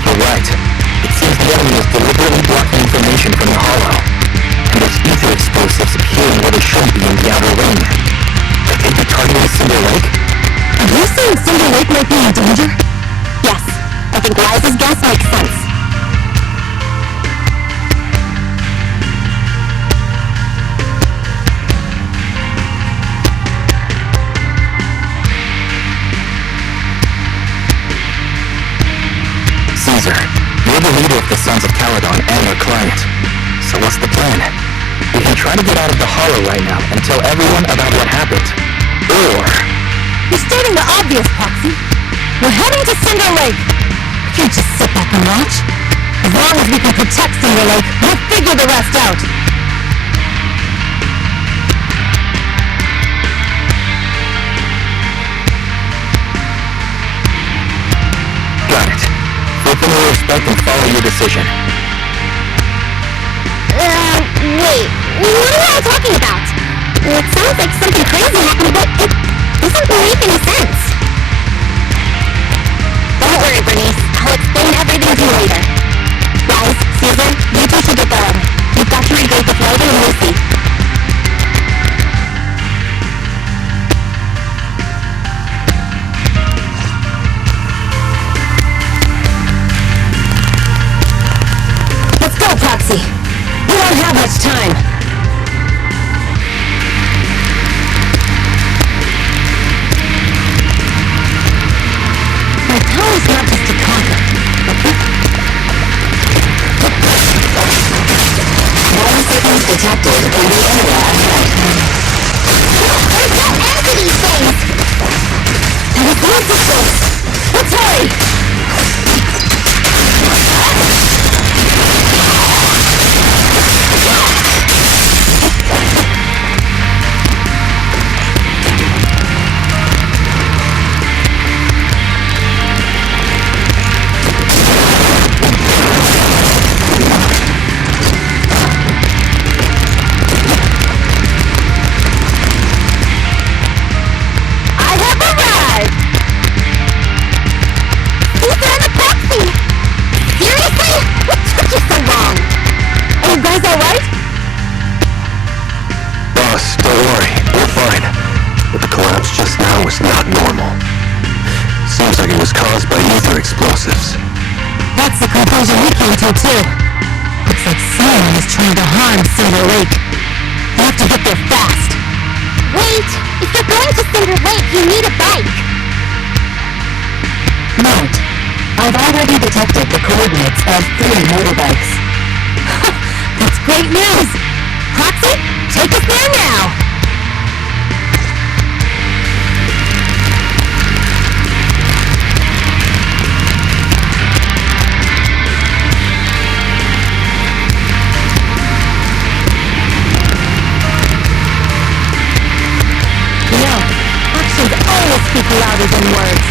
You're right. It seems the enemy is deliberately blocking information from the hollow. And there's ether explosives appearing where they shouldn't be in the outer ring. I think they're targeting Cinder Lake. Are you saying Cinder Lake might be in danger? Yes. I think Liza's guess makes sense. Caesar, you're the leader of the Sons of Caledon and their client. So what's the plan? We can try to get out of the hollow right now and tell everyone about what happened. Or... You're stating the obvious, Proxy. We're heading to Cinder Lake. We can't just sit back and watch. As long as we can protect Cinder Lake, we'll figure the rest out. Got it. Openly respect and follow your decision. Wait, what are y'all talking about? It sounds like something crazy happened, but it doesn't make any sense. Don't worry, Bernice. I'll explain everything to you later. Guys, Caesar, you two should get going. You've got to regroup with Logan and Lucy. Let's go, Proxy. We don't have much time. My power's not just to conquer. One signals detected in the area ahead. There's no end to these things! That is lots of things. Let's hurry! I have arrived! Caesar and the Proxy! Seriously? What took you so long? Are you guys alright? Boss, don't worry. We're fine. But the collapse just now was not normal. Seems like it was caused by ether explosives. That's the conclusion we came to, too. Looks like someone is trying to harm Cinder Lake. We have to get there fast. Wait! If you're going to Cinder Lake, you need a bike! Note, I've already detected the coordinates of 3 motorbikes. That's great news! Proxy, take us there now! You know, actions always speak louder than words.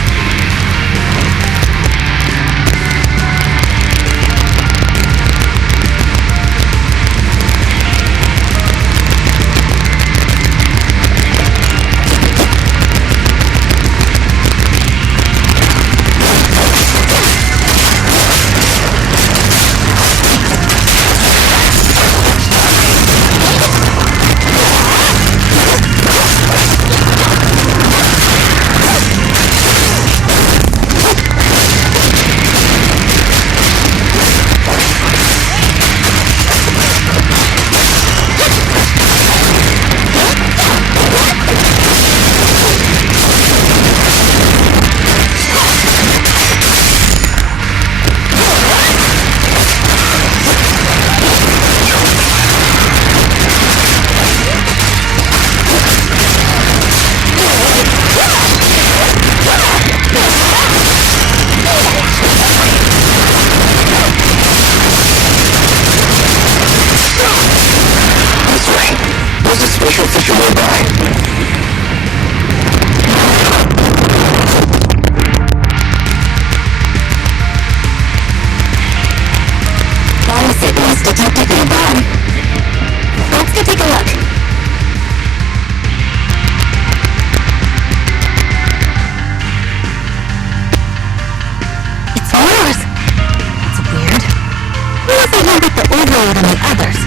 slower than the others.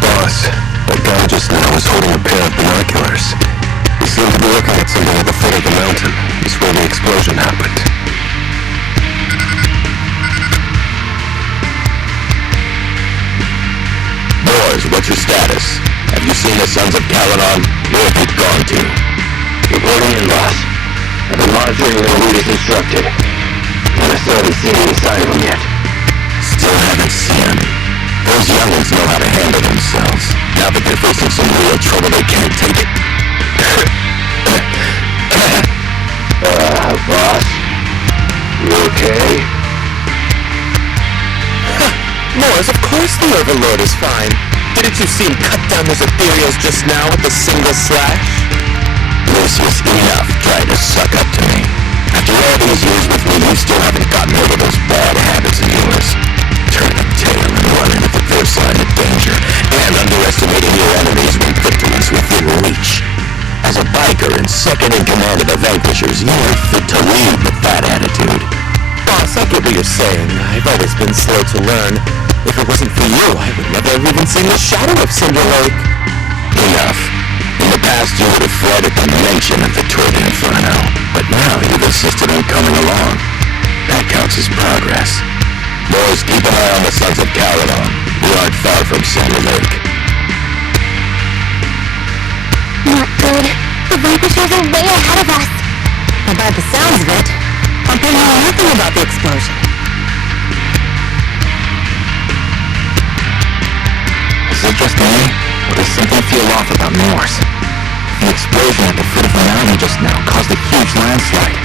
Boss, that guy just now was holding a pair of binoculars. He seemed to be looking at something at the foot of the mountain. It's where the explosion happened. Boys, what's your status? Have you seen the Sons of Caledon? Where have you gone to? Reporting in, boss. I've been monitoring their route as instructed. And I still haven't seen any sign of them yet. Still haven't seen them. Those youngins know how to handle themselves. Now that they're facing some real trouble, they can't take it. Boss? You okay? Morris, of course the Overlord is fine. Didn't you see him cut down those ethereals just now with a single slash? Lucius, enough trying to suck up to me. After all these years with me, you still haven't gotten over those bad habits of yours. Turning a tail and running at the first sign of danger, and underestimating your enemies when victory is within reach. As a biker and second in command of the Vanquishers, you are fit to lead with that attitude. Boss, I get what you're saying. I've always been slow to learn. If it wasn't for you, I would never have even seen the shadow of Cinder Lake. Enough. In the past, you would have fled at the mention of the Trojan Inferno, but now you've insisted on coming along. That counts as progress. Boys, keep an eye on the Sons of Caledon. We aren't far from Cinder Lake. Not good. The Vanquishers are way ahead of us. And by the sounds of it, they know nothing about the explosion. Is it just me, or does something feel off about Norse? The explosion at the foot of the mountain just now caused a huge landslide.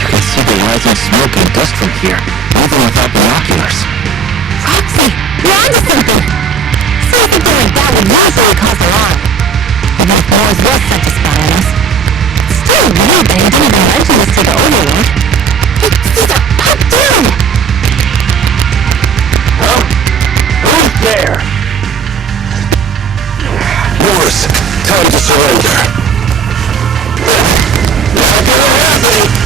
You can see the rising smoke and dust from here, even without binoculars. Roxy, you're onto something! Something like that would usually cause alarm. Even if Morris was set to spy on us. It's still weird that he didn't even mention this to the Overlord. It's a pop down! Huh? Who's there? Morris, time to surrender. Not gonna happen!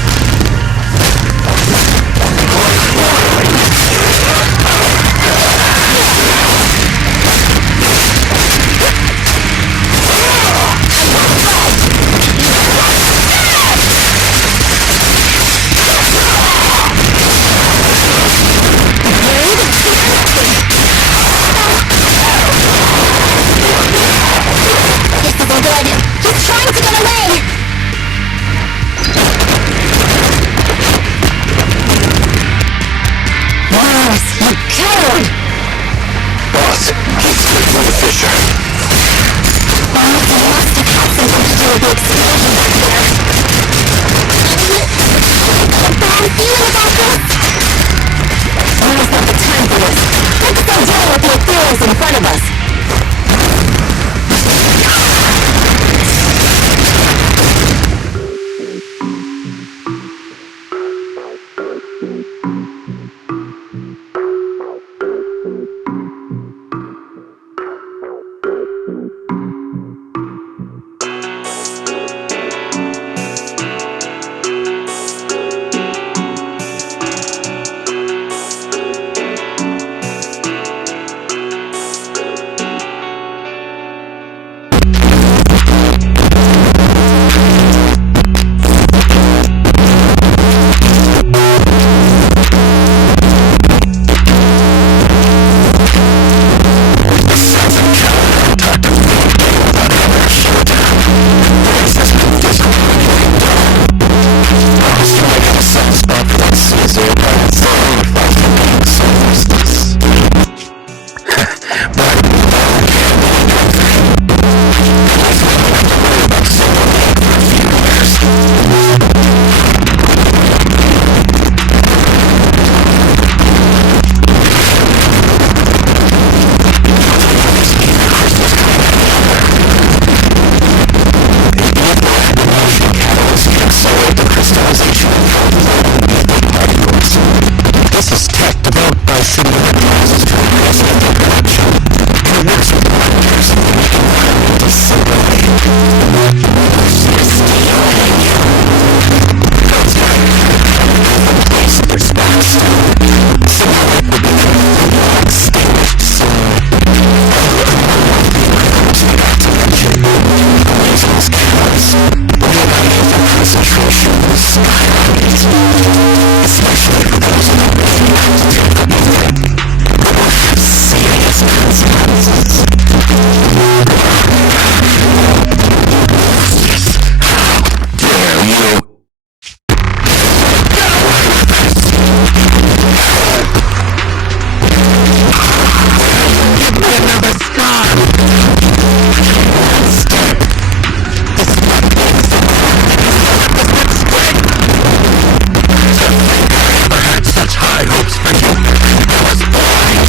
works for you. I was blind.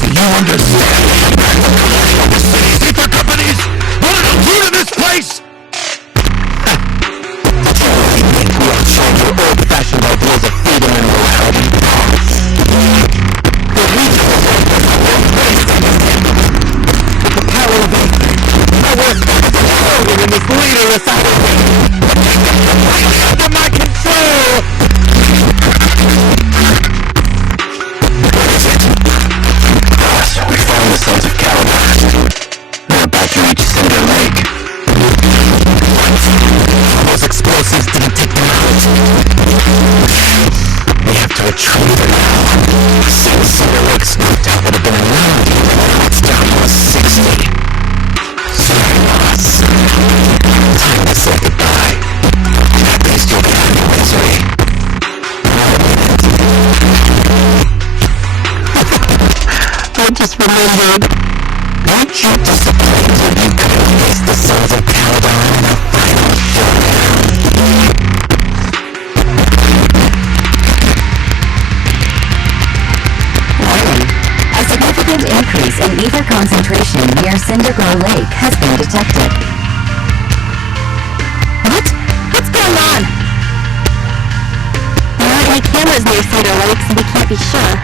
Do you understand the impact of collapsing the city's ether companies? What it'll do to this place? You think we outside your old-fashioned ideas of freedom and morality? The region is with the power of anything. My work is exploding in this leaderless outer ring. Completely under my control! What is it? Boss, we found the Sons of Caladan. They're about to reach Cinder Lake. Those explosives didn't take them out. We have to retrieve her now. Since Cinder Lake's knocked out would have been around, it's down to a 60. Sorry, boss. Time to say goodbye. At least you'll get out of your misery. I just remembered. Weren't you disappointed you couldn't face the Sons of Caladan in a final showdown? Warning. A significant increase in ether concentration near Cinderglow Lake has been detected. What? What's going on? There aren't any cameras near Cinder Lake, so we can't be sure.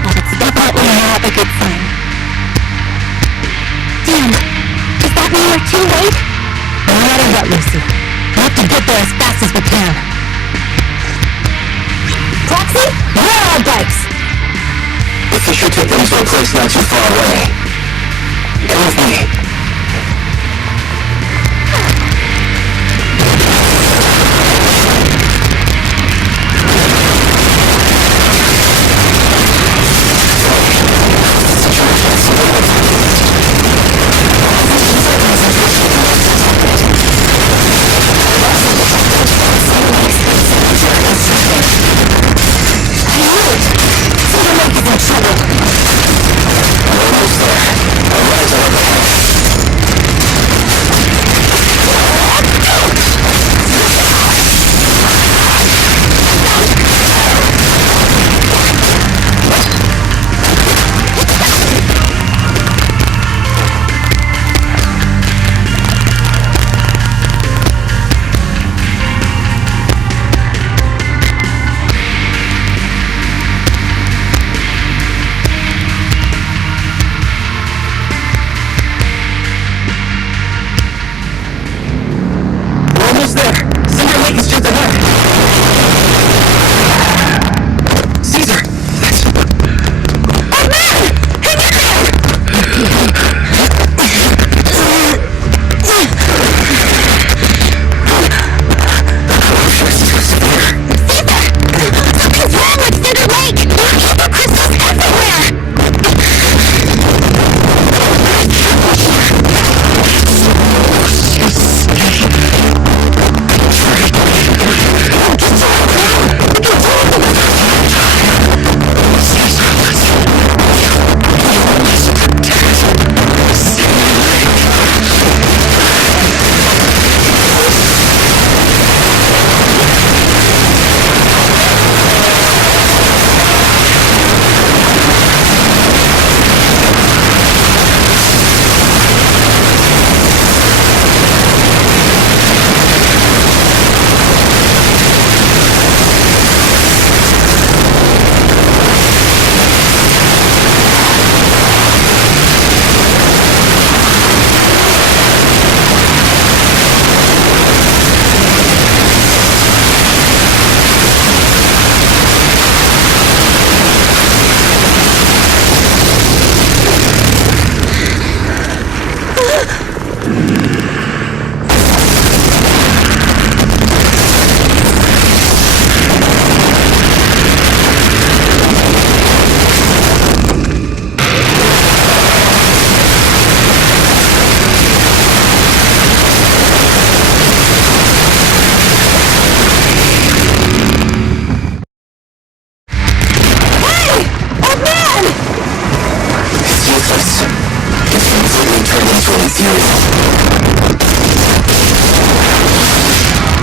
But it's definitely not a good sign. Damn. Does that mean we're too late? No matter what, Lucy, we have to get there as fast as we can. Taxi? Where are our bikes? The Fisher took them to a place not too far away. Come with me.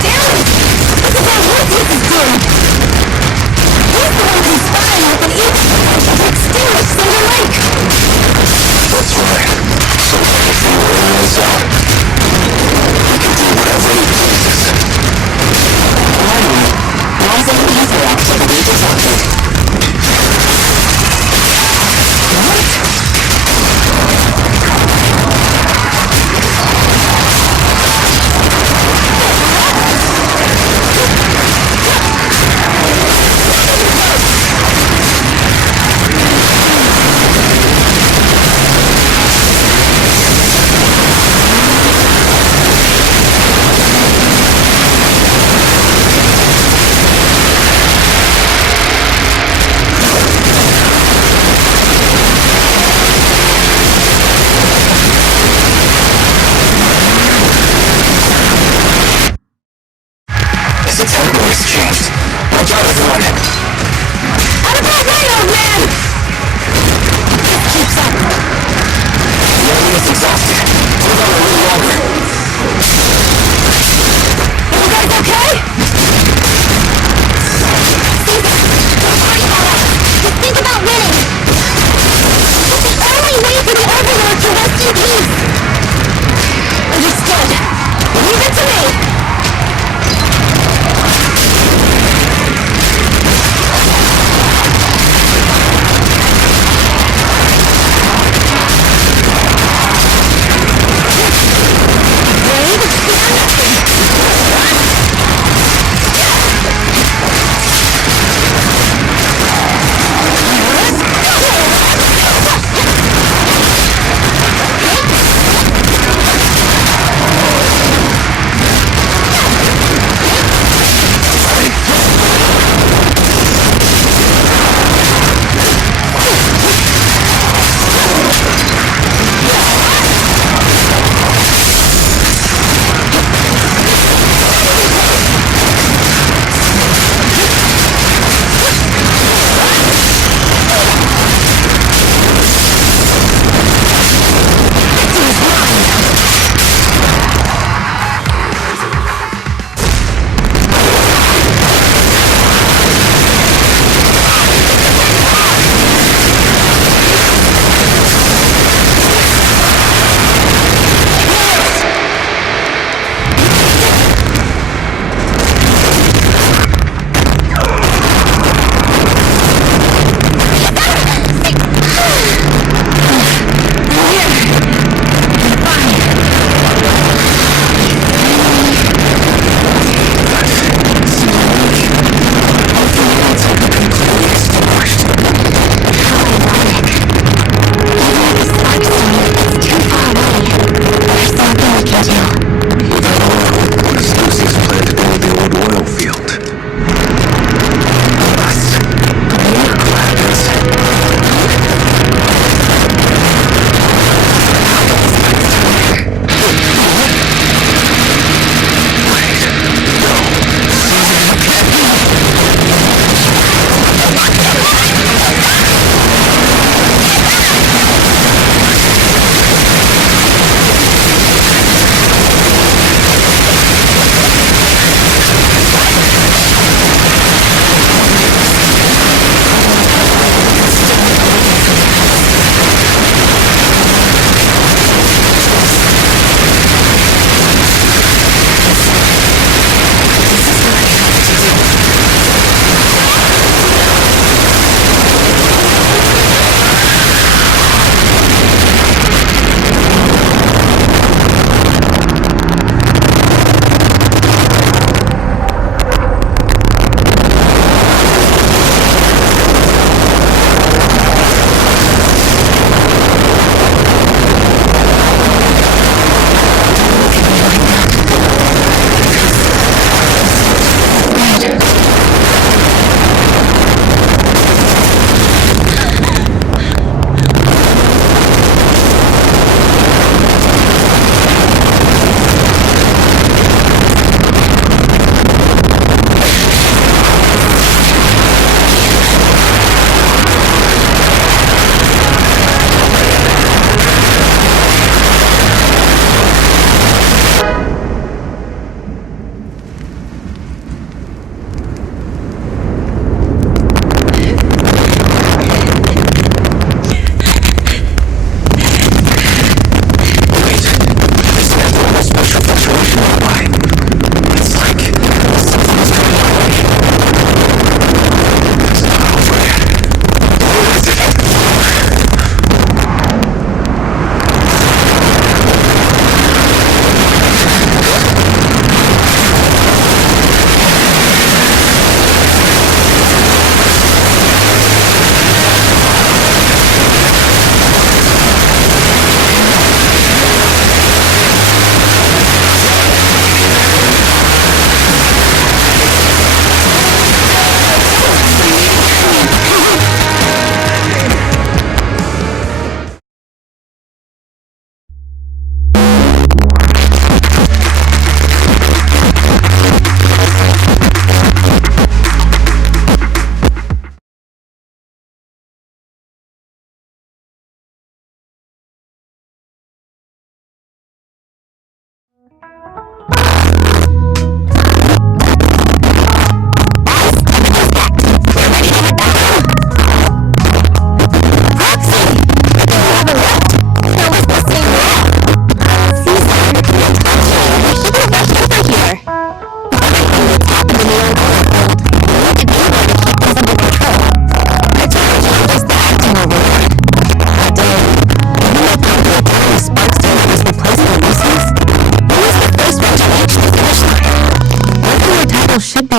Damn it! Look at that work this is doing! He's the one who's fine!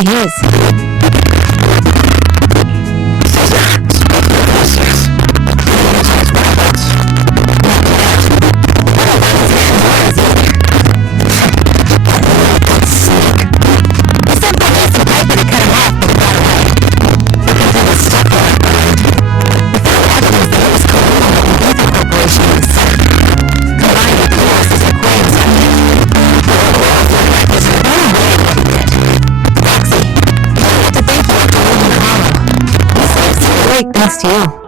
be his. Thanks to you.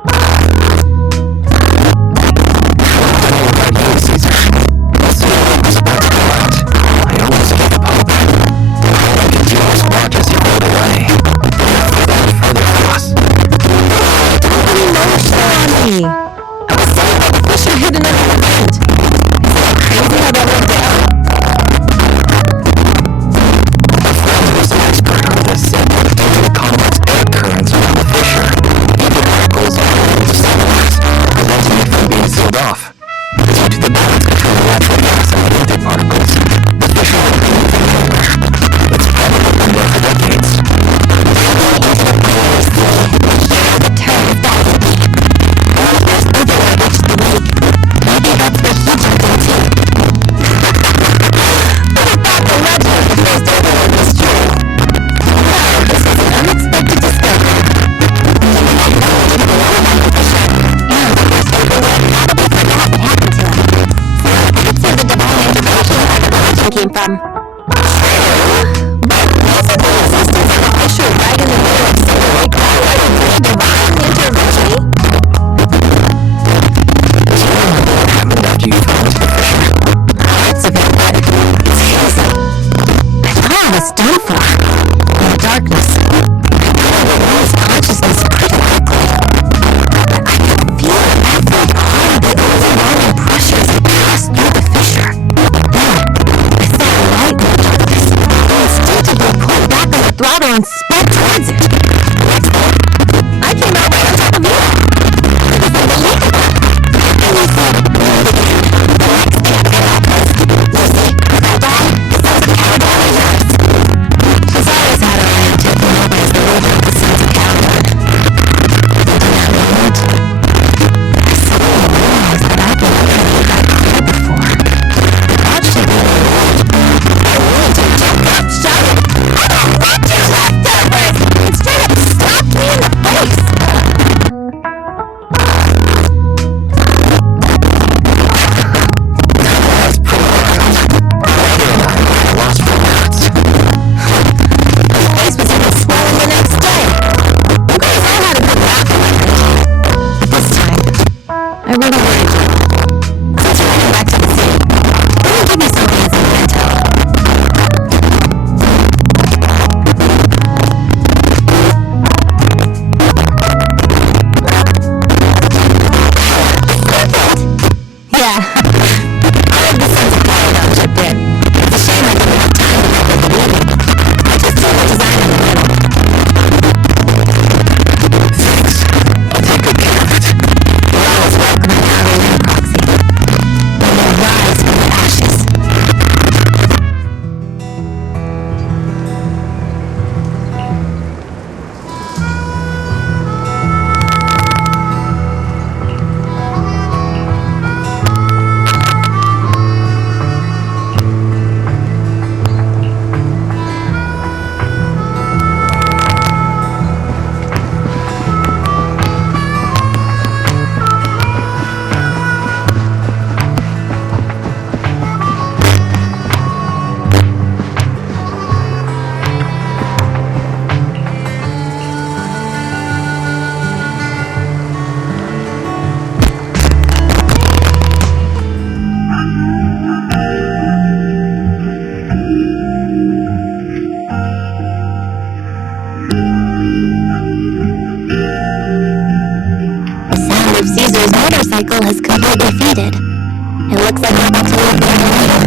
And sped towards it. I came out right on top of you. And you said, the next thing I got was, Lucy, if I die, the sons of Caladan are yours. She's always had her eye on Tiffany Nova as the leader of the sons of Caladan. And in that moment, I suddenly realized that I'd been looking at you back here before. I watched you really well. I wanted to jump up, shouting, I don't want you leftovers! It straight up slapped me in the face! That's pretty wild. I lost for minutes. My face was even swollen the next day. You guys all had a good laugh at it. But this time, I really worried you. Since you're heading back to the city, let me give you some amazing intel. Yeah. I like the sense of Caladan chipped in. It's a shame I didn't have time to work with the meeting. I just threw the design in the middle. Thanks. I'll take good care of it. You're always welcome in Outer Rim, Proxy. When they rise from the ashes. The sound of Caesar's motorcycle has completely faded. It looks like we're about to leave the arena.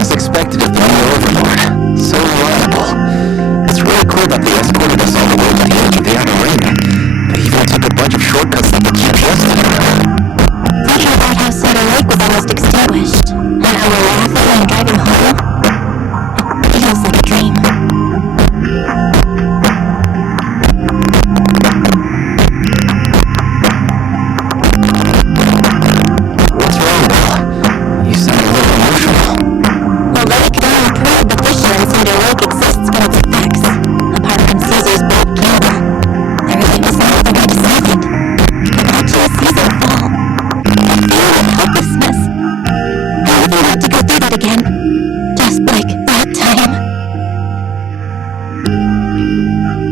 As expected of the new Overlord. So reliable. It's really cool that they escorted us all the way to the edge of the outer ring. They even took a bunch of shortcuts that the GPS didn't. Fletcher Lighthouse Soda Lake was almost extinguished. And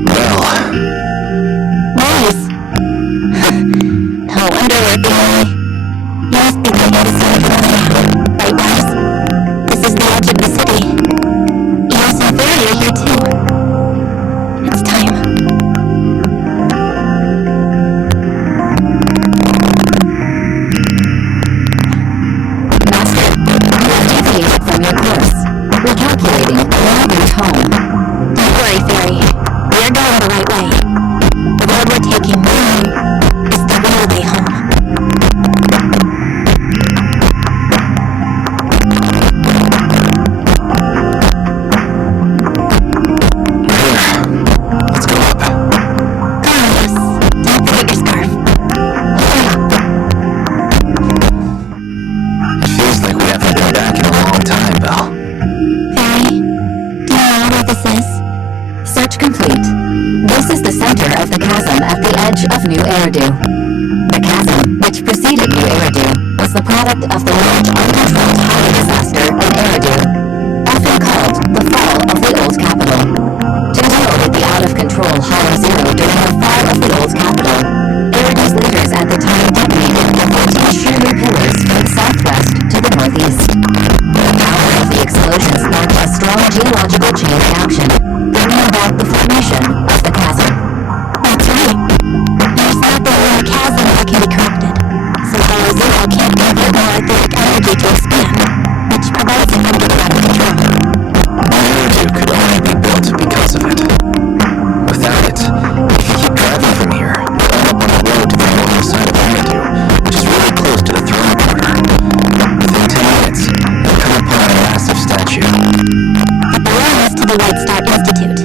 Well, Nice. No wonder we're family. You must be coming to see me from now. Right, Wise? This is the edge of the city. Eos and Fairy are here too. It's time. Master, you have deviated from your course. Recalculating, arrive at home. Don't worry, Fairy. We're going the right way. The road we're taking now is the real way home. let's go up. Carlos, don't forget your scarf. It feels like we haven't been back in a long time, Belle. Fairy, do you know where this is? Search complete. This is the center of the chasm at the edge of New Eridu. The chasm, which preceded New Eridu, was the product of the large uncontrolled highway disaster in Eridu, often called the Fall of the Old Capital. To deal with the out-of-control Hollow Zero during the fall of the Old Capital, Eridu's leaders at the time detonated the 14 shearing pillars from the southwest to the northeast. The power of the explosion sparked a strong geological chain reaction, bringing about the formation of the chasm. That's right. There's nothing in the chasm that can be corrupted, so Hollow Zero can't convert more etheric energy to expand, which prevents it from getting out of control. Eridu could only be built because of it. Without it, if you keep driving from here, you'll end up on the road to the northern side of Eridu, which is really close to the throne quarter. Within 10 minutes, you'll come upon a massive statue. The below is to the White Star Institute.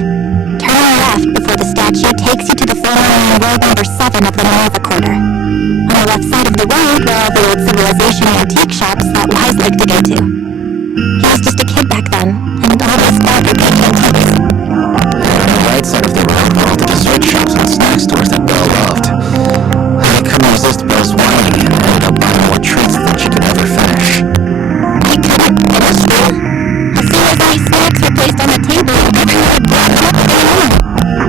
Turn left before the statue takes you to the former road number 7 of the Minerva Quarter. On the left side of the road were all the old civilization antique shops that Wise liked to go to. He was just a kid back then, and always felt like big antiques. And on the right side of the road were all the dessert shops and snack stores that Belle loved. I couldn't resist Belle's whining and ended up buying more treats than she could ever finish. I couldn't finish them. As soon as any snacks were placed on the table, everyone would grab them up and go home.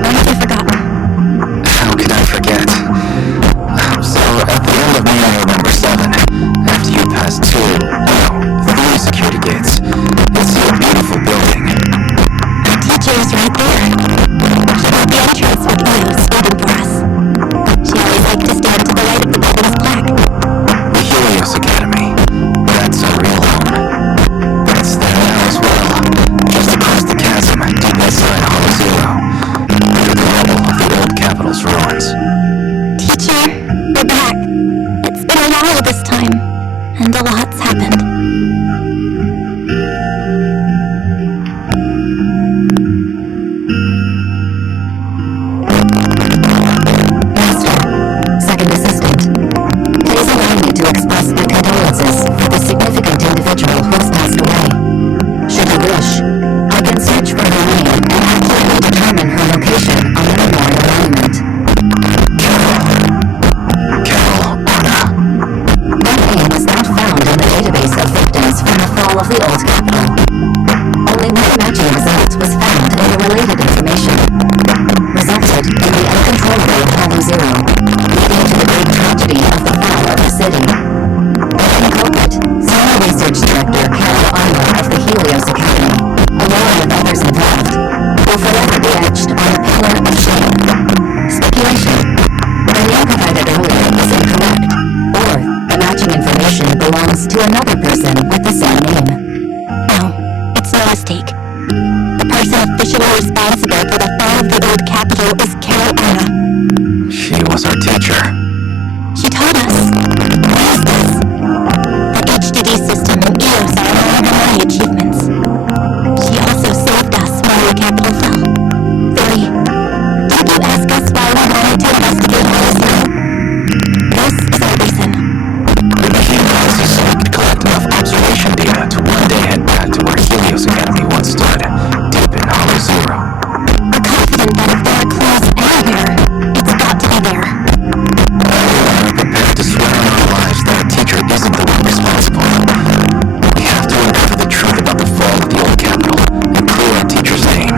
Or had you forgotten? How could I forget? So, at the end of Minerva number 7, after you pass 3 security gates, you'll see a beautiful building. The teacher is right there. She got the entrance with Eos waiting for us. She always liked to stand to the right of the building's plaque. The Helios Academy. That's our real home. It's there now as well, just across the chasm, deep inside Hollow Zero, under the rubble of the old capital's ruins. Teacher, we're back. It's been a while this time, and a lot's happened. Master, second assistant, please allow me to express my condolences for the significant individual who has passed away. Should you wish, I can search for her name and accurately determine her location on the memorial monument. Carol Anna. That name was not found in the database of victims from the fall of the old capital. Only one matching result was found in the related information. Resulted in the uncontrollable Hollow Zero, leading to the great tragedy of the fall of the city. The main culprit, Senior Research Director Carol Anna of the Helios Academy, along with others involved, will forever be etched on a pillar of shame. Speculation. The name provided earlier is incorrect, or the matching information belongs to another person with the same name. No, it's no mistake. The person officially responsible for the fall of the old capital is Carol Anna. She was our teacher. She taught us. What is this? The HDD system and Eos are among her many achievements. She also saved us when the capital fell. Fairy, did you ask us why we wanted to investigate Hollow Zero? This is our reason. We became policy so we could collect enough observation data to one day head back to where Helios Academy once stood, deep in Hollow Zero. We're confident that if there are clues anywhere, it's got to be there. We're prepared to swear on our lives that our teacher isn't the one responsible. We have to uncover the truth about the fall of the old capital and clear our teacher's name.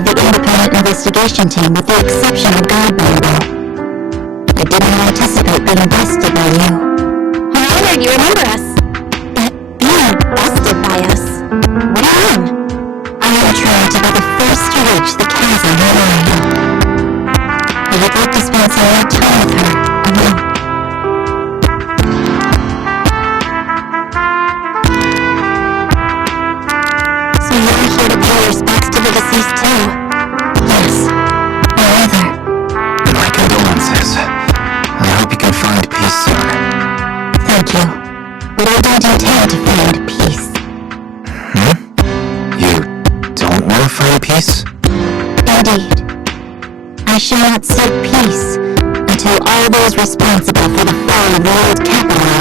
of the independent investigation team with the exception of Godmother. I didn't anticipate being bested by you. We're honored you remember us. But being bested by us? What do you mean? I am trying to be the first to reach the chasm where I am. I would like to spend some more time with her, alone. So you're here to pay respects to the deceased too? Yes. No other. My condolences. I hope you can find peace soon. Thank you. But I don't intend to find peace. You don't want to find peace? Indeed. I shall not seek peace until all those responsible for the fall of the old capital